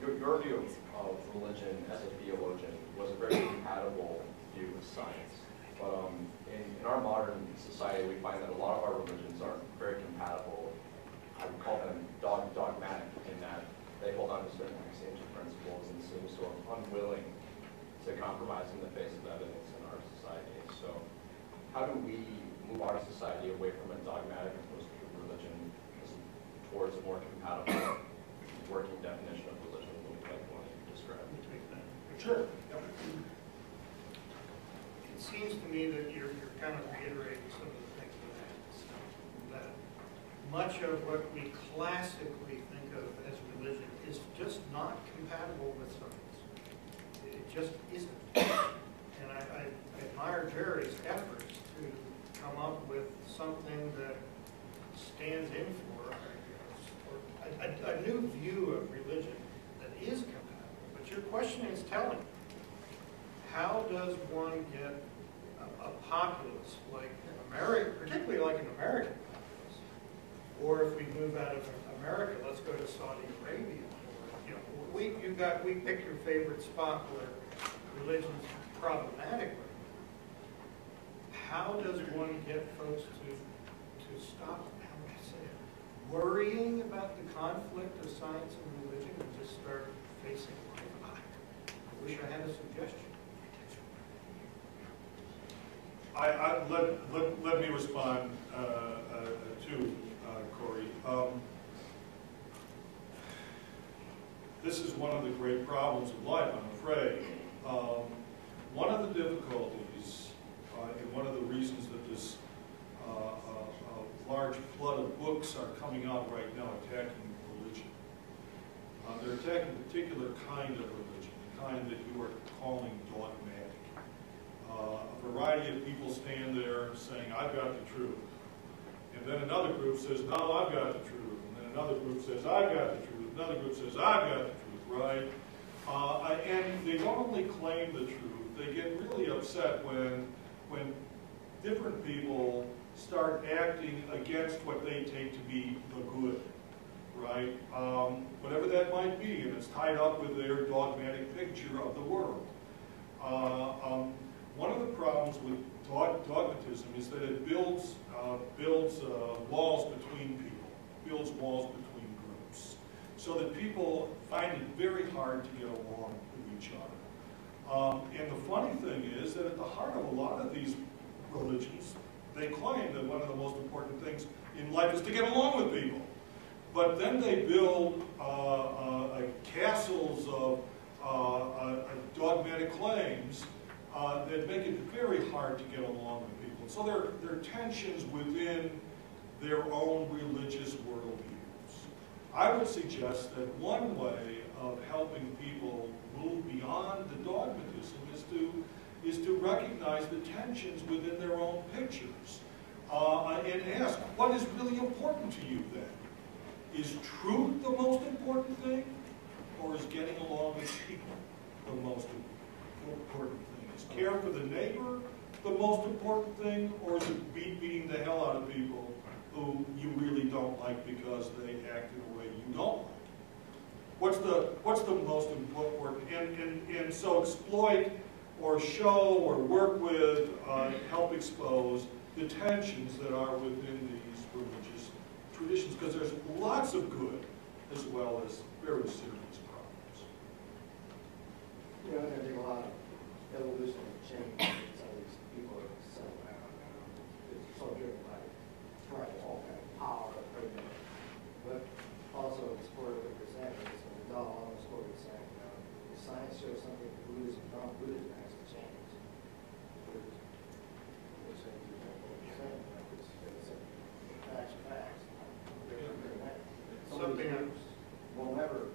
your view of religion as a theologian was a very compatible view with science. But in our modern society, we find that a lot of our religions aren't very compatible. I would call them dogmatic in that they hold on to certain ancient principles and seem so unwilling to compromise in the face of evidence in our society. So how do we move our society away from a dogmatic approach to religion towards a more compatible working definition of religion, like the one you described? Sure. It seems to me that you're kind of reiterating some of the things that much of what we classically think of as religion is just not compatible with science. It just isn't. And I admire Jerry's efforts to come up with something that stands in for, a new view of religion that is compatible. But your question is telling. How does one get a populace like America, particularly like an American populace, or if we move out of America, let's go to Saudi Arabia. You know, we pick your favorite spot where religion's problematic. how does one get folks to stop, how would I say it, worrying about the conflict of science and religion and just start facing life? I wish I had a suggestion. Let me respond to Corey. This is one of the great problems of life, I'm afraid. One of the difficulties, and one of the reasons that this large flood of books are coming out right now attacking religion, they're attacking a particular kind of religion, the kind that you are calling dogmatic. A variety of people stand there saying, I've got the truth. And then another group says, no, I've got the truth. And then another group says, I've got the truth. Another group says, I've got the truth, right? And they don't only claim the truth, they get really upset when different people start acting against what they take to be the good, right? Whatever that might be, and it's tied up with their dogmatic picture of the world. One of the problems with dogmatism is that it builds walls between people, builds walls between groups, so that people find it very hard to get along with each other. And the funny thing is that at the heart of a lot of these religions, they claim that one of the most important things in life is to get along with people. But then they build castles of dogmatic claims that make it very hard to get along with people. So there are tensions within their own religious worldviews. I would suggest that one way of helping people move beyond the dogmatism is to recognize the tensions within their own pictures and ask, what is really important to you then? Is truth the most important thing, or is getting along with people the most important thing? Is care for the neighbor the most important thing, or is it beating the hell out of people who you really don't like because they act in a way you don't like? What's the most important? And so exploit or show or work with, help expose the tensions that are within these religious traditions, because there's lots of good as well as very serious problems. You know, I think a lot of evolutionary change that some of these people are settled down. It's so driven by tribal all kind of power, but also explored what you're saying. So it's all almost what you're saying. The science shows something that Buddhism has to change. Which I think what you're saying. It's facts are facts. Something else. Will never,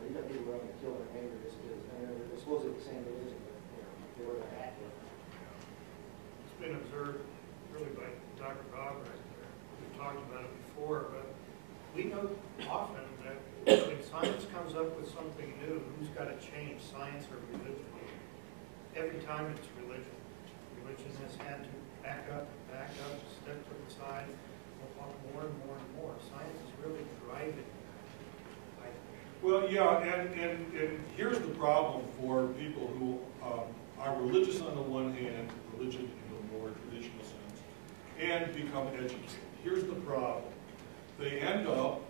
you got people running to kill their neighbor just because, I mean, they're supposedly the same religion, but, they were going to act different. It's been observed really by Dr. Bob right there. We've talked about it before, but we know often that when science comes up with something new, who's got to change, science or religion? Every time it's religion. Religion has had to back up, step to the side, more and more and more. Science is really driving. Well, yeah, and here's the problem for people who are religious on the one hand, religion in the more traditional sense, and become educated. Here's the problem. They end up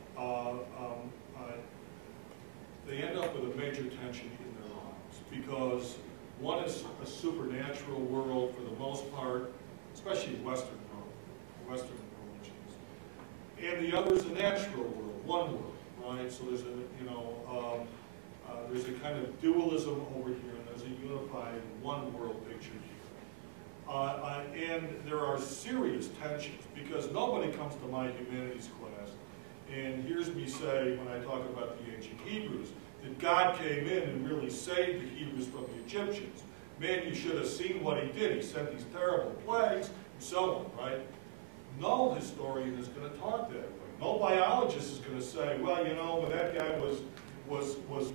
with a major tension in their lives, because one is a supernatural world for the most part, especially Western religions, and the other is a natural world, one world. Right, so there's there's a kind of dualism over here, and there's a unified one world picture here. And there are serious tensions, because nobody comes to my humanities class and hears me say, when I talk about the ancient Hebrews, that God came in and really saved the Hebrews from the Egyptians. Man, you should have seen what he did. He sent these terrible plagues and so on, right? No historian is going to talk that way. No biologist is going to say, well, when that guy was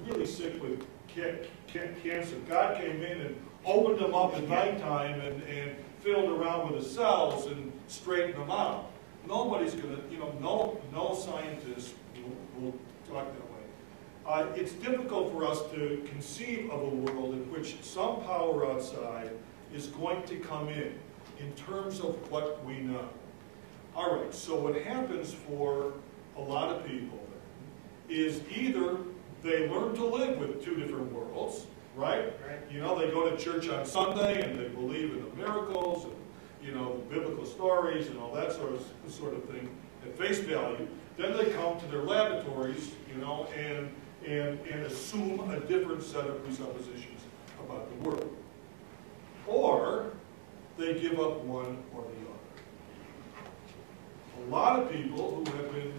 really sick with cancer, God came in and opened him up at nighttime and fiddled around with the cells and straightened them out. Nobody's going to, no scientist will talk that way. It's difficult for us to conceive of a world in which some power outside is going to come in in terms of what we know. All right, so what happens for a lot of people is either they learn to live with two different worlds, right? You know, they go to church on Sunday and they believe in the miracles and, you know, the biblical stories and all that sort of thing at face value. Then they come to their laboratories, you know, and assume a different set of presuppositions about the world. Or they give up one or the other. A lot of people who have been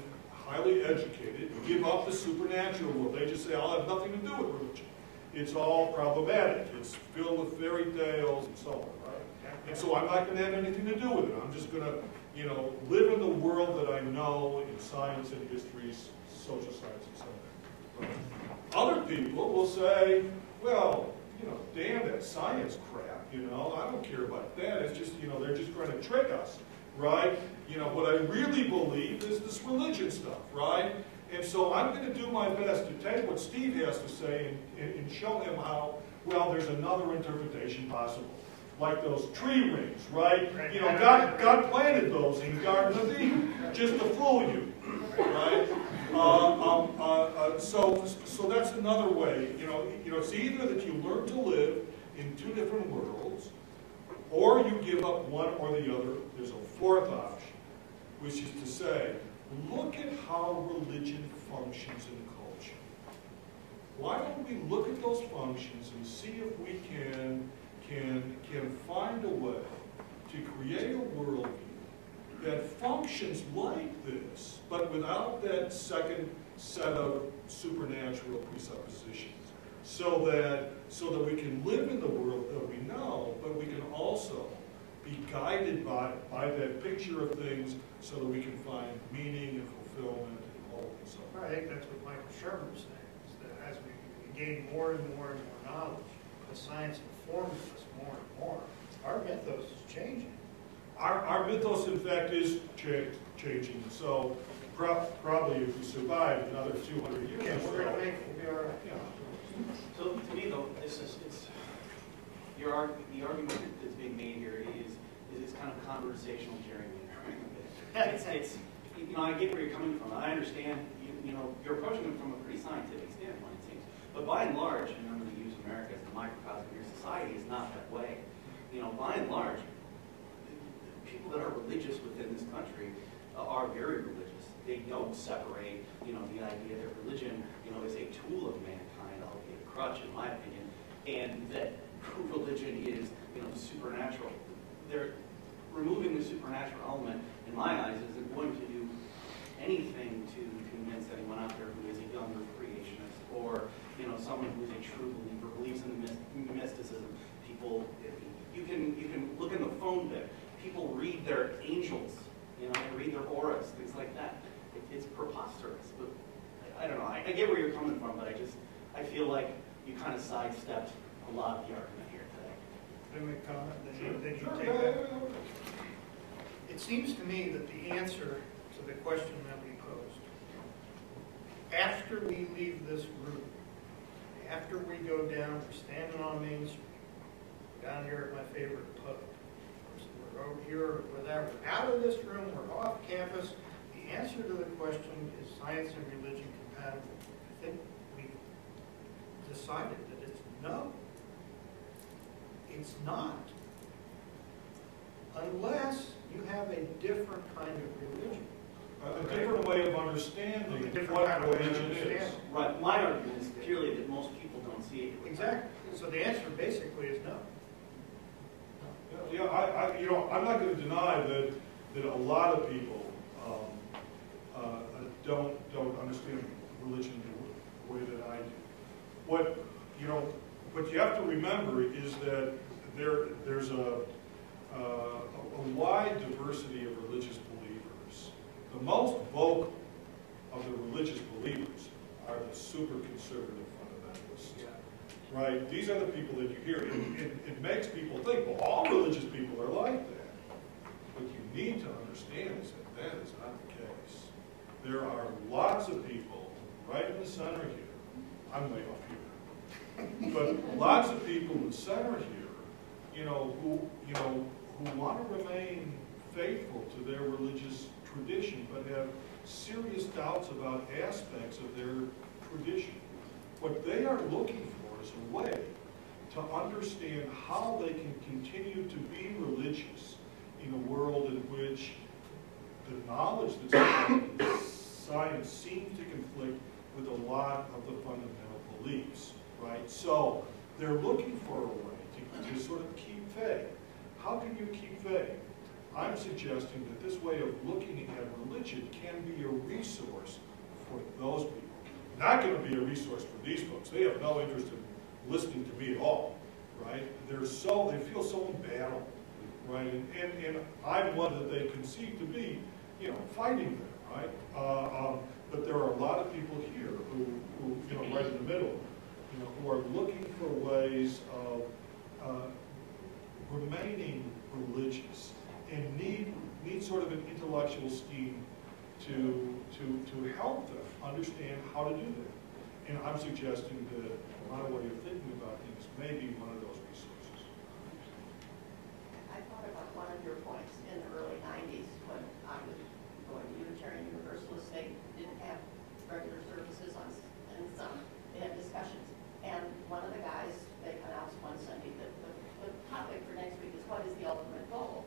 highly educated give up the supernatural world. They just say, I'll have nothing to do with religion. It's all problematic. It's filled with fairy tales and so on, right? And so I'm not going to have anything to do with it. I'm just going to, you know, live in the world that I know in science and history, social science and so on. Other people will say, well, you know, damn that science crap, you know, I don't care about that. It's just, you know, they're just trying to trick us, right? You know, what I really believe is this religion stuff, right? And so I'm going to do my best to take what Steve has to say and show him how, well, there's another interpretation possible. Like those tree rings, right? You know, God planted those in the Garden of Eden just to fool you, right? So that's another way. You know, it's either that you learn to live in two different worlds, or you give up one or the other. There's a fourth option, which is to say, look at how religion functions in culture. Why don't we look at those functions and see if we can find a way to create a worldview that functions like this, but without that second set of supernatural presuppositions, so that we can live in the world that we know, but we can also be guided by that picture of things, so that we can find meaning and fulfillment and hope and so on. I think that's what Michael Sherman was saying, is that as we gain more and more and more knowledge, the science informs us more and more, our mythos is changing. Our mythos, in fact, is changing. So probably if we survive another 200 years, Yeah, we'll be all right. Yeah. So to me though, it's the argument that's being made here is kind of conversational gerrymandering. It's you know, I get where you're coming from. I understand you know you're approaching it from a pretty scientific standpoint, it seems. But by and large, and I'm going to use America as the microcosm of your society, is not that way. You know, by and large, people that are religious within this country are very religious. They don't separate, you know, the idea that religion, you know, is a tool of mankind, albeit a crutch, in my opinion, and that religion is, you know, supernatural. They're removing the supernatural element, in my eyes, isn't going to do anything to convince anyone out there who is a younger creationist, or, you know, someone who is a true believer, believes in the mysticism. People, you can look in the phone book. People read their angels, you know, they read their auras, things like that. It's preposterous, but I don't know. I get where you're coming from, but I feel like you kind of sidestepped a lot of the argument here today. Let me comment, then you take that. It seems to me that the answer to the question that we posed, after we leave this room, after we go down, we're standing on Main Street, down here at my favorite pub, we're over here, we're out of this room, we're off campus, the answer to the question, is science and religion compatible? I think we've decided that it's no. It's not. Unless you have a different kind of religion. A different way of understanding what religion is. Right. My argument is purely that most people don't see it. Exactly. So the answer basically is no. Yeah, you know, I'm not going to deny that a lot of people don't understand religion the way that I do. What you have to remember is that there's a wide diversity of religious believers. The most vocal of the religious believers are the super conservative fundamentalists. Yeah. Right? These are the people that you hear. It makes people think, well, all religious people are like that. What you need to understand is that that is not the case. There are lots of people right in the center here. I'm way off here. But lots of people in the center here, who faithful to their religious tradition, but have serious doubts about aspects of their tradition. What they are looking for is a way to understand how they can continue to be religious in a world in which the knowledge that's science seems to conflict with a lot of the fundamental beliefs, right? So they're looking for a way to sort of keep faith. How can you keep faith? I'm suggesting that this way of looking at religion can be a resource for those people. Not going to be a resource for these folks. They have no interest in listening to me at all, right? They feel so embattled, right? And I'm one that they conceive to be, fighting them, right? But there are a lot of people here who right in the middle, who are looking for ways of remaining religious and need sort of an intellectual scheme to help them understand how to do that. And I'm suggesting that a lot of what you're thinking about things may be one of those resources. I thought about one of your points in the early 90s when I was going to Unitarian Universalist. They didn't have regular services in summer. They had discussions. And one of the guys, they announced one Sunday that the topic for next week is what is the ultimate goal?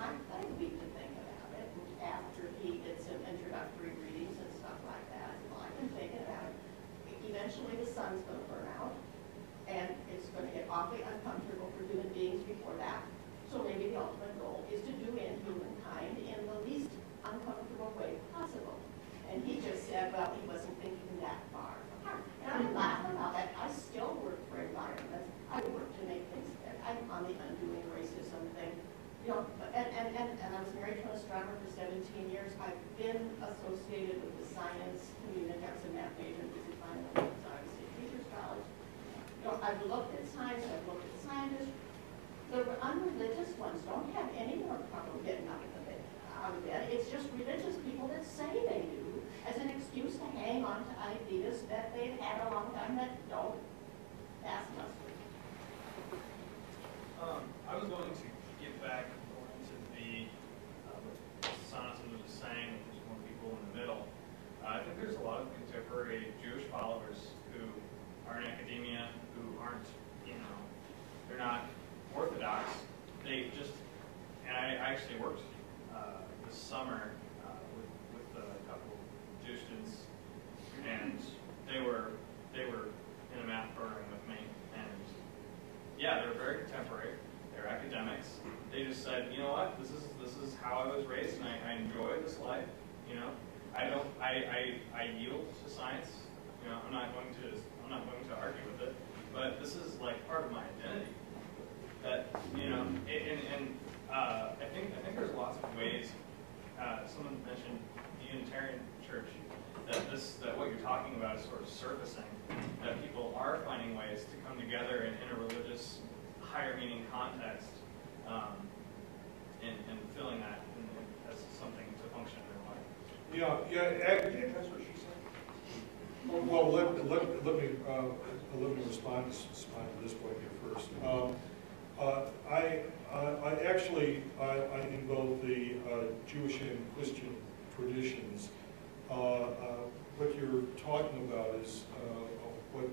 And I need to think about it after he did some introductory readings and stuff like that. Well, I've been thinking about it. Eventually the sun's going to burn out, and it's going to get awfully uncomfortable for human beings before that. So maybe the ultimate goal is to do in humankind in the least uncomfortable way possible. And he just said, well, he wasn't thinking that far. And I'm laughing about that. I still work for environment. I work to make things better. I'm on the undoing racism thing. And I was married to an astronomer for 17 years. I've been associated with the science community. I was a math major and physics minor when I was at Teachers College. I've looked at science. I've looked at scientists. The unreligious ones don't have any more problem getting out of bed. It's just religious people that say they do as an excuse to hang on to ideas that they've had a long time that don't pass muster. I was going to get back more into the what Sonson was saying, there's more people in the middle. I think there's a lot of contemporary Jewish followers who are in academia, who aren't, they're not Orthodox. They just, and I actually worked this summer with a couple Jewish students, and they were in a math program with me, and yeah, they're very contemporary. They're academics. They just said, you know what, this is how I was raised, and I enjoy this life. I yield to science. I'm not going to argue with it, but this is like part of my identity. That I think there's lots of ways. Someone mentioned the Unitarian Church. That what you're talking about is sort of surfacing. That people are finding ways to come together in a religious, higher meaning context, and filling that as something to function in their life. That's what she said. Well, let me respond to this point here first. I actually, in both the Jewish and Christian traditions, what you're talking about is what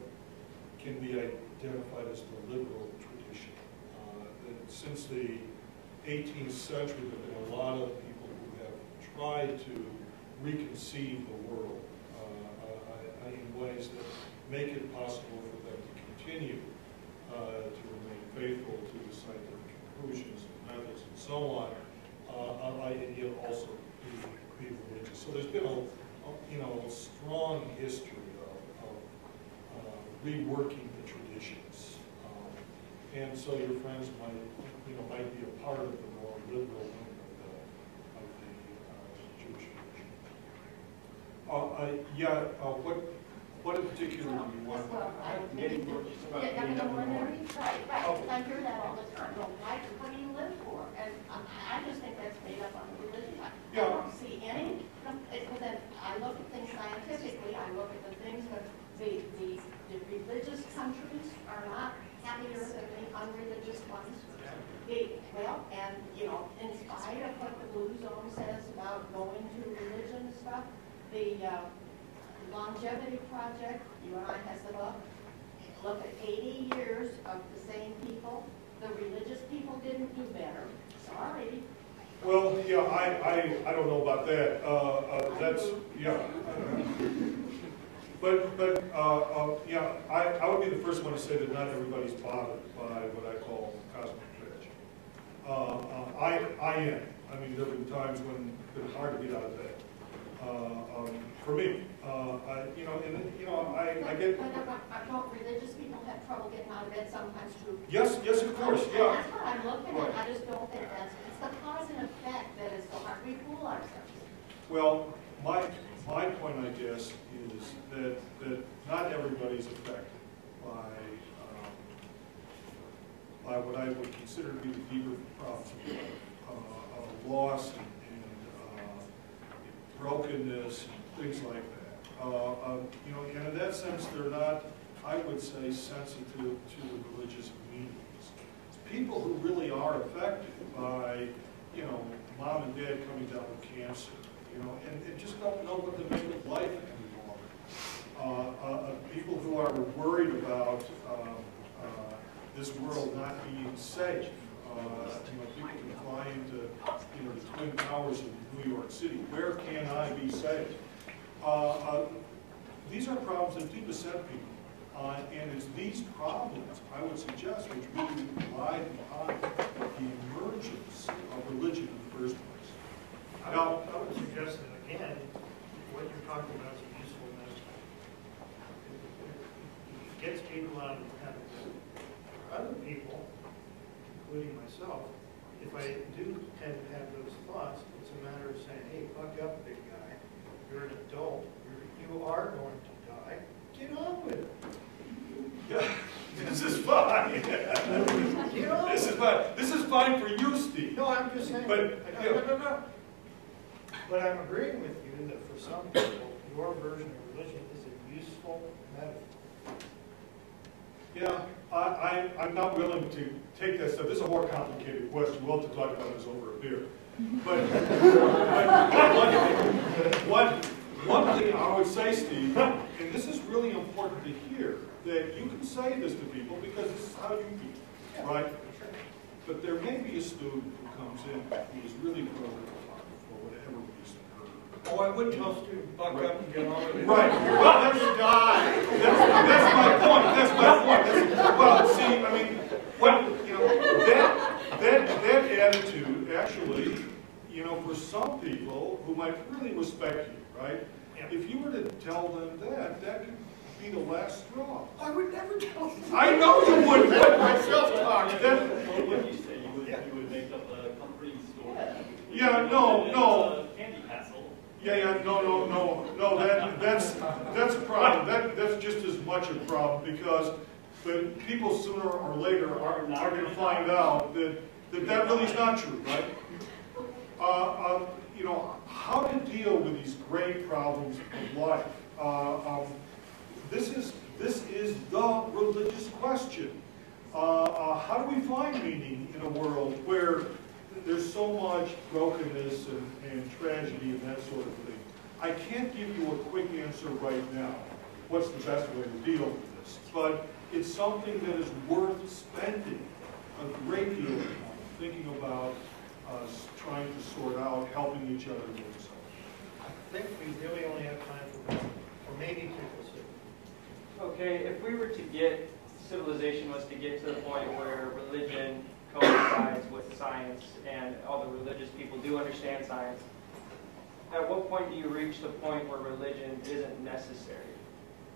can be identified as the liberal tradition. Since the 18th century, there have been a lot of people who have tried to reconceive the world in ways that make it possible for them to continue to remain faithful to the scientific conclusions and methods and so on, and yet also be religious. So there's been a strong history of reworking the traditions, and so your friends might be a part of the more liberal wing of the Jewish tradition. What in particular do you want? I hear that all the time. What do you live for? And I just think that's made up on the religion. I don't see any. But then I look at things scientifically. I look at the things that the religious countries are not happier than the unreligious ones. In spite of what the the longevity project, you and I has the book. Look at 80 years of the same people. The religious people didn't do better. Sorry. Well, yeah, I don't know about that. That's, yeah. But yeah, I would be the first one to say that not everybody's bothered by what I call cosmic tragedy. I am. I mean, there have been times when it's been hard to get out of bed. For me, I get. But don't religious people have trouble getting out of bed sometimes too? Yes, of course, yeah. That's what I'm looking at. I just don't think it's the cause and effect that is so hard. We fool ourselves. Well, my point, I guess, is that not everybody's affected by what I would consider to be the deeper problems of loss and brokenness and things like that. You know, and in that sense, they're not, I would say, sensitive to the religious meanings. It's people who really are affected by, you know, mom and dad coming down with cancer, you know, and just don't know what to make of life anymore. People who are worried about this world not being safe. You know, people can fly into, you know, the Twin Towers of New York City. Where can I be safe? These are problems that do beset people. And it's these problems, I would suggest, which really lie behind the emergence of religion in the first place. Now, I would suggest that, again, what you're talking about is a useful message. It gets people out of habit. For other people, including myself, if I do tend to have those thoughts, it's a matter of saying, hey, buck up, big guy. You're an adult. You are going to die. Get on with it. yeah, this is fine. Get on This is with fine. This is fine for you, Steve. No, I'm just saying. But, No. But I'm agreeing with you that for some people, your version of religion is a useful metaphor. Yeah, I'm not willing to take that step. This is a more complicated question. We'll have to talk about this over a beer. But one thing I would say, Steve, and this is really important to hear, that you can say this to people because this is how you feel, right? But there may be a student who comes in who is really broken for whatever reason. Oh, I wouldn't tell students buck up and get on with it. Right. Well, that's my point. That's my point. Well, see, I mean, you know, that attitude actually, you know, for some people who might really respect you, right? Yeah. If you were to tell them that could be the last straw. I would never tell them. I know you wouldn't. That's myself talking. What would you say? You would make up a comforting story. Yeah, no. Candy castle. Yeah, no. That's a problem. That's just as much a problem because people sooner or later are going to find out that really is not true, right? You know, how to deal with these great problems of life. This is the religious question. How do we find meaning in a world where there's so much brokenness and tragedy and that sort of thing? I can't give you a quick answer right now. What's the best way to deal with this? But it's something that is worth spending a great deal of time thinking about trying to sort out, helping each other with this. I think we really only have time for one, or maybe two. Okay, if we were to get, civilization was to get to the point where religion coincides with science and all the religious people do understand science, at what point do you reach the point where religion isn't necessary?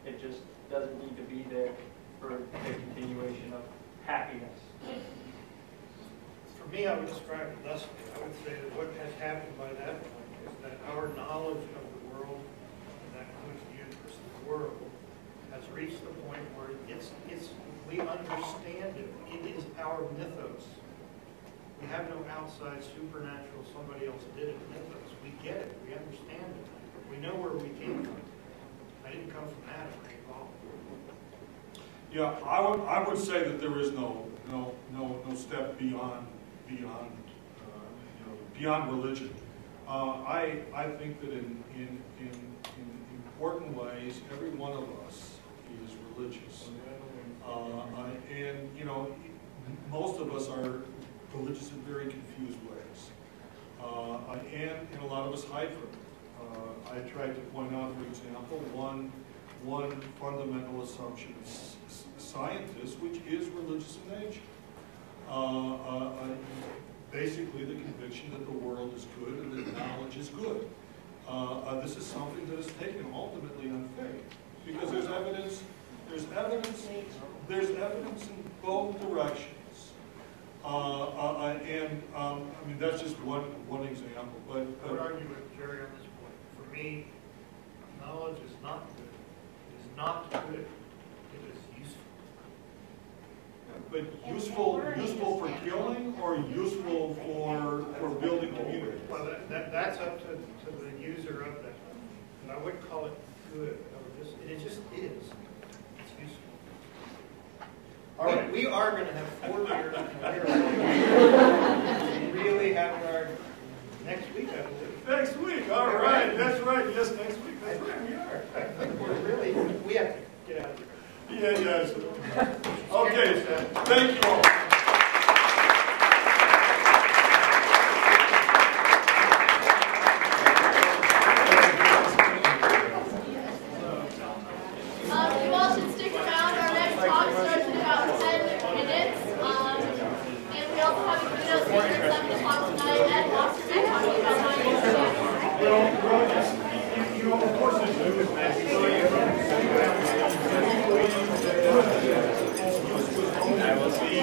It just doesn't need to be there for the continuation of happiness. For me, I would describe it thusly. I would say that what has happened by that point is that our knowledge of the world, and that includes the universe of the world, has reached the point where we understand it. It is our mythos. We have no outside supernatural, somebody else did it mythos. We get it. We understand it. We know where we came from. I didn't come from Adam or Paul. Yeah, I would say that there is no step beyond religion. I think that in important ways, every one of us is religious. And, you know, most of us are religious in very confused ways. And a lot of us hide from it. I tried to point out, for example, one fundamental assumption of scientists, which is religious in nature. Basically the conviction that the world is good and that knowledge is good. This is something that is taken ultimately on faith, because there's evidence in both directions. I mean, that's just one example. But I would argue with Jerry on this point. For me, knowledge is not good. It is not good. It is useful. But useful for killing or useful for building community? Well, that's up to the user of that. And I wouldn't call it good. It just is. It's useful. All right, we are going to have 4 beers. We really have our next week, I believe. Next week, all right. That's right. Yes, next week. That's right. We are. I think we have to get out of here. Yeah, yes. Okay, thank you all. You all should stick around. Our next talk starts in about 10 minutes. And we also have a keynote speaker at 7 o'clock tonight, Ed Wasserman, talking about how you You know, of course, I will see you.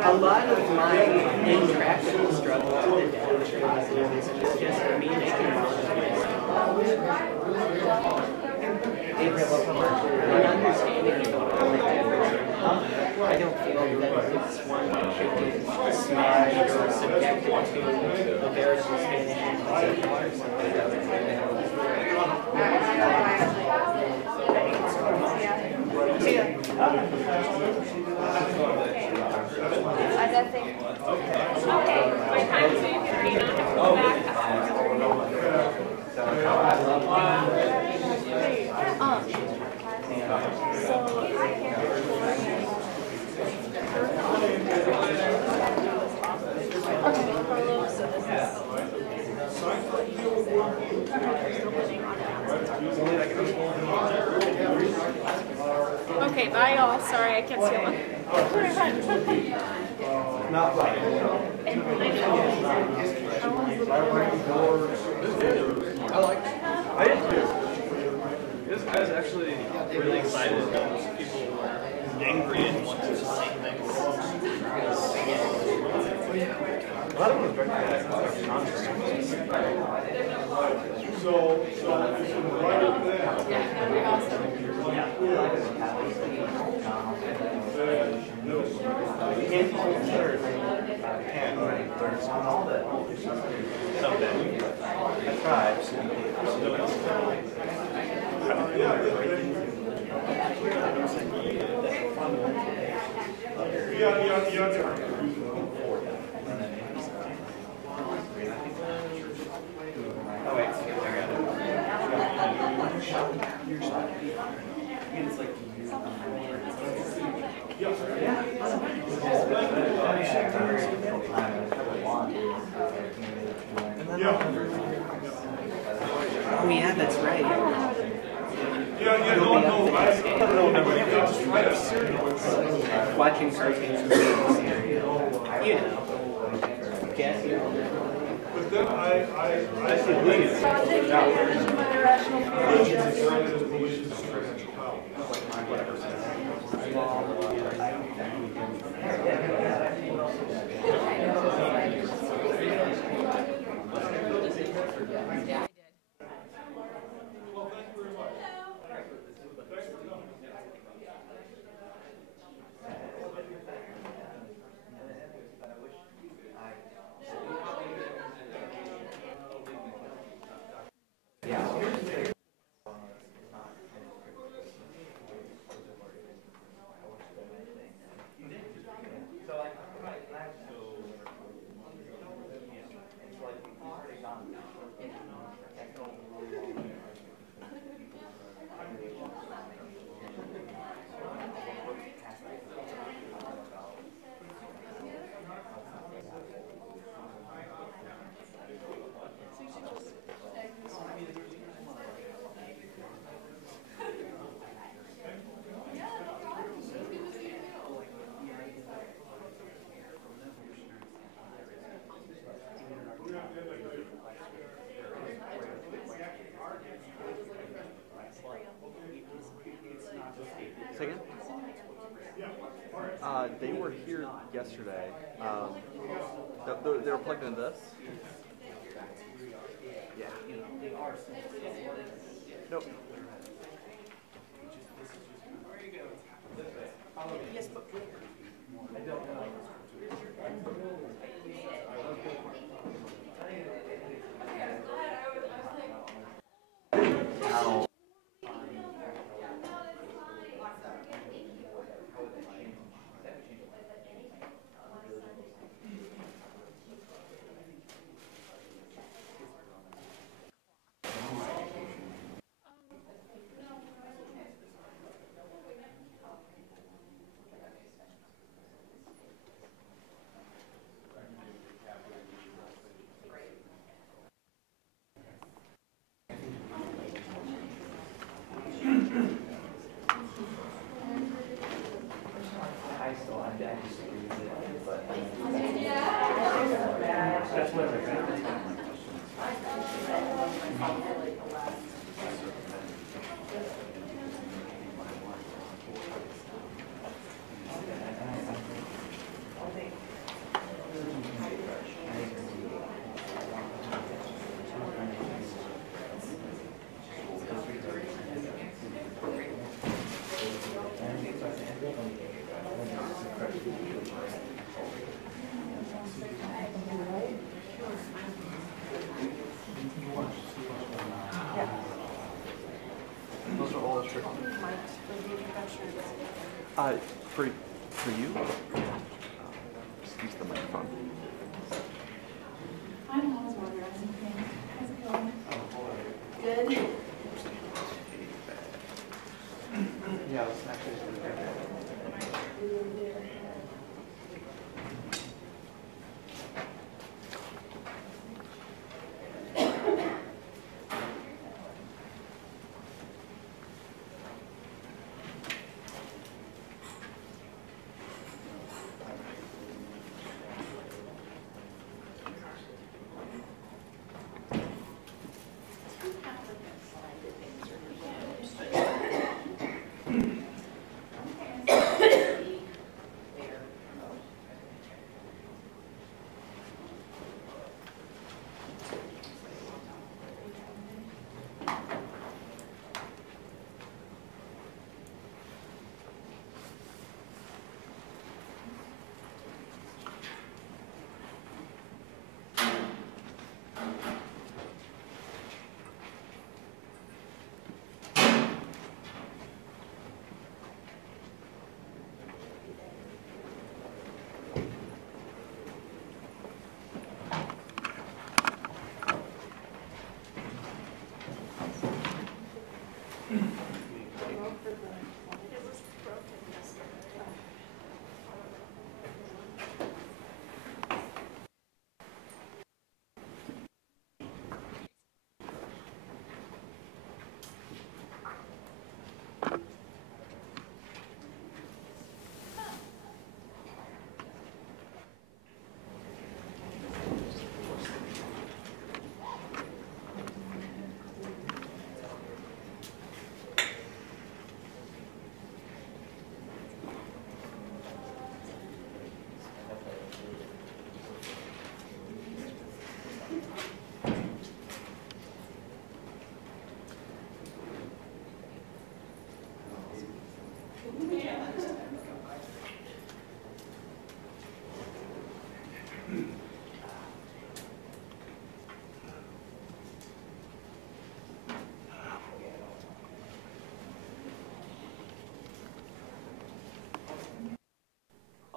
A lot of my intractable struggle with the data is just me making an understanding of all the difference. I don't feel that it's one that should be smashed or subjected to a very substantial or something. Okay. Okay, bye y'all. Sorry, I can't steal it. Not like. I like it. I did too. This guy's actually really excited that people were angry and want to say things. A lot of them drink that. So right up there. I tried. Oh, wait, I got Oh yeah, that's right. Watching cartoons with you know. Guess you know. But then I see Project Management by Irrational Second? They were here yesterday. They were plugged into this? Yeah. Nope. Yes, but I don't know. Those are all tricky. For you? Just use the microphone. I'm always organizing things. How's it going? Good. Yeah, it's actually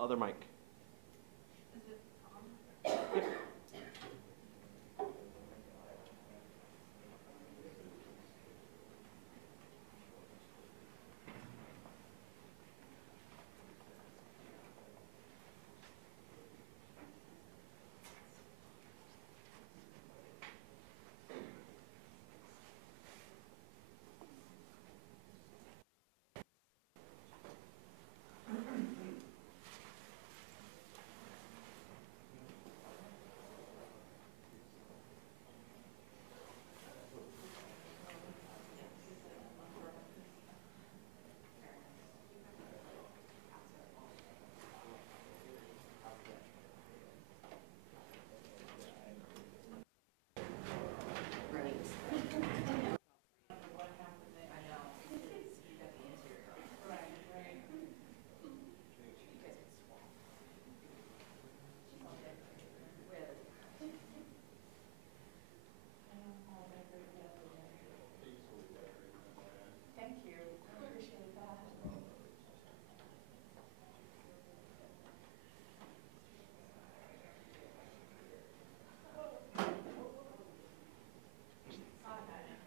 Other mic.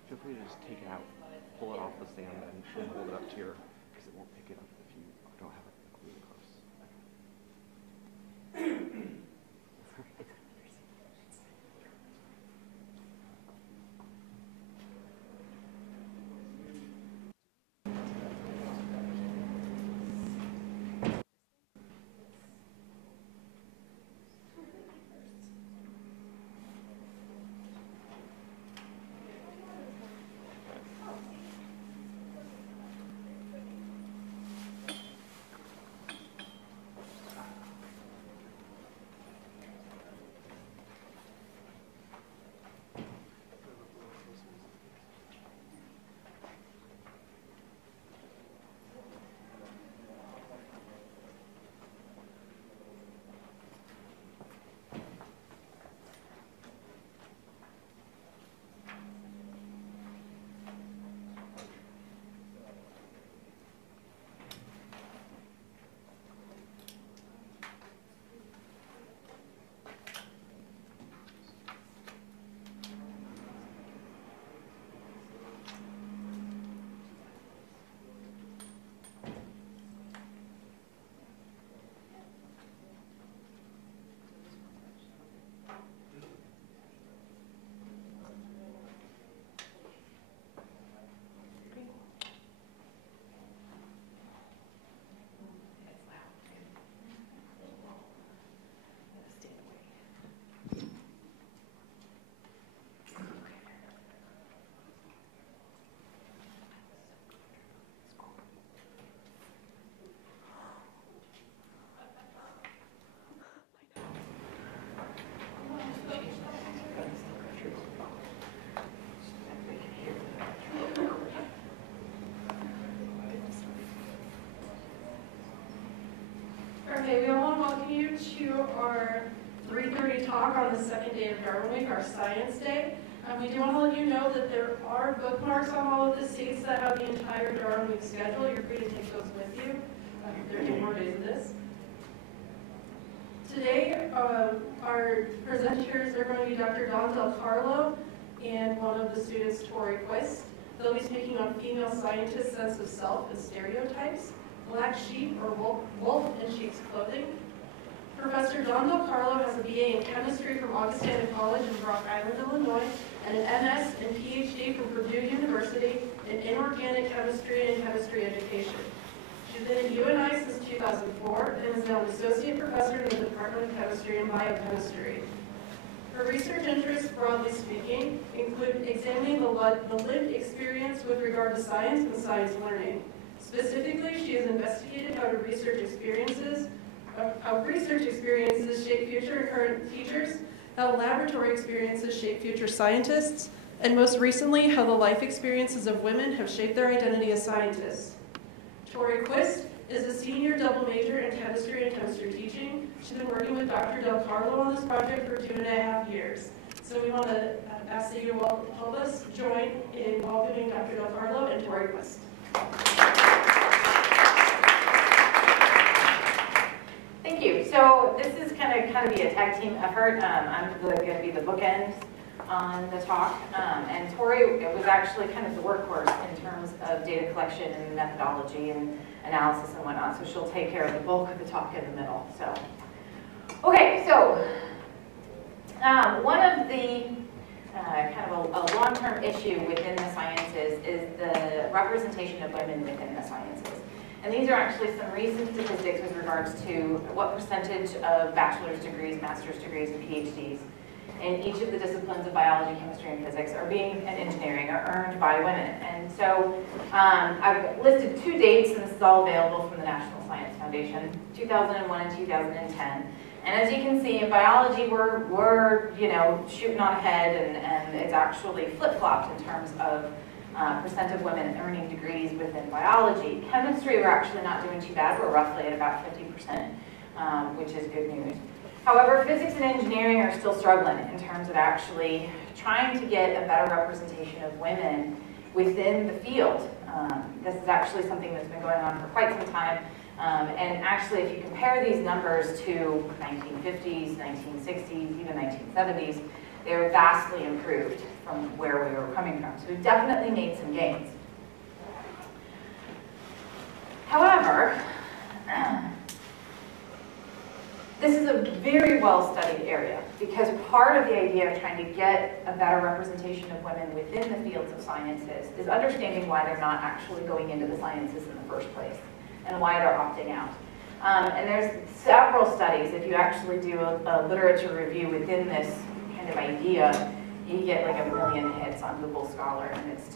Feel free to just take it out, pull it off the stand, and hold it up to your, because it won't pick it up if you don't have it really close. Okay, we all want to welcome you to our 3:30 talk on the second day of Darwin Week, our Science Day. We do want to let you know that there are bookmarks on all of the seats that have the entire Darwin Week schedule. You're free to take those with you. There are 2 more days of this. Today, our presenters are going to be Dr. Don Del Carlo and one of the students, Tori Quist. They'll be speaking on female scientists' sense of self and stereotypes, black sheep or wolf in sheep's clothing. Professor Don Del Carlo has a BA in chemistry from Augustana College in Rock Island, Illinois, and an MS and PhD from Purdue University in inorganic chemistry and chemistry education. She's been at UNI since 2004 and is now an associate professor in the Department of Chemistry and Biochemistry. Her research interests, broadly speaking, include examining the lived experience with regard to science and science learning. Specifically, she has investigated how research experiences shape future and current teachers, how laboratory experiences shape future scientists, and most recently, how the life experiences of women have shaped their identity as scientists. Tori Quist is a senior double major in chemistry and chemistry teaching. She's been working with Dr. Del Carlo on this project for 2.5 years. So we want to ask you to help us join in welcoming Dr. Del Carlo and Tori Quist. Thank kind of be a tag team effort. I'm going to be the bookend on the talk, and Tori was actually kind of the workhorse in terms of data collection and methodology and analysis and whatnot, so she'll take care of the bulk of the talk in the middle. So, okay, so one of the kind of a long-term issue within the sciences is the representation of women within the sciences. And these are actually some recent statistics with regards to what percentage of bachelor's degrees, master's degrees, and PhDs in each of the disciplines of biology, chemistry, and physics and engineering are earned by women. And so I've listed 2 dates, and this is all available from the National Science Foundation, 2001 and 2010. And as you can see, in biology, we're shooting on ahead, and it's actually flip-flopped in terms of percent of women earning degrees within biology. Chemistry, we're actually not doing too bad. We're roughly at about 50%, which is good news. However, physics and engineering are still struggling in terms of actually trying to get a better representation of women within the field. This is actually something that's been going on for quite some time. And actually, if you compare these numbers to 1950s, 1960s, even 1970s, they're vastly improved from where we were coming from. So we've definitely made some gains. However, this is a very well-studied area because part of the idea of trying to get a better representation of women within the fields of sciences is understanding why they're not actually going into the sciences in the first place and why they're opting out. And there's several studies. If you actually do a literature review within this kind of idea, you get like 1 million hits on Google Scholar, and it's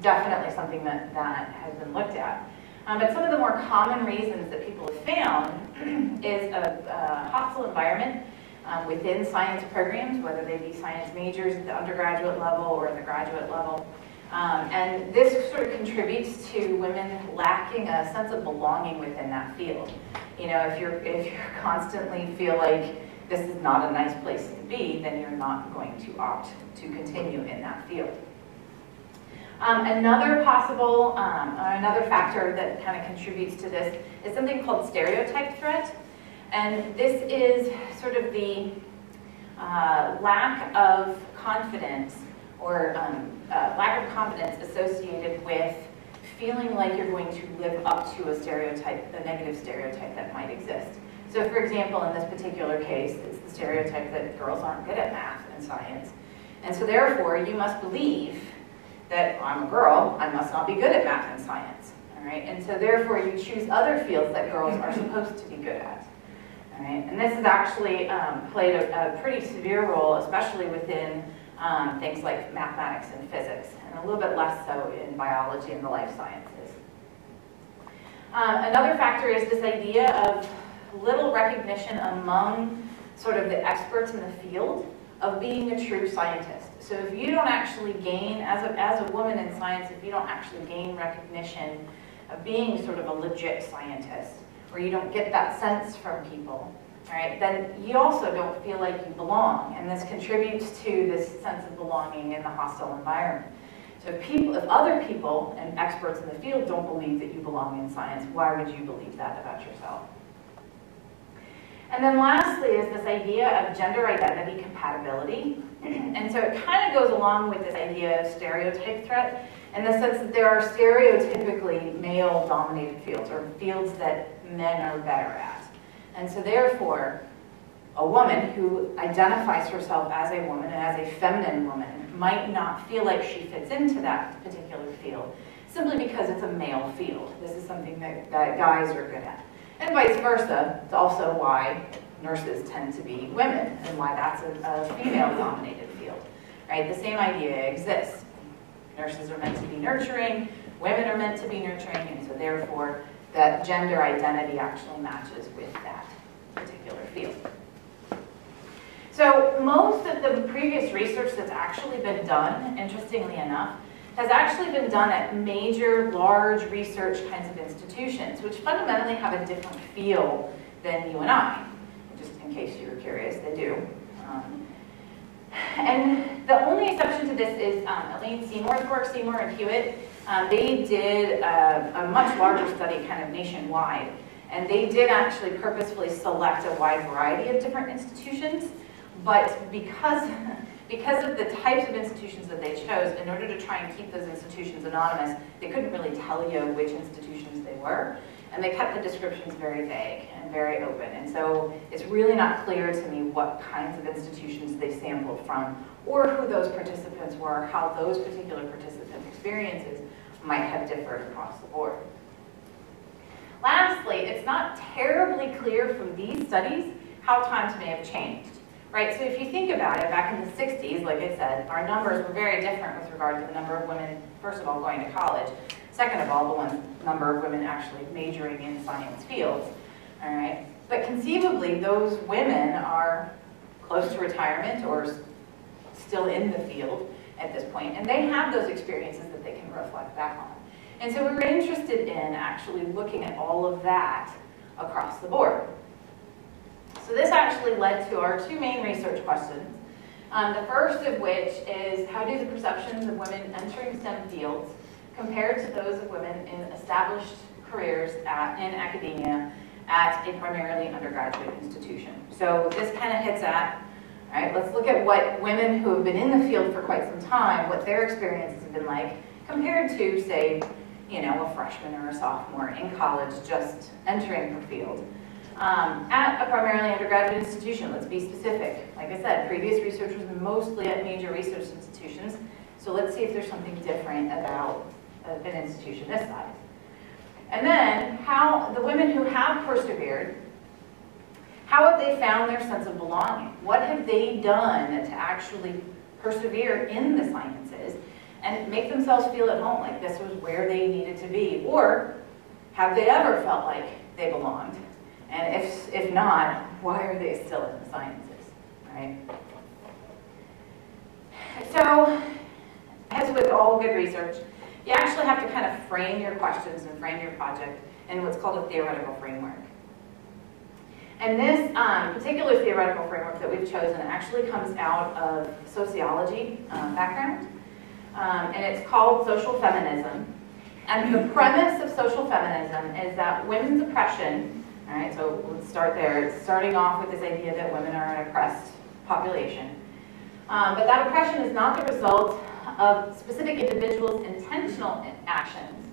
definitely something that has been looked at. But some of the more common reasons that people have found is a hostile environment within science programs, whether they be science majors at the undergraduate level or at the graduate level. And this sort of contributes to women lacking a sense of belonging within that field. You know, if you constantly feel like this is not a nice place to be, then you're not going to opt to continue in that field. Another possible, another factor that kind of contributes to this is something called stereotype threat. And this is sort of the lack of confidence or lack of confidence associated with feeling like you're going to live up to a stereotype, a negative stereotype that might exist. So for example, in this particular case, it's the stereotype that girls aren't good at math and science. And so therefore, you must believe that I'm a girl, I must not be good at math and science. All right? And so therefore, you choose other fields that girls are supposed to be good at. All right? And this has actually played a pretty severe role, especially within things like mathematics and physics, and a little bit less so in biology and the life sciences. Another factor is this idea of little recognition among sort of the experts in the field of being a true scientist. So if you don't actually gain, as a woman in science, if you don't actually gain recognition of being sort of a legit scientist, or you don't get that sense from people, right, then you also don't feel like you belong. And this contributes to this sense of belonging in the hostile environment. So if other people and experts in the field don't believe that you belong in science, why would you believe that about yourself? And then lastly is this idea of gender identity compatibility. And so it kind of goes along with this idea of stereotype threat in the sense that there are stereotypically male-dominated fields, or fields that men are better at. And so therefore, a woman who identifies herself as a woman and as a feminine woman might not feel like she fits into that particular field simply because it's a male field. This is something that guys are good at. And vice versa. It's also why nurses tend to be women and why that's a female-dominated field. Right? The same idea exists. Nurses are meant to be nurturing, women are meant to be nurturing, and so therefore that gender identity actually matches with that particular field. So most of the previous research that's actually been done, interestingly enough, has actually been done at major, large research kinds of institutions, which fundamentally have a different feel than you and I. Just in case you were curious, they do. And the only exception to this is Elaine Seymour's work, Seymour and Hewitt. They did a much larger study kind of nationwide. And they did actually purposefully select a wide variety of different institutions, but because of the types of institutions that they chose, in order to try and keep those institutions anonymous, they couldn't really tell you which institutions they were. And they kept the descriptions very vague and very open. And so it's really not clear to me what kinds of institutions they sampled from, or who those participants were, how those particular participants' experiences might have differed across the board. Lastly, it's not terribly clear from these studies how times may have changed, right? So if you think about it, back in the 60s, like I said, our numbers were very different with regard to the number of women, first of all, going to college. Second of all, the number of women actually majoring in science fields, all right? But conceivably, those women are close to retirement or still in the field at this point, and they have those experiences that they can reflect back on. And so we were interested in actually looking at all of that across the board. So this actually led to our two main research questions. The first of which is, how do the perceptions of women entering STEM fields compared to those of women in established careers in academia at a primarily undergraduate institution? So this kind of hits at, all right, let's look at what women who have been in the field for quite some time, what their experiences have been like, compared to, say, you know, a freshman or a sophomore in college just entering the field. At a primarily undergraduate institution, let's be specific. Like I said, previous research was mostly at major research institutions, so let's see if there's something different about an institution this size. And then, how the women who have persevered, how have they found their sense of belonging? What have they done to actually persevere in the sciences and make themselves feel at home, like this was where they needed to be? Or have they ever felt like they belonged? And if not, why are they still in the sciences, right? So, as with all good research, you actually have to kind of frame your questions and frame your project in what's called a theoretical framework. And this particular theoretical framework that we've chosen actually comes out of sociology background, and it's called social feminism. And the premise of social feminism is that women's oppression, all right, so let's start there. It's starting off with this idea that women are an oppressed population. But that oppression is not the result of specific individuals' intentional actions,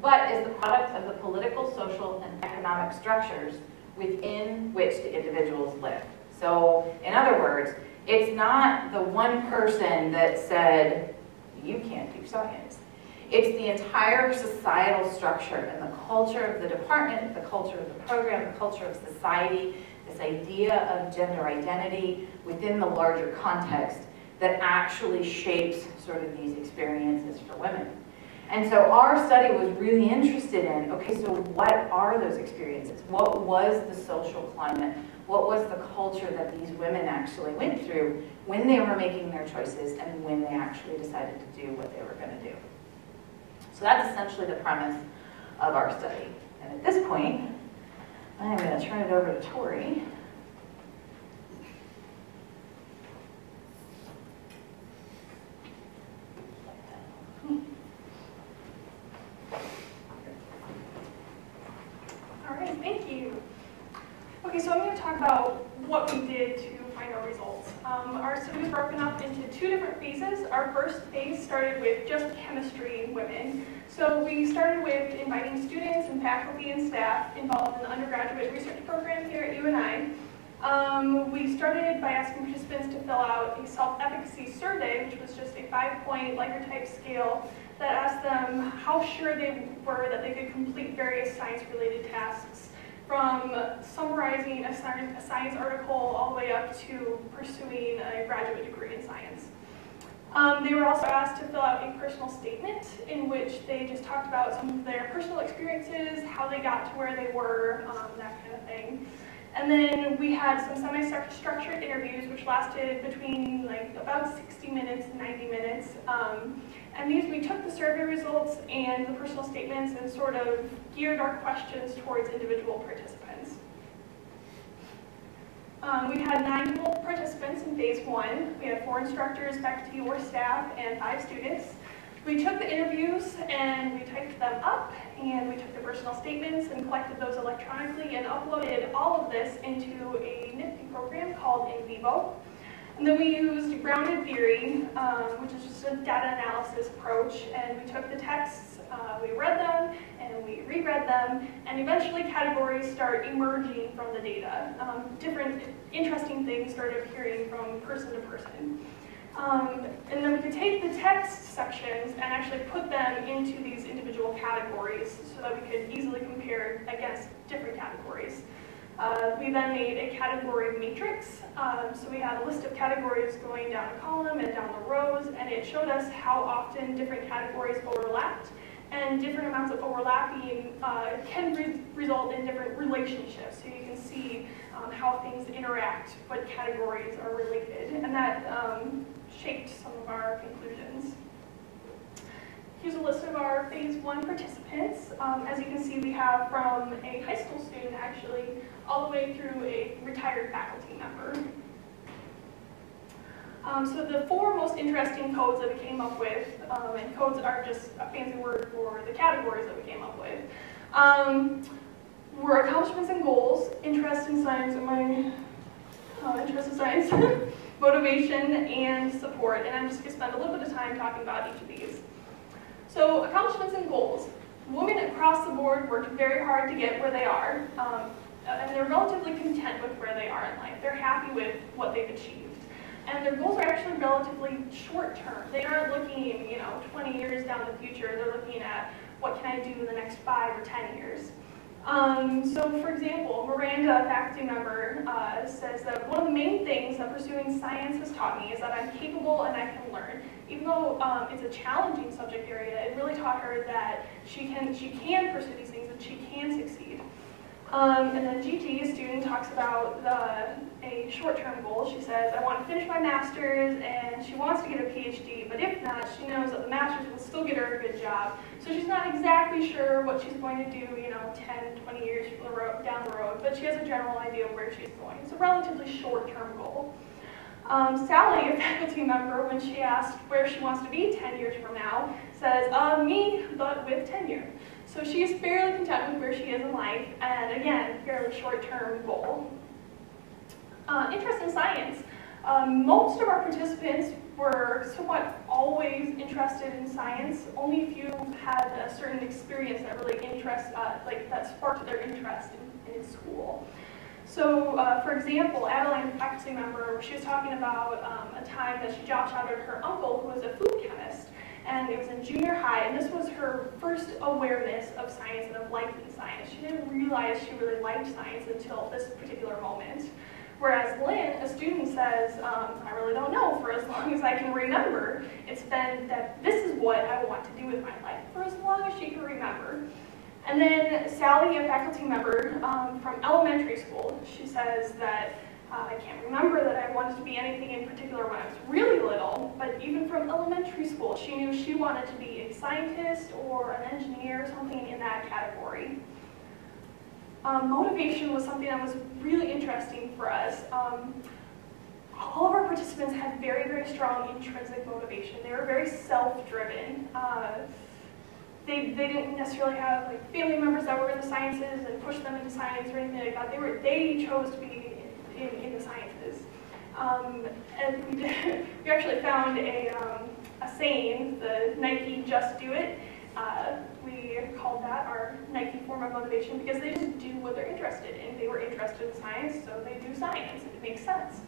but is the product of the political, social, and economic structures within which the individuals live. So, in other words, it's not the one person that said, you can't do science. It's the entire societal structure and the culture of the department, the culture of the program, the culture of society, this idea of gender identity within the larger context that actually shapes sort of these experiences for women. And so our study was really interested in, okay, so what are those experiences? What was the social climate? What was the culture that these women actually went through when they were making their choices and when they actually decided to do what they were going to do? So that's essentially the premise of our study. And at this point, I'm going to turn it over to Tori. All right, thank you. Okay, so I'm going to talk about what we did to find our results. Our study was broken up into two different phases. Our first phase started with just chemistry women. So we started with inviting students and faculty and staff involved in the undergraduate research program here at UNI. We started by asking participants to fill out a self-efficacy survey, which was just a 5-point Likert type scale that asked them how sure they were that they could complete various science-related tasks, from summarizing a science article all the way up to pursuing a graduate degree in science. They were also asked to fill out a personal statement in which they just talked about some of their personal experiences, how they got to where they were, that kind of thing. And then we had some semi-structured interviews which lasted between about 60 minutes and 90 minutes. And these, we took the survey results and the personal statements and sort of geared our questions towards individual participants. We had 9 participants in phase 1. We had 4 instructors, faculty or staff, and 5 students. We took the interviews and we typed them up, and we took the personal statements and collected those electronically and uploaded all of this into a nifty program called InVivo. And then we used grounded theory, which is just a data analysis approach, and we took the texts, we read them, and we reread them, and eventually categories start emerging from the data. Different interesting things started appearing from person to person. And then we could take the text sections and actually put them into these individual categories so that we could easily compare against different categories. We then made a category matrix. So we had a list of categories going down a column and down the rows, and it showed us how often different categories overlapped, and different amounts of overlapping can result in different relationships. So you can see how things interact, what categories are related, and that shaped some of our conclusions. Here's a list of our phase 1 participants. As you can see, we have from a high school student actually all the way through a retired faculty member. So the 4 most interesting codes that we came up with, and codes are just a fancy word for the categories that we came up with, were accomplishments and goals, interest in science, motivation, and support. And I'm just going to spend a little bit of time talking about each of these. So accomplishments and goals. Women across the board worked very hard to get where they are, and they're relatively content with where they are in life. They're happy with what they've achieved. And their goals are actually relatively short-term. They aren't looking, 20 years down the future. They're looking at what can I do in the next 5 or 10 years. So for example, Miranda, a faculty member, says that one of the main things that pursuing science has taught me is that I'm capable and I can learn. Even though it's a challenging subject area, it really taught her that she can pursue these things and she can succeed. And then GT, a student, talks about a short-term goal. She says, I want to finish my master's, and she wants to get a PhD, but if not, she knows that the master's will still get her a good job. So she's not exactly sure what she's going to do, 10, 20 years down the road, but she has a general idea of where she's going. It's a relatively short-term goal. Sally, a faculty member, when she asked where she wants to be 10 years from now, says, me, but with tenure. So she is fairly content with where she is in life, and again, fairly short-term goal. Interest in science. Most of our participants were somewhat always interested in science. Only a few had a certain experience that really that sparked their interest in school. So, for example, Adeline, a faculty member, she was talking about a time that she job shadowed her uncle, who was a food chemist, and it was in junior high, and this was her first awareness of science and of liking science. She didn't realize she really liked science until this particular moment. Whereas Lynn, a student, says, I really don't know for as long as I can remember. It's been that this is what I want to do with my life for as long as she can remember. And then Sally, a faculty member from elementary school, she says that I can't remember that I wanted to be anything in particular when I was really little, but even from elementary school, she knew she wanted to be a scientist or an engineer, something in that category. Motivation was something that was really interesting for us. All of our participants had very, very strong intrinsic motivation. They were very self-driven. They didn't necessarily have family members that were in the sciences and pushed them into science or anything like that. They chose to be in the sciences. And we actually found a saying, the Nike Just Do It. We called that our Nike form of motivation because they just do what they're interested in. They were interested in science, so they do science. It makes sense.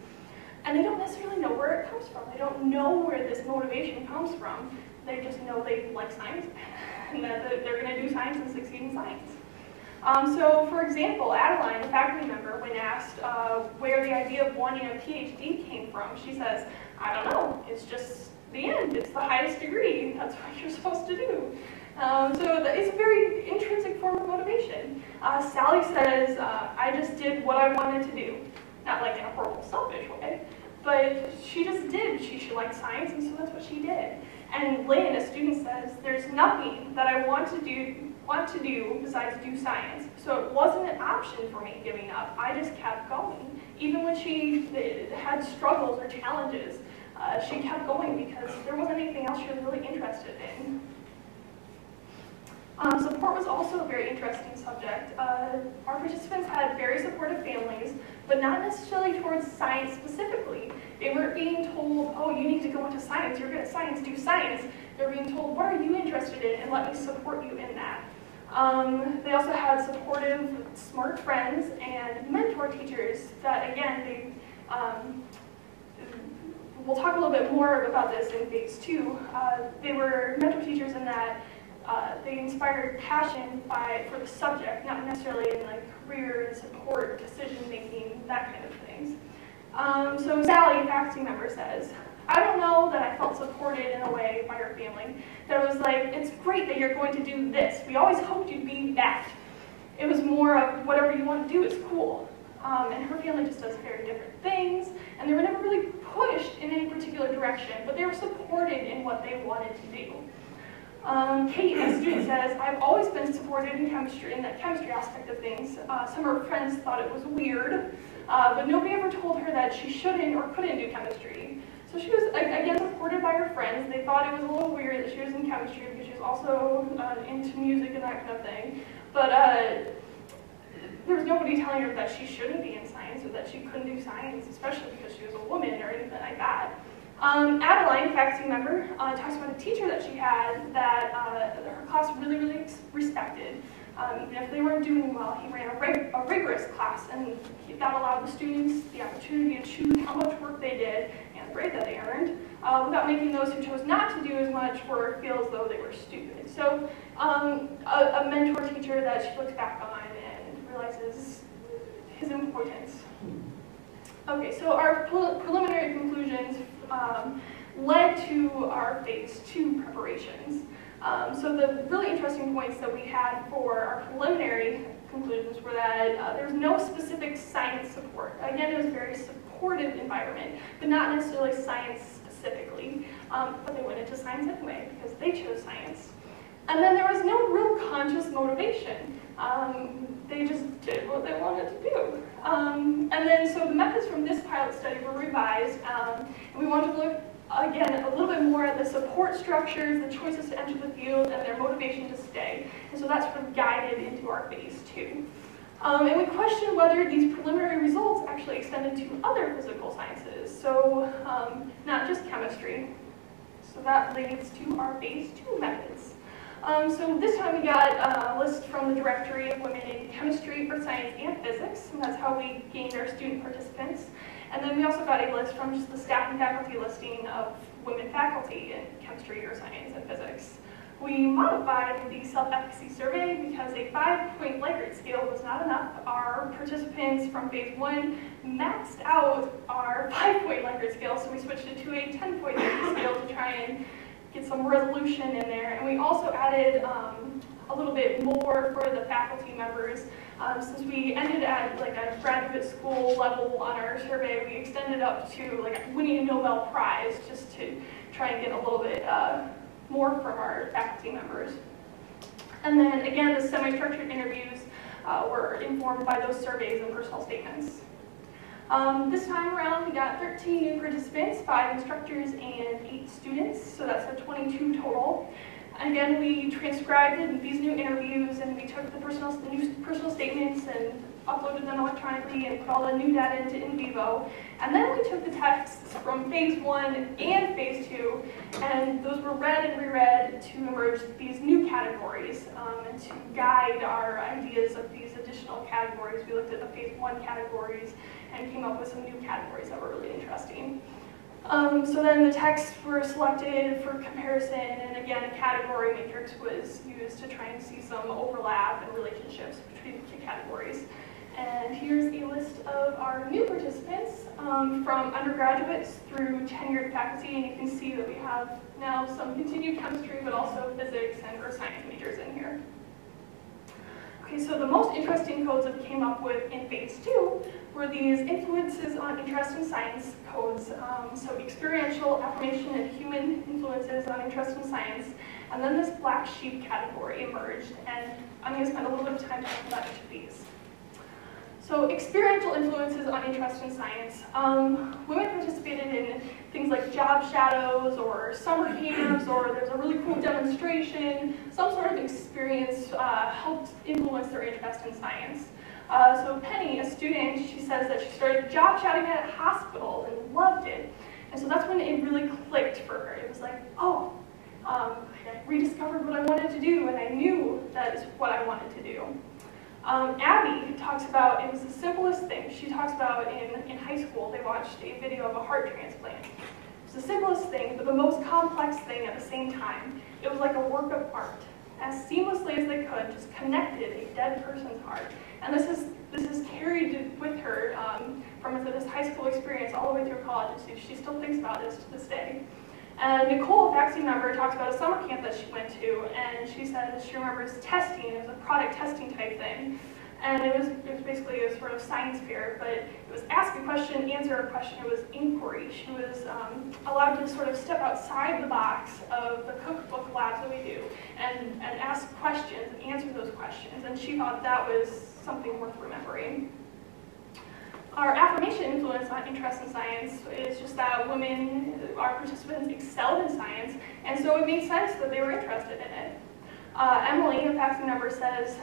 And they don't necessarily know where it comes from. They don't know where this motivation comes from. They just know they like science and that they're going to do science and succeed in science. So, for example, Adeline, a faculty member, when asked where the idea of wanting a PhD came from, she says, I don't know. It's just the end. It's the highest degree. That's what you're supposed to do. So it's a very intrinsic form of motivation. Sally says, I just did what I wanted to do. Not like in a horrible, selfish way, but she just did. She liked science, and so that's what she did. And Lynn, a student, says, there's nothing that I want to do besides do science. So it wasn't an option for me giving up. I just kept going. Even when she had struggles or challenges, she kept going because there wasn't anything else she was really interested in. Support was also a very interesting subject. Our participants had very supportive families, but not necessarily towards science specifically. They weren't being told, oh, you need to go into science, you're good at science, do science. They were being told, what are you interested in, and let me support you in that. They also had supportive, smart friends and mentor teachers that, again, we'll talk a little bit more about this in phase 2. They were mentor teachers in that they inspired passion for the subject, not necessarily in like career and support, decision making, that kind of things. So Sally, a faculty member, says, I don't know that I felt supported in a way by your family. That it was like, it's great that you're going to do this. We always hoped you'd be that. It was more of whatever you want to do is cool. And her family just does very different things, and they were never really pushed in any particular direction, but they were supported in what they wanted to do. Kate, a student, says, I've always been supported in chemistry, in that chemistry aspect of things. Some of her friends thought it was weird, but nobody ever told her that she shouldn't or couldn't do chemistry. So she was, again, supported by her friends. They thought it was a little weird that she was in chemistry because she was also into music and that kind of thing. But there was nobody telling her that she shouldn't be in science or that she couldn't do science, especially because she was a woman or anything like that. Adeline, a faculty member, talks about a teacher that she had that her class really, really respected. Even if they weren't doing well, he ran a rigorous class, and that allowed the students the opportunity to choose how much work they did and the grade that they earned, without making those who chose not to do as much work feel as though they were stupid. So a mentor teacher that she looks back on and realizes his importance. Okay, so our preliminary conclusions led to our phase 2 preparations. So the really interesting points that we had for our preliminary conclusions were that there was no specific science support. Again, it was a very supportive environment, but not necessarily science specifically. But they went into science anyway because they chose science. And then there was no real conscious motivation. They just did what they wanted to do. And then, so the methods from this pilot study were revised, and we wanted to look, again, a little bit more at the support structures, the choices to enter the field, and their motivation to stay. And so that's sort of guided into our phase 2. And we questioned whether these preliminary results actually extended to other physical sciences, so not just chemistry. So that leads to our phase 2 methods. So this time we got a list from the Directory of Women in Chemistry, Earth Science, and Physics, and that's how we gained our student participants. And then we also got a list from just the staff and faculty listing of women faculty in chemistry, Earth Science, and Physics. We modified the self-efficacy survey because a 5-point Likert scale was not enough. Our participants from phase 1 maxed out our 5-point Likert scale, so we switched it to a 10-point Likert scale to try and get some resolution in there. And we also added a little bit more for the faculty members. Since we ended at like a graduate school level on our survey, we extended up to like winning a Nobel Prize just to try and get a little bit more from our faculty members. And then again, the semi-structured interviews were informed by those surveys and personal statements. This time around, we got 13 new participants, 5 instructors and 8 students, so that's a 22 total. And again, we transcribed these new interviews, and we took the new personal statements and uploaded them electronically and put all the new data into NVivo. And then we took the texts from phase 1 and phase 2, and those were read and reread to emerge these new categories and to guide our ideas of these additional categories. We looked at the phase 1 categories and came up with some new categories that were really interesting. So then the texts were selected for comparison, and again, a category matrix was used to try and see some overlap and relationships between the two categories. And here's a list of our new participants from undergraduates through tenured faculty, and you can see that we have now some continued chemistry, but also physics and earth science majors in here. Okay, so the most interesting codes that we came up with in phase 2 were these influences on interest in science codes. So experiential affirmation and human influences on interest in science. And then this black sheep category emerged, and I'm going to spend a little bit of time talking about each of these. So experiential influences on interest in science. Women participated in things like job shadows or summer camps, or there's a really cool demonstration. Some sort of experience helped influence their interest in science. So Penny, a student, she says that she started job shadowing at a hospital and loved it. And so that's when it really clicked for her. It was like, oh, I rediscovered what I wanted to do, and I knew that is what I wanted to do. Abby talks about, it was the simplest thing. She talks about in high school, they watched a video of a heart transplant. It was the simplest thing, but the most complex thing at the same time. It was like a work of art. As seamlessly as they could, just connected a dead person's heart. And this is carried with her from this high school experience all the way through college. So she still thinks about this to this day. And Nicole, a faculty member, talks about a summer camp that she went to, and she said she remembers testing. It was a product testing type thing. And it was basically a sort of science fair, but it was ask a question, answer a question. It was inquiry. She was allowed to sort of step outside the box of the cookbook labs that we do and ask questions and answer those questions. And she thought that was something worth remembering. Our affirmation influence on interest in science is just that women, our participants, excelled in science, and so it made sense that they were interested in it. Emily, a faculty member, says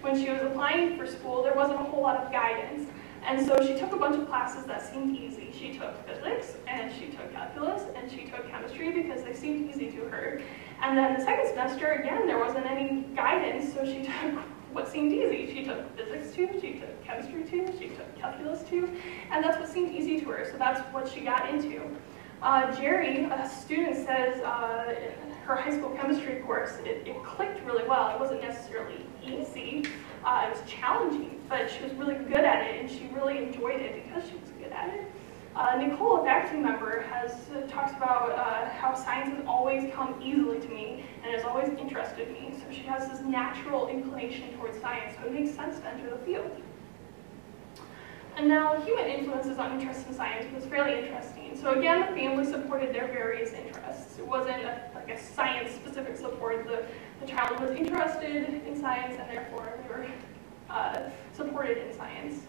when she was applying for school, there wasn't a whole lot of guidance, and so she took a bunch of classes that seemed easy. She took physics, and she took calculus, and she took chemistry because they seemed easy to her. And then the second semester, again, there wasn't any guidance, so she took what seemed easy. She took physics 2, she took chemistry 2, she took calculus 2, and that's what seemed easy to her, so that's what she got into. Jerry, a student, says her high school chemistry course, it clicked really well. It wasn't necessarily easy, it was challenging, but she was really good at it, and she really enjoyed it because she was good at it. Nicole, a faculty member, talks about how science has always come easily to me and has always interested me. So she has this natural inclination towards science, so it makes sense to enter the field. And now human influences on interest in science was fairly interesting. So again, the family supported their various interests. It wasn't like a science-specific support. The child was interested in science, and therefore they were supported in science.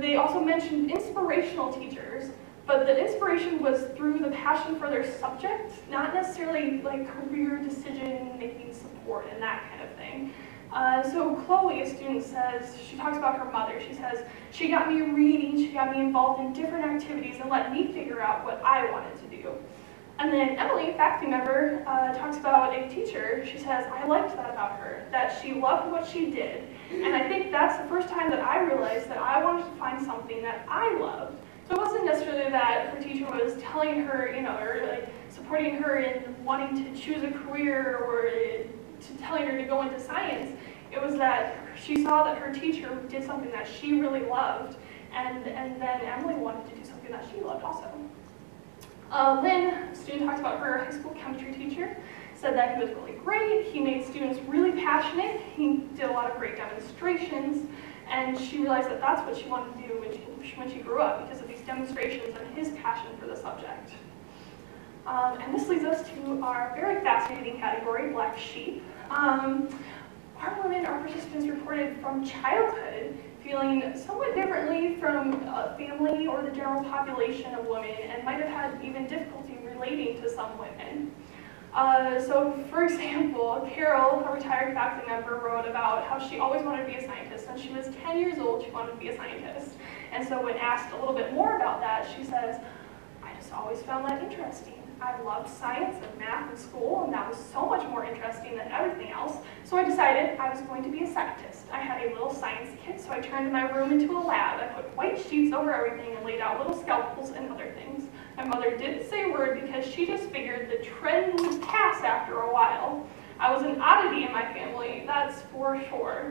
They also mentioned inspirational teachers, but the inspiration was through the passion for their subject, not necessarily like career decision-making support and that kind of thing. So Chloe, a student, says, she talks about her mother. She says, she got me reading, she got me involved in different activities and let me figure out what I wanted to do. And then Emily, a faculty member, talks about a teacher. She says, I liked that about her, that she loved what she did. And I think that's the first time that I realized that I wanted to find something that I loved. So it wasn't necessarily that her teacher was telling her, or like supporting her in wanting to choose a career or telling her to go into science. It was that she saw that her teacher did something that she really loved, and then Emily wanted to do something that she loved also. Lynn, a student, talked about her high school chemistry teacher, said that he was really great, he made students really passionate, he did a lot of great demonstrations, and she realized that that's what she wanted to do when she grew up because of these demonstrations and his passion for the subject. And this leads us to our very fascinating category, black sheep. Our women, our participants, reported from childhood feeling somewhat differently from a family or the general population of women, and might have had even difficulty relating to some women. So, for example, Carol, a retired faculty member, wrote about how she always wanted to be a scientist. When she was 10 years old, she wanted to be a scientist. And so when asked a little bit more about that, she says, I just always found that interesting. I loved science and math in school, and that was so much more interesting than everything else. So I decided I was going to be a scientist. I had a little science kit, so I turned my room into a lab. I put white sheets over everything and laid out little scalpels and other things. My mother didn't say a word because she just figured the trend would pass after a while. I was an oddity in my family, that's for sure.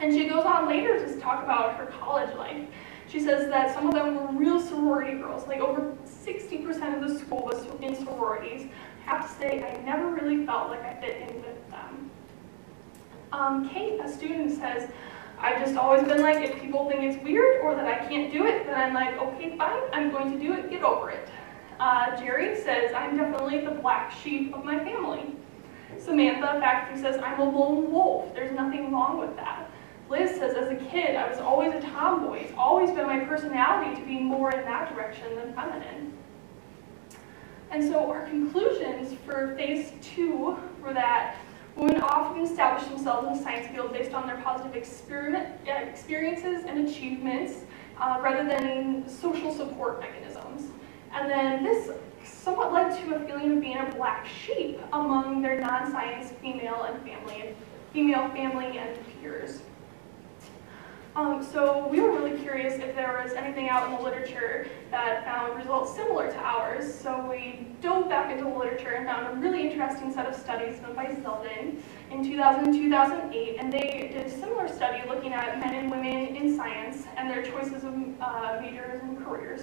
And she goes on later to talk about her college life. She says that some of them were real sorority girls, like over 60% of the school was in sororities. I have to say, I never really felt like I fit in with them. Kate, a student, says, I've just always been like, if people think it's weird or that I can't do it, then I'm like, okay, fine, I'm going to do it, get over it. Jerry says, I'm definitely the black sheep of my family. Samantha, faculty, says, I'm a lone wolf. There's nothing wrong with that. Liz says, as a kid, I was always a tomboy. It's always been my personality to be more in that direction than feminine. And so our conclusions for phase 2 were that women often establish themselves in the science field based on their positive experiences and achievements rather than social support mechanisms. And then this somewhat led to a feeling of being a black sheep among their non-science female family and peers. So we were really curious if there was anything out in the literature that found results similar to ours. So we dove back into the literature and found a really interesting set of studies done by Zeldin in 2000 and 2008. And they did a similar study looking at men and women in science and their choices of majors and careers.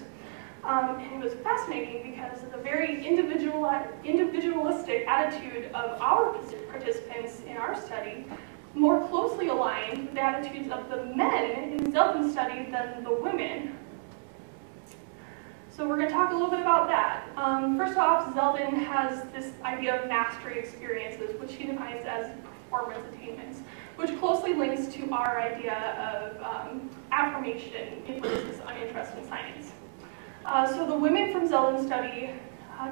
And it was fascinating because the very individualistic attitude of our participants in our study more closely aligned with the attitudes of the men in Zeldin's study than the women. So we're going to talk a little bit about that. First off, Zeldin has this idea of mastery experiences, which he defines as performance attainments, which closely links to our idea of affirmation, emphasis on interest in science. So the women from Zeldin's study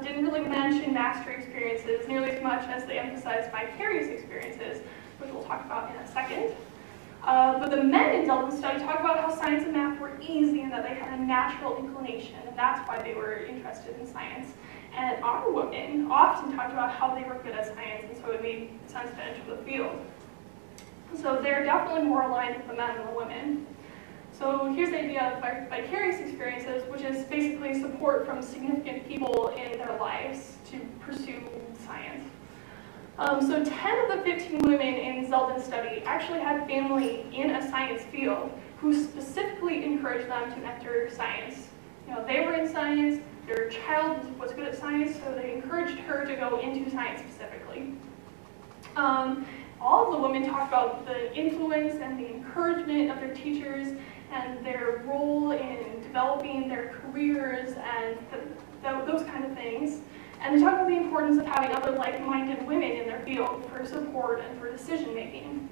didn't really mention mastery experiences nearly as much as they emphasized vicarious experiences, which we'll talk about in a second. But the men in Zeldin's study talk about how science and math were easy and that they had a natural inclination, and that's why they were interested in science. And our women often talked about how they were good at science, and so it made sense to enter the field. So they're definitely more aligned with the men than the women. So here's the idea of vicarious experiences, which is basically support from significant people in their lives to pursue science. So 10 of the 15 women in Zeldin's study actually had family in a science field who specifically encouraged them to enter science. You know, they were in science, their child was good at science, so they encouraged her to go into science specifically. All of the women talked about the influence and the encouragement of their teachers and their role in developing their careers and those kind of things. And they talk about the importance of having other like-minded women in their field for support and for decision-making.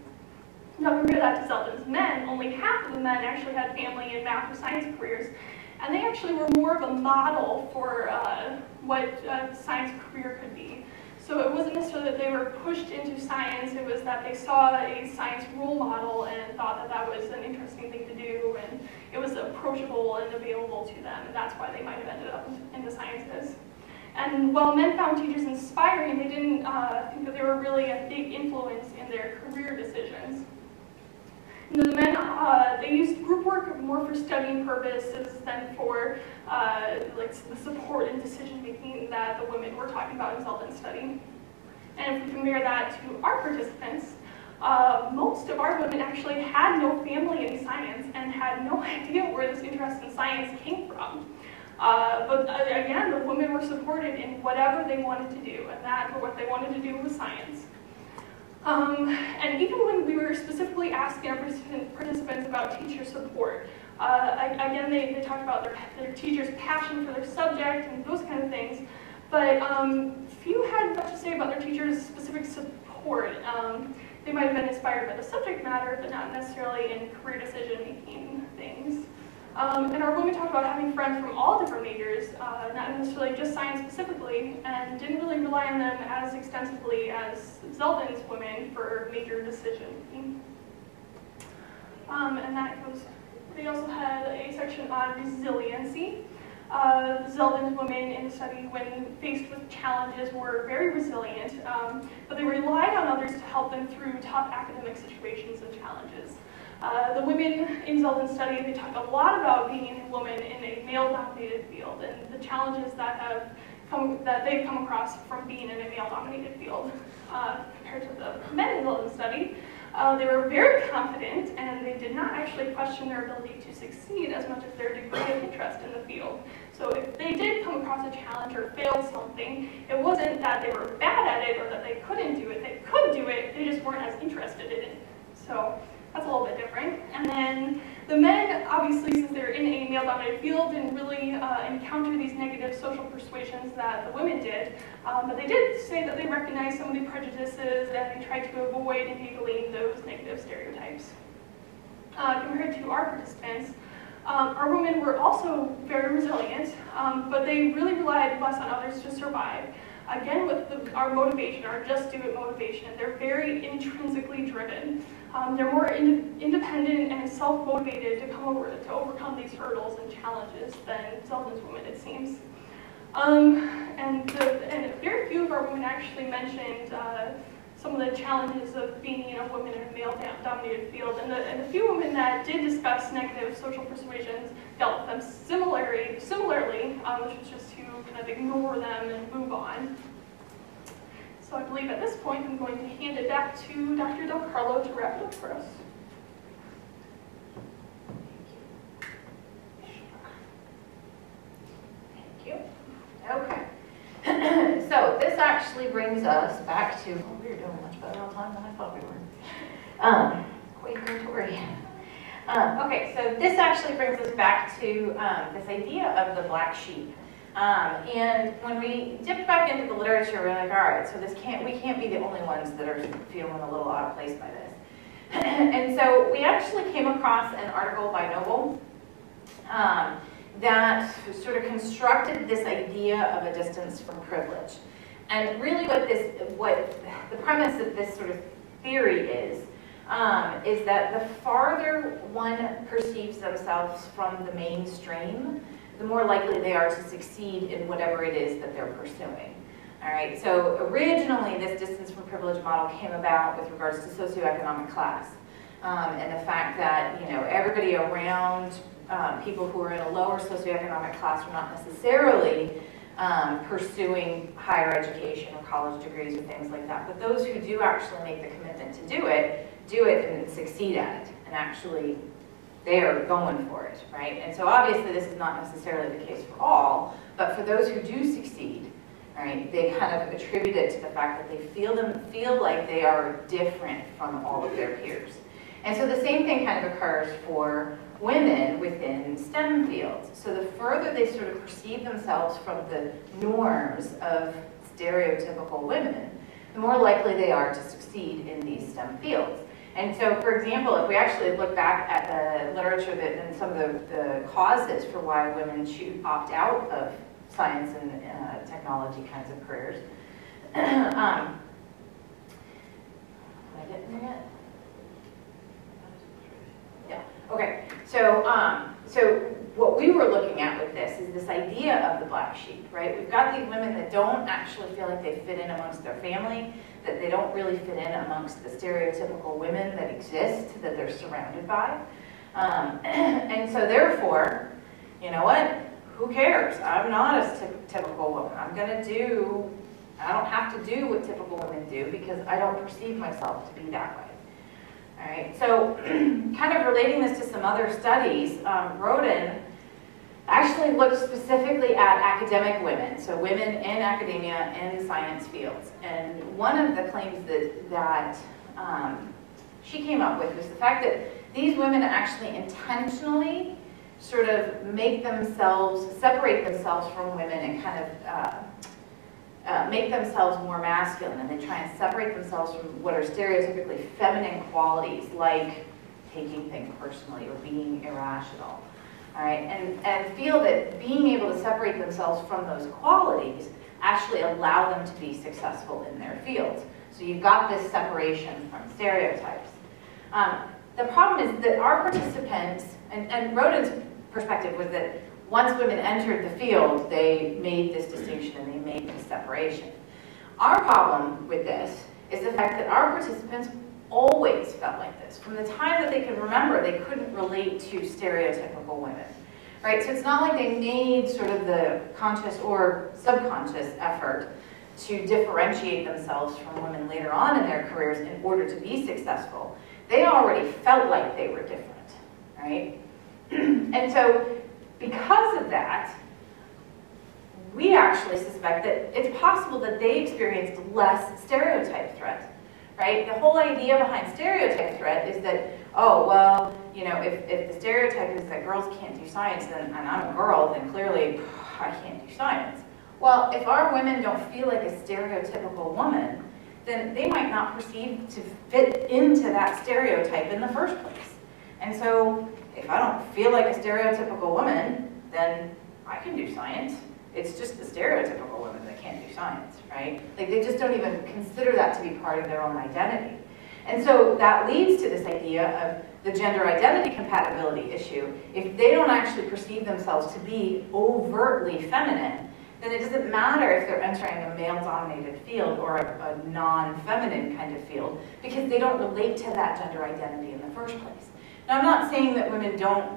Now compare that to Zeldin's men, only half of the men actually had family in math or science careers, and they actually were more of a model for what a science career could be. So it wasn't necessarily that they were pushed into science, it was that they saw a science role model and thought that that was an interesting thing to do, and it was approachable and available to them, and that's why they might have ended up in the sciences. And while men found teachers inspiring, they didn't think that they were really a big influence in their career decisions. And the men, they used group work more for studying purposes than for like the support and decision making that the women were talking about in Zeldin's study. And if we compare that to our participants, most of our women actually had no family in science and had no idea where this interest in science came from. But again, the women were supported in whatever they wanted to do, and that for what they wanted to do was science. And even when we were specifically asking our participants about teacher support, again, they talked about their teachers' passion for their subject and those kind of things, but few had much to say about their teachers' specific support. They might have been inspired by the subject matter, but not necessarily in career decision-making things. And our women talked about having friends from all different majors, not necessarily just science specifically, and didn't really rely on them as extensively as Zeldin's women for major decision-making. And that goes, they also had a section on resiliency. Zeldin's women in the study, when faced with challenges, were very resilient, but they relied on others to help them through tough academic situations and challenges. The women in Zeldin's study, they talk a lot about being a woman in a male-dominated field and the challenges that they've come across from being in a male-dominated field. Compared to the men in Zeldin's study, they were very confident and they did not actually question their ability to succeed as much as their degree of interest in the field. So if they did come across a challenge or failed something, it wasn't that they were bad at it or that they couldn't do it. They could do it, they just weren't as interested in it. So that's a little bit different. And then the men, obviously, since they're in a male-dominated field, didn't really encounter these negative social persuasions that the women did. But they did say that they recognized some of the prejudices and they tried to avoid enabling those negative stereotypes. compared to our participants, our women were also very resilient, but they really relied less on others to survive. Again, with our motivation, our just do it motivation, they're very intrinsically driven. They're more independent and self-motivated to overcome these hurdles and challenges than Zeldin's women, it seems. And very few of our women actually mentioned some of the challenges of being a woman in a male-dominated field. And the few women that did discuss negative social persuasions dealt with them similarly, which was just to kind of ignore them and move on. So I believe at this point I'm going to hand it back to Dr. Del Carlo to wrap it up for us. Thank you. Okay. So this actually brings us back to, oh, we're doing much better on time than I thought we were. Quaker Tory. Okay, so this actually brings us back to this idea of the black sheep. And when we dipped back into the literature, we're like, all right, so we can't be the only ones that are feeling a little out of place by this. And so we actually came across an article by Noble that sort of constructed this idea of a distance from privilege. And really what the premise of this sort of theory is that the farther one perceives themselves from the mainstream, the more likely they are to succeed in whatever it is that they're pursuing. All right, so originally this distance from privilege model came about with regards to socioeconomic class and the fact that, you know, everybody around people who are in a lower socioeconomic class are not necessarily pursuing higher education or college degrees or things like that, but those who do actually make the commitment to do it and succeed at it, and actually they're going for it, right? And so obviously this is not necessarily the case for all, but for those who do succeed, right, they kind of attribute it to the fact that they feel like they are different from all of their peers. And so the same thing kind of occurs for women within STEM fields. So the further they sort of perceive themselves from the norms of stereotypical women, the more likely they are to succeed in these STEM fields. And so, for example, if we actually look back at the literature and some of the causes for why women opt out of science and technology kinds of careers, am I getting there yet? Yeah. Okay. So, so what we were looking at with this is this idea of the black sheep, right? We've got these women that don't actually feel like they fit in amongst their family, that they don't really fit in amongst the stereotypical women that exist, that they're surrounded by. And so therefore, you know what? Who cares? I'm not a typical woman. I don't have to do what typical women do because I don't perceive myself to be that way. All right, so kind of relating this to some other studies, Rodin actually looked specifically at academic women, so women in academia and science fields. And one of the claims that she came up with was the fact that these women actually intentionally sort of separate themselves from women and kind of make themselves more masculine, and they try and separate themselves from what are stereotypically feminine qualities like taking things personally or being irrational. All right, and feel that being able to separate themselves from those qualities actually allow them to be successful in their fields. So you've got this separation from stereotypes. The problem is that our participants, and Rodin's perspective was that once women entered the field, they made this distinction and they made this separation. Our problem with this is the fact that our participants always felt like this. From the time that they can remember, they couldn't relate to stereotypical women, right? So it's not like they made sort of the conscious or subconscious effort to differentiate themselves from women later on in their careers in order to be successful. They already felt like they were different, right? And so because of that, we actually suspect that it's possible that they experienced less stereotype threat. Right? The whole idea behind stereotype threat is that, oh, well, you know, if the stereotype is that girls can't do science, and I'm a girl, then clearly I can't do science. Well, if our women don't feel like a stereotypical woman, then they might not perceive to fit into that stereotype in the first place. And so if I don't feel like a stereotypical woman, then I can do science. It's just the stereotypical women that can't do science, right? Like they just don't even consider that to be part of their own identity. And so that leads to this idea of the gender identity compatibility issue. If they don't actually perceive themselves to be overtly feminine, then it doesn't matter if they're entering a male-dominated field or a non-feminine kind of field, because they don't relate to that gender identity in the first place. Now, I'm not saying that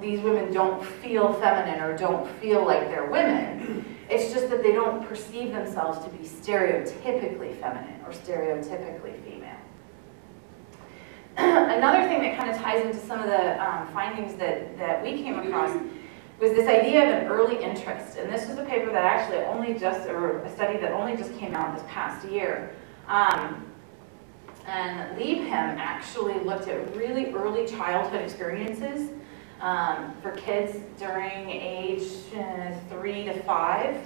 these women don't feel feminine or don't feel like they're women. It's just that they don't perceive themselves to be stereotypically feminine or stereotypically female. Another thing that kind of ties into some of the findings that we came across was this idea of an early interest. And this was a paper that actually or a study that only just came out this past year. And Liebhem actually looked at really early childhood experiences for kids during age 3 to 5,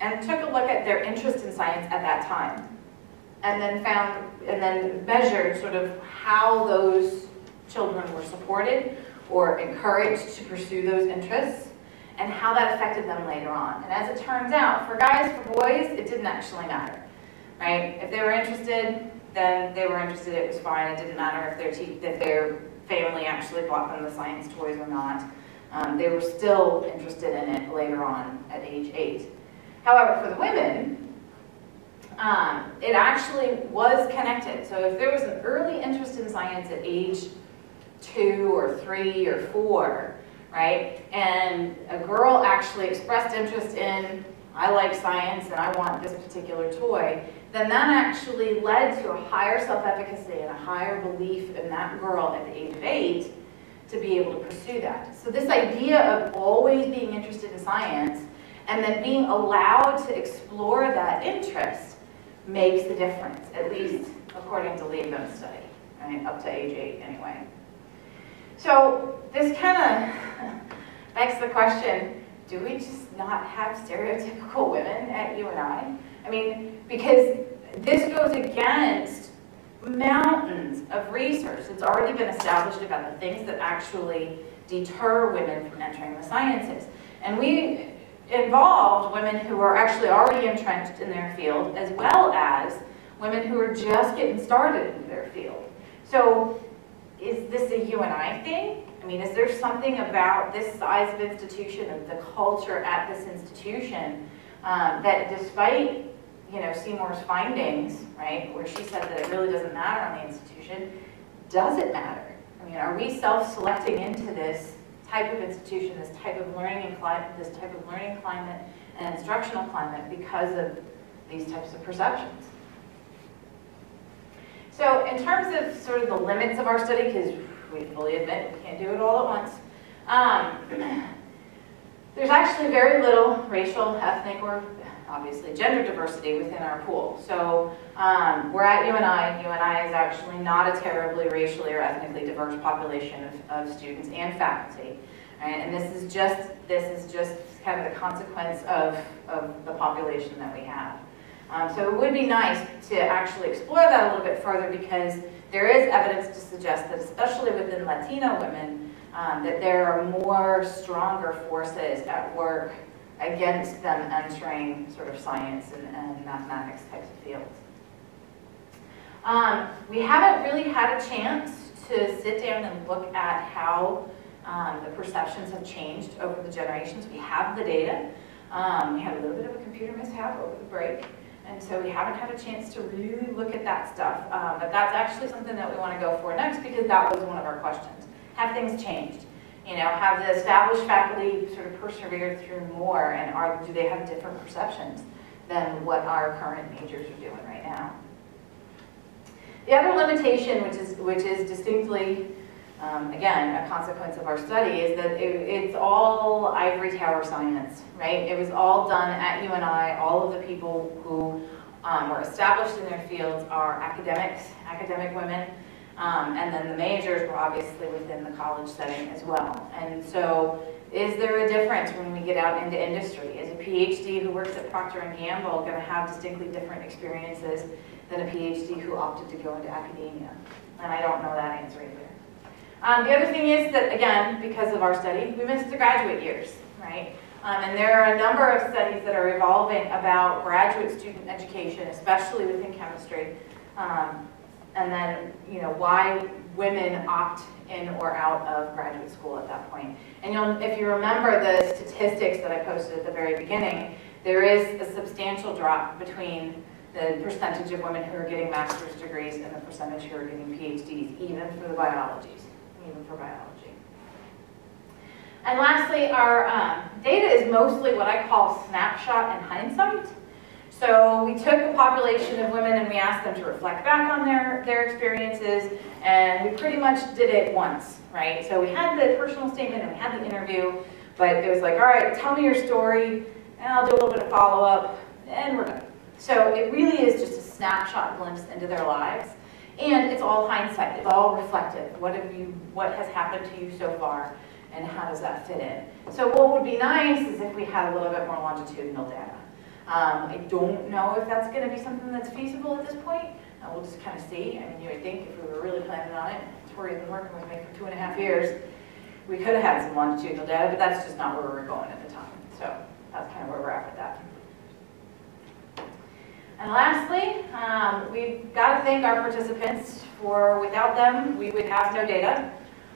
and took a look at their interest in science at that time. And then measured sort of how those children were supported or encouraged to pursue those interests, and how that affected them later on. And as it turns out, for guys, for boys, it didn't actually matter, right? If they were interested, then they were interested, it was fine. It didn't matter if their family actually bought them the science toys or not. They were still interested in it later on at age 8. However, for the women, it actually was connected. So if there was an early interest in science at age 2 or 3 or 4, right, and a girl actually expressed interest in, I like science and I want this particular toy, then that actually led to a higher self-efficacy and a higher belief in that girl at the age of 8 to be able to pursue that. So this idea of always being interested in science and then being allowed to explore that interest makes the difference, at least according to Liebhem's study, right, up to age 8 anyway. So this kind of begs the question, do we just not have stereotypical women at UNI? I mean, because this goes against mountains of research that's already been established about the things that actually deter women from entering the sciences. And we involved women who are actually already entrenched in their field, as well as women who are just getting started in their field. So is this a UNI thing? I mean, is there something about this size of institution and the culture at this institution that despite, you know, Seymour's findings, right, where she said that it really doesn't matter on the institution, does it matter? I mean, are we self-selecting into this type of institution, this type of learning climate and instructional climate because of these types of perceptions? So in terms of sort of the limits of our study, because we fully admit we can't do it all at once, there's actually very little racial, ethnic, or obviously gender diversity within our pool. So we're at UNI. UNI is actually not a terribly racially or ethnically diverse population of students and faculty. Right? And this is just kind of the consequence of the population that we have. So it would be nice to actually explore that a little bit further, because there is evidence to suggest that, especially within Latino women, that there are more stronger forces at work against them entering sort of science and mathematics types of fields. We haven't really had a chance to sit down and look at how the perceptions have changed over the generations. We have the data. We had a little bit of a computer mishap over the break, and so we haven't had a chance to really look at that stuff. But that's actually something that we want to go for next, because that was one of our questions. Have things changed? You know, have the established faculty sort of persevered through more, and do they have different perceptions than what our current majors are doing right now? The other limitation, which is distinctly, again, a consequence of our study, is that it's all ivory tower science, right? It was all done at UNI. All of the people who were established in their fields are academic women. And then the majors were obviously within the college setting as well. And so is there a difference when we get out into industry? Is a PhD who works at Procter & Gamble going to have distinctly different experiences than a PhD who opted to go into academia? And I don't know that answer either. The other thing is that, again, because of our study, we missed the graduate years, right? And there are a number of studies that are evolving about graduate student education, especially within chemistry, and then, you know, why women opt in or out of graduate school at that point. And if you remember the statistics that I posted at the very beginning, there is a substantial drop between the percentage of women who are getting master's degrees and the percentage who are getting PhDs, even for the biologies, even for biology. And lastly, our data is mostly what I call snapshot and hindsight. So we took a population of women and we asked them to reflect back on their experiences, and we pretty much did it once, right? So we had the personal statement and we had the interview, but it was like, all right, tell me your story, and I'll do a little bit of follow-up, and we're done. So it really is just a snapshot glimpse into their lives, and it's all hindsight. It's all reflective. What has happened to you so far, and how does that fit in? So what would be nice is if we had a little bit more longitudinal data. I don't know if that's going to be something that's feasible at this point. We'll just kind of see. I mean, you would think if we were really planning on it, Tori's been working with me for 2.5 years, we could have had some longitudinal data, but that's just not where we were going at the time. So that's kind of where we're at with that. And lastly, we've got to thank our participants, for without them, we would have no data.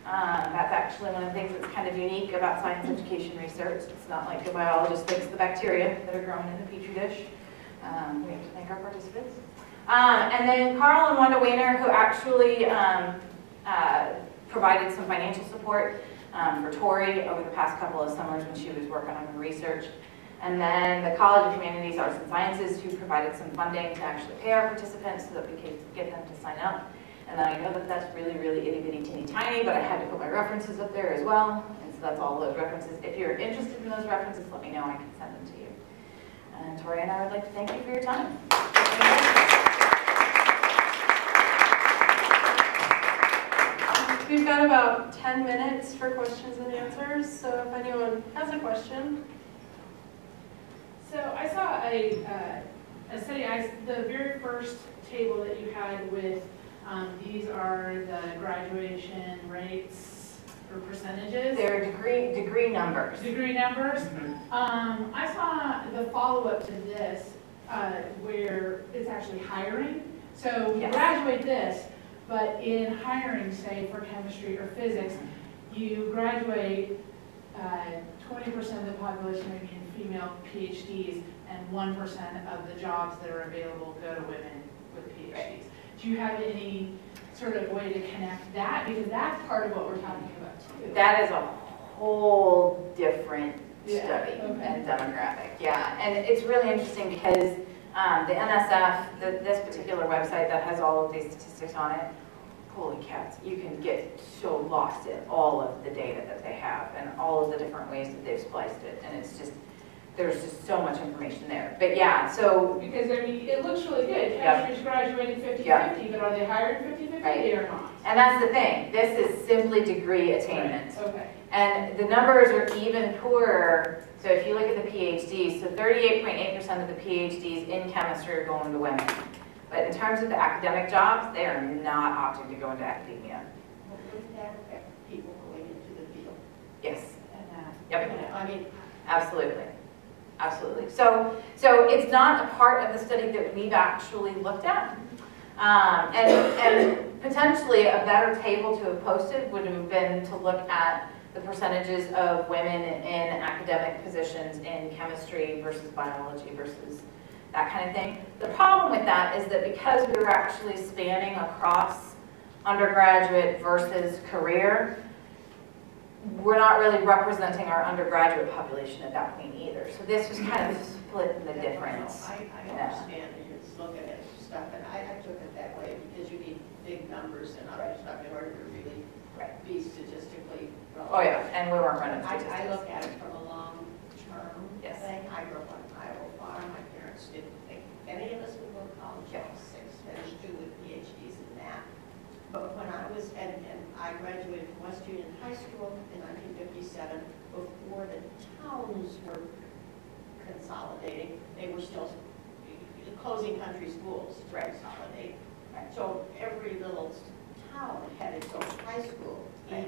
That's actually one of the things that's kind of unique about science education research. It's not like the biologist thinks the bacteria that are grown in the petri dish. We have to thank our participants. And then Carl and Wanda Weiner, who actually provided some financial support for Tori over the past couple of summers when she was working on her research. And then the College of Humanities, Arts, and Sciences, who provided some funding to actually pay our participants so that we could get them to sign up. And then I know that that's really, really itty-bitty, teeny-tiny, but I had to put my references up there as well. And so that's all those references. If you're interested in those references, let me know. I can send them to you. And Tori and I would like to thank you for your time. We've got about 10 minutes for questions and answers, so if anyone has a question. So I saw a study, the very first table that you had with these are the graduation rates or percentages. They're degree numbers. Degree numbers. I saw the follow-up to this where it's actually hiring. So you graduate this, but in hiring, say for chemistry or physics, you graduate 20% of the population are being female PhDs, and 1% of the jobs that are available go to women with PhDs. Do you have any sort of way to connect that? Because that's part of what we're talking about too. That is a whole different study and demographic. Yeah, and it's really interesting because the NSF, this particular website that has all of these statistics on it, holy cats, you can get so lost in all of the data that they have and all of the different ways that they've spliced it, and it's just, there's just so much information there. But yeah, so... Because, I mean, it looks really good. Chemistry's graduating 50-50, but are they hiring 50-50 or not? And that's the thing. This is simply degree attainment. Right. Okay. And the numbers are even poorer. So if you look at the PhDs, so 38.8% of the PhDs in chemistry are going to women. But in terms of the academic jobs, they are not opting to go into academia. Well, wouldn't that affect people going into the field? Yes. Yep. I mean, absolutely. Absolutely. So it's not a part of the study that we've actually looked at. And potentially a better table to have posted would have been to look at the percentages of women in academic positions in chemistry versus biology versus that kind of thing. The problem with that is that because we were actually spanning across undergraduate versus career, we're not really representing our undergraduate population at that point either. So this was kind of split in the difference. I understand that you're looking at stuff, and I took it that way because you need big numbers and other stuff in order to really be statistically relevant. Oh yeah, and we weren't running statistics. I look at it from a long-term thing. I grew up on an Iowa farm. My parents didn't think any of us would go to college. I was 6, finished 2 with PhDs in math. But when I was, and I graduated from West Union High School in 1957, before the towns were consolidating, they were still closing country schools to consolidate. So every little town had its own high school, and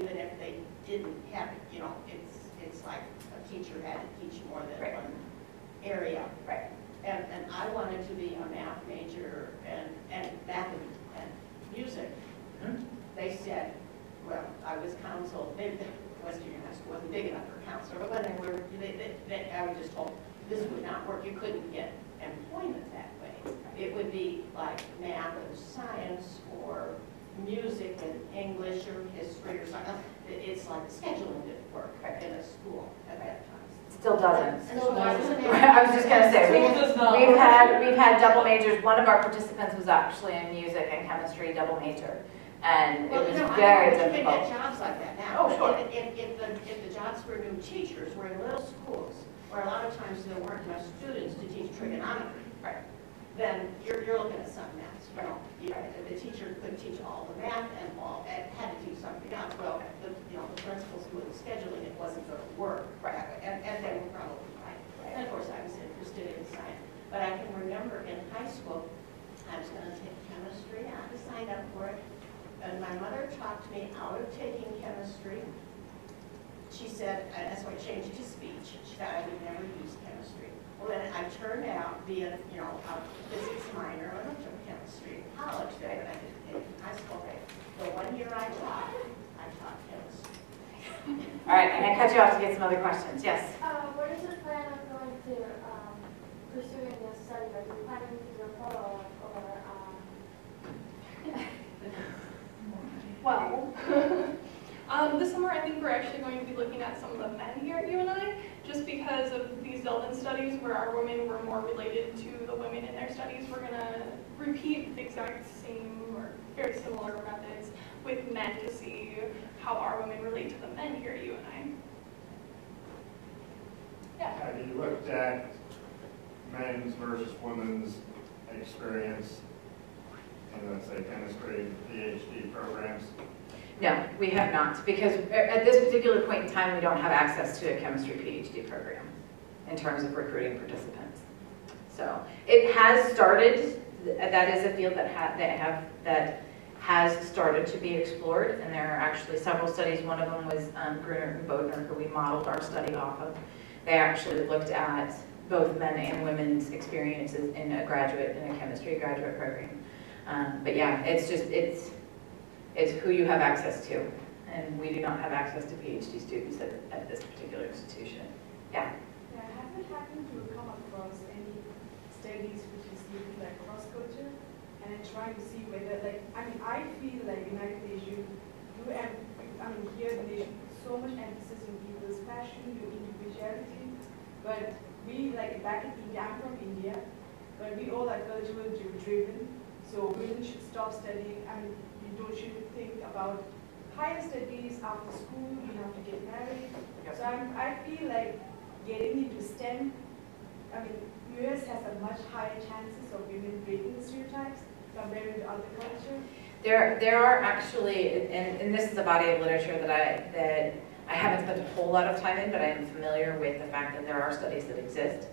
not work. You couldn't get employment that way. It would be like math and science or music and English or history or something. It's like scheduling didn't work in a school at that time. Still doesn't. Still doesn't. I was just gonna say, Still does not. we've had double majors. One of our participants was actually in music and chemistry double major, and Well, it was no, very I know, but you can difficult. get jobs like that now. Oh, sure. If the jobs for new teachers were in little schools, where a lot of times there weren't enough students to teach trigonometry, right, then you're looking at something else. Well, the teacher could teach all the math and had to teach something else. Well, the principals who were scheduling it wasn't going to work. Right. And they were probably right. And of course, I was interested in science. But I can remember in high school, I was going to take chemistry. I had signed up for it. And my mother talked me out of taking chemistry. She said, that's why I changed it to speech. She thought I would never use chemistry. Well, then I turned out being, a physics minor. I took chemistry in college there, but I didn't take it in high school. The 1 year I taught chemistry. All right, I'm gonna cut you off to get some other questions. Yes. What is the plan of going to pursuing this study? Are you planning to do a follow-up or? Well, this summer I think we're actually going to be looking at some of the men here at UNI, just because of these Zeldin studies where our women were more related to the women in their studies. We're gonna repeat the exact same or very similar methods with men to see how our women relate to the men here at UNI. Yeah. Have you looked at men's versus women's experience in, let's say, chemistry, PhD programs? No, we have not, because at this particular point in time, we don't have access to a chemistry PhD program in terms of recruiting participants. So it has started. That is a field that has started to be explored, and there are actually several studies. One of them was Gruner and Bodner, who we modeled our study off of. They actually looked at both men and women's experiences in a chemistry graduate program. But yeah, it's who you have access to, and we do not have access to PhD students at this particular institution. Yeah. Yeah, have it happened to come across any studies which is looking like cross-culture and then trying to see whether, I feel like United Nations, here the nation puts so much emphasis on people's passion, your individuality, but we, back in India, I'm from India, but we all are cultural driven, so women should stop studying. You should think about higher studies after school, you have to get married. So I feel like getting into STEM, US has a much higher chances of women breaking the stereotypes compared with other cultures. There are actually, and this is a body of literature that I haven't spent a whole lot of time in, but I am familiar with the fact that there are studies that exist.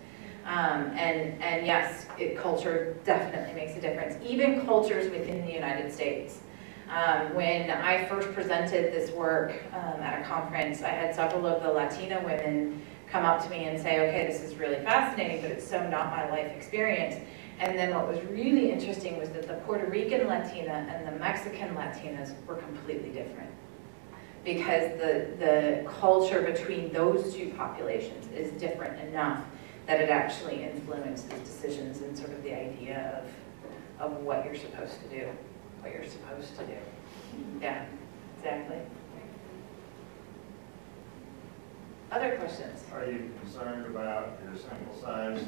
And yes, culture definitely makes a difference. Even cultures within the United States. When I first presented this work at a conference, I had several of the Latina women come up to me and say, okay, this is really fascinating, but it's so not my life experience. And then what was really interesting was that the Puerto Rican Latina and the Mexican Latinas were completely different. Because the culture between those two populations is different enough that it actually influences decisions and sort of the idea of what you're supposed to do. Yeah, exactly. Other questions? Are you concerned about your sample size?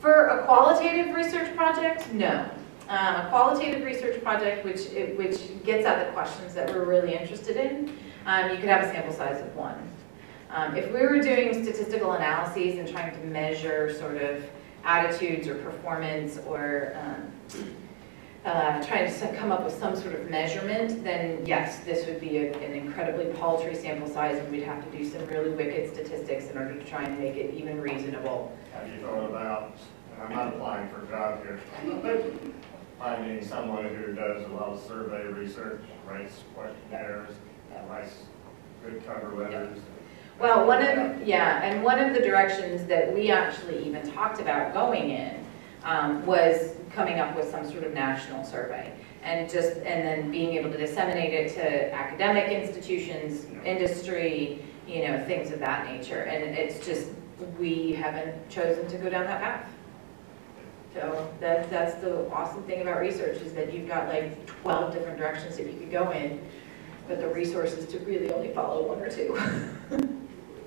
For a qualitative research project, no. A qualitative research project which gets at the questions that we're really interested in, you could have a sample size of 1. If we were doing statistical analyses and trying to measure sort of attitudes or performance or trying to come up with some sort of measurement, then yes, this would be an incredibly paltry sample size, and we'd have to do some really wicked statistics in order to try and make it even reasonable. Have you thought about, and I'm not applying for a job here, finding someone who does a lot of survey research, writes questionnaires, writes good cover letters? Well, one of the directions that we actually even talked about going in was coming up with some sort of national survey, and then being able to disseminate it to academic institutions, industry, things of that nature. And it's just we haven't chosen to go down that path. So that's the awesome thing about research, is that you've got like 12 different directions that you could go in, but the resources to really only follow one or two.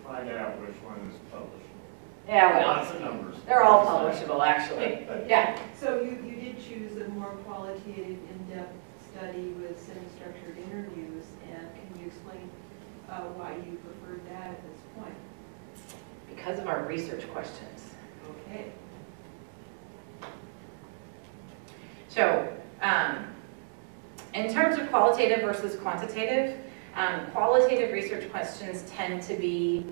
Find out which one is publishable. Yeah, well, Lots of numbers. they're all publishable, actually. Yeah. So you did choose a more qualitative, in-depth study with semi-structured interviews, and can you explain why you preferred that at this point? Because of our research questions. Okay. So, in terms of qualitative versus quantitative, qualitative research questions tend to be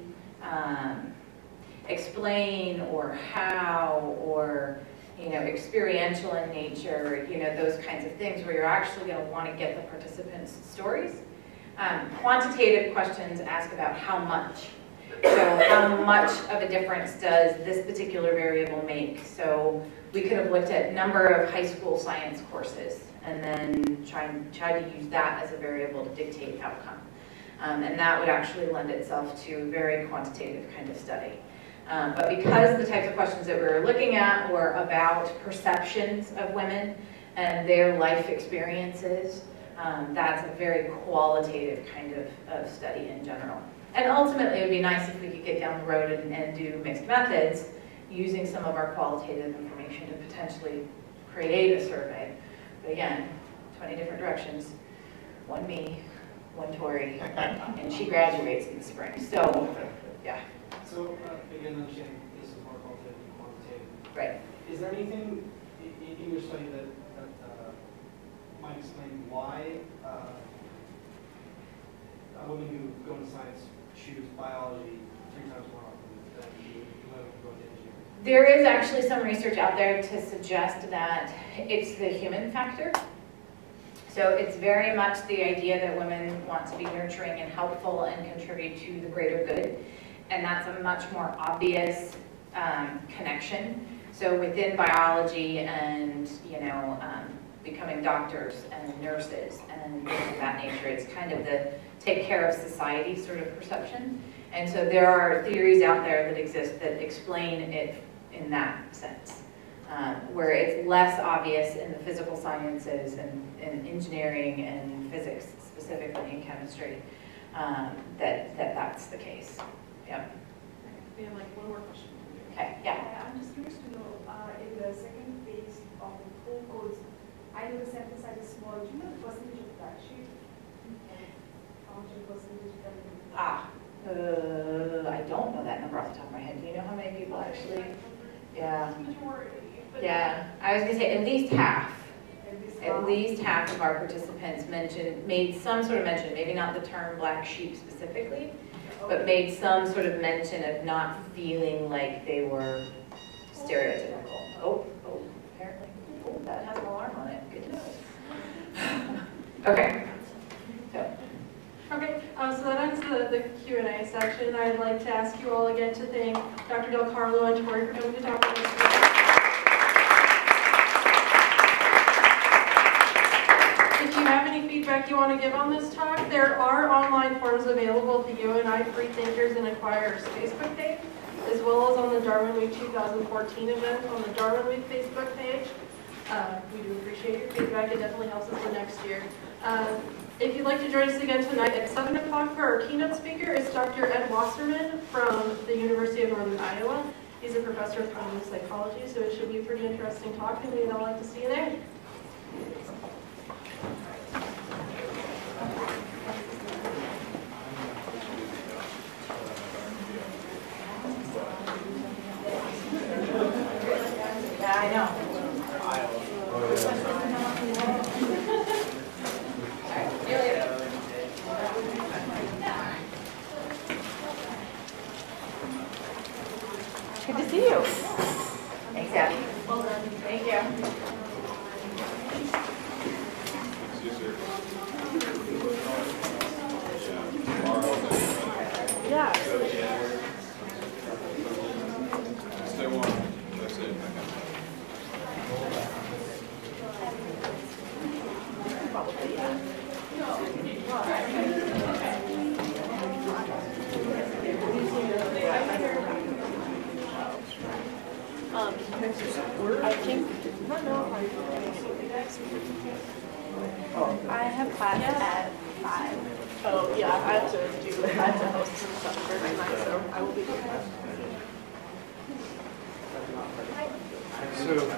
explain or how or experiential in nature, those kinds of things where you're actually going to want to get the participants' stories. Quantitative questions ask about how much. So how much of a difference does this particular variable make? So we could have looked at number of high school science courses and then try to use that as a variable to dictate outcome. And that would actually lend itself to a very quantitative kind of study. But because the types of questions that we were looking at were about perceptions of women and their life experiences, that's a very qualitative kind of study in general. And ultimately, it would be nice if we could get down the road and do mixed methods using some of our qualitative information to potentially create a survey. But again, 20 different directions, one me, one Tori, and she graduates in the spring. So, yeah. So, again, understanding this is more qualitative than quantitative. Right. Is there anything in your study that might explain why women who go into science choose biology 3 times more often than women who go into engineering? There is actually some research out there to suggest that it's the human factor. So it's very much the idea that women want to be nurturing and helpful and contribute to the greater good. And that's a much more obvious connection. So within biology and, becoming doctors and nurses and things of that nature, it's kind of the take care of society sort of perception. And so there are theories out there that exist that explain it in that sense, where it's less obvious in the physical sciences and engineering and physics, specifically in chemistry, that's the case. Yeah. We have like one more question. Okay, yeah. I'm just curious to know, in the second phase of the full course, I know the sample size is small. Do you know the percentage of black sheep? How much of the percentage of them? I don't know that number off the top of my head. Do you know how many people actually? Yeah. Yeah. I was gonna say at least half. At least half of our participants made some sort of mention, maybe not the term black sheep specifically, but made some sort of mention of not feeling like they were stereotypical. Oh, apparently. Oh, that has an alarm on it. Good to know. Okay. Okay, so that ends the Q&A section. I'd like to ask you all again to thank Dr. Del Carlo and Tori for coming to talk with us today. If you have any feedback you want to give on this talk, there are online forms available at the UNI Free Thinkers and Acquirers Facebook page, as well as on the Darwin Week 2014 event on the Darwin Week Facebook page. We do appreciate your feedback. It definitely helps us the next year. If you'd like to join us again tonight at 7 o'clock for our keynote speaker is Dr. Ed Wasserman from the University of Northern Iowa. He's a professor of cognitive psychology, so it should be a pretty interesting talk, and we'd all like to see you there. Yeah, I know. Good to see you. Thanks, Abby. Well done. Thank you. Yeah. Stay warm. That's it. Probably, yeah. I think, I have class at 5. Oh, yeah, I have to host some stuff for tonight, so I will be doing that. So,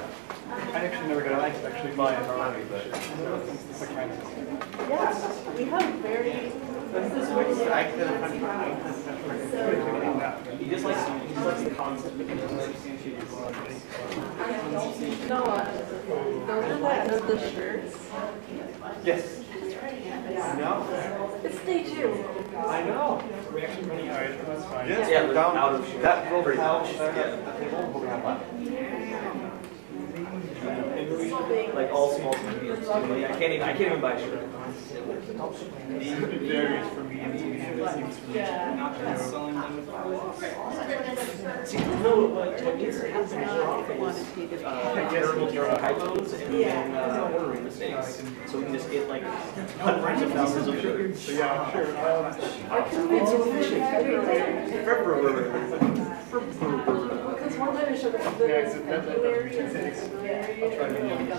I actually never got to actually buy an army, but it's like kind of. Yes, we have very. He just likes the concept of Those are the shirts. Yes. Yeah. No. It's day 2. I know. We're actually running out. That's fine. Yes, Yeah, we're down out of shit. that little Pretty pouch much. there. Yeah. That table. What we have left. Like all small communities. Like, I can't even buy a shirt. It varies from medium to medium. It seems from not selling them. See, no, what gets happening is often terrible typos and ordering mistakes. So we can just get like hundreds of thousands of shirts. So yeah, I'm sure. I couldn't get so efficient. February. Because one time I showed up Yeah, this it's that February and I'll try to make it.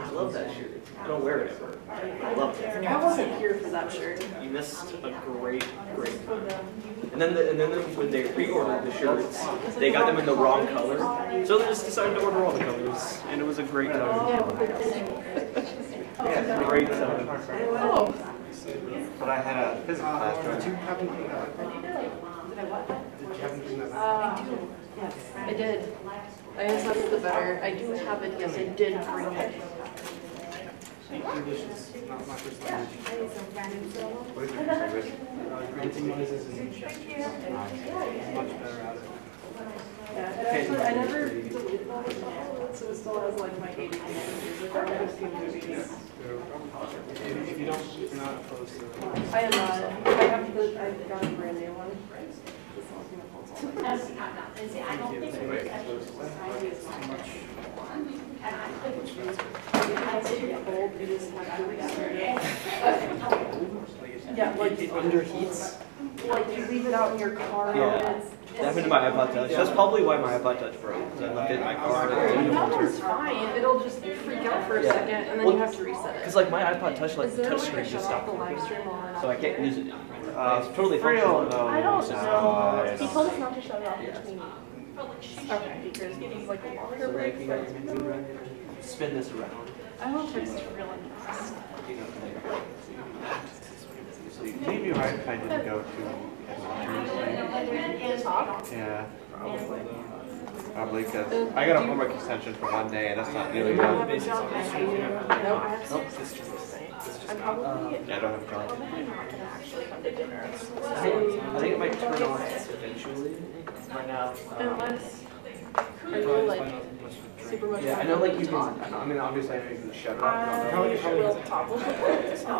I love that shirt. I don't wear it ever. I love it. I wasn't here for that shirt. You missed a great time. And then when they pre-ordered the shirts, they got them in the wrong color. So they just decided to order all the colors. And it was a great time. Yeah, great time. Oh. But I had a physics class. Did you happen to Yes, I did. I just have the better. I do have it. Yes, I did bring it. English is not my first language. What is your favorite? Granting noises and much better at it. Yeah, and actually, I never deleted all the downloads, so it still has like my 80 music or 15 movies. If you don't, if you're not opposed to it. I am not. I got a brand new one. Yeah, like it underheats. Like you leave it out in your car. Yeah. And That happened to my iPod Touch. That's probably why my iPod Touch broke. Because I left it in my car. that one's fine. It'll just freak out for a second, and then you have to reset it. Because like my iPod Touch, like Is the there a touch way screen to just shut off stopped the live working. stream while we're not So I can't use it. It's totally Free functional. on those. I don't know. He told us Nice. not to shut it off between. Okay, because it's like a longer break. Spin this around. I don't think it's really nice. Maybe your iPad didn't go to The top? yeah. Probably because I got a homework extension for one day and that's not nearly done. No, I have to. I'm probably. Yeah, I don't have college. Probably not gonna actually come to dinner. I think it might turn on eventually. Right now. Unless. Are you like super much? Yeah, I know like you can. I mean, obviously I know you can shut it off. I will probably.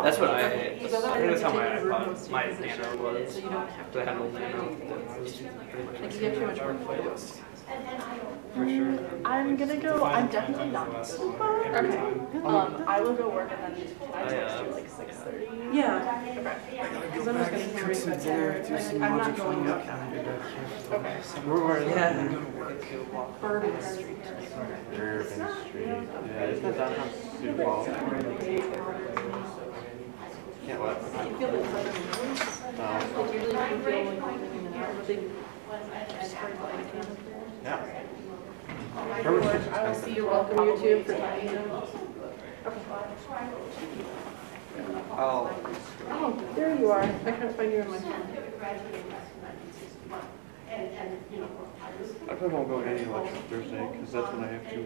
That's what I think that's how my iPod, my Nano was. So you don't have So I had an old Nano that was pretty much. Like you get too much work photos. For sure. I'm gonna go. I'm definitely not super. Okay. I will go work and then I text you like 6:30. Yeah. Okay. Because I'm just gonna come right back there. Like, I'm not going up. Okay. Yeah. Bourbon Street. Urban Street. Yeah, isn't that downtown Sioux Falls? Can't what? You feel like like usually you feel like living in an hour, but they start like Yeah. I will see you. Welcome YouTube for time. Oh. Oh, there you are. I can't find you in my phone. I probably won't go to any lecture Thursday because that's when I have to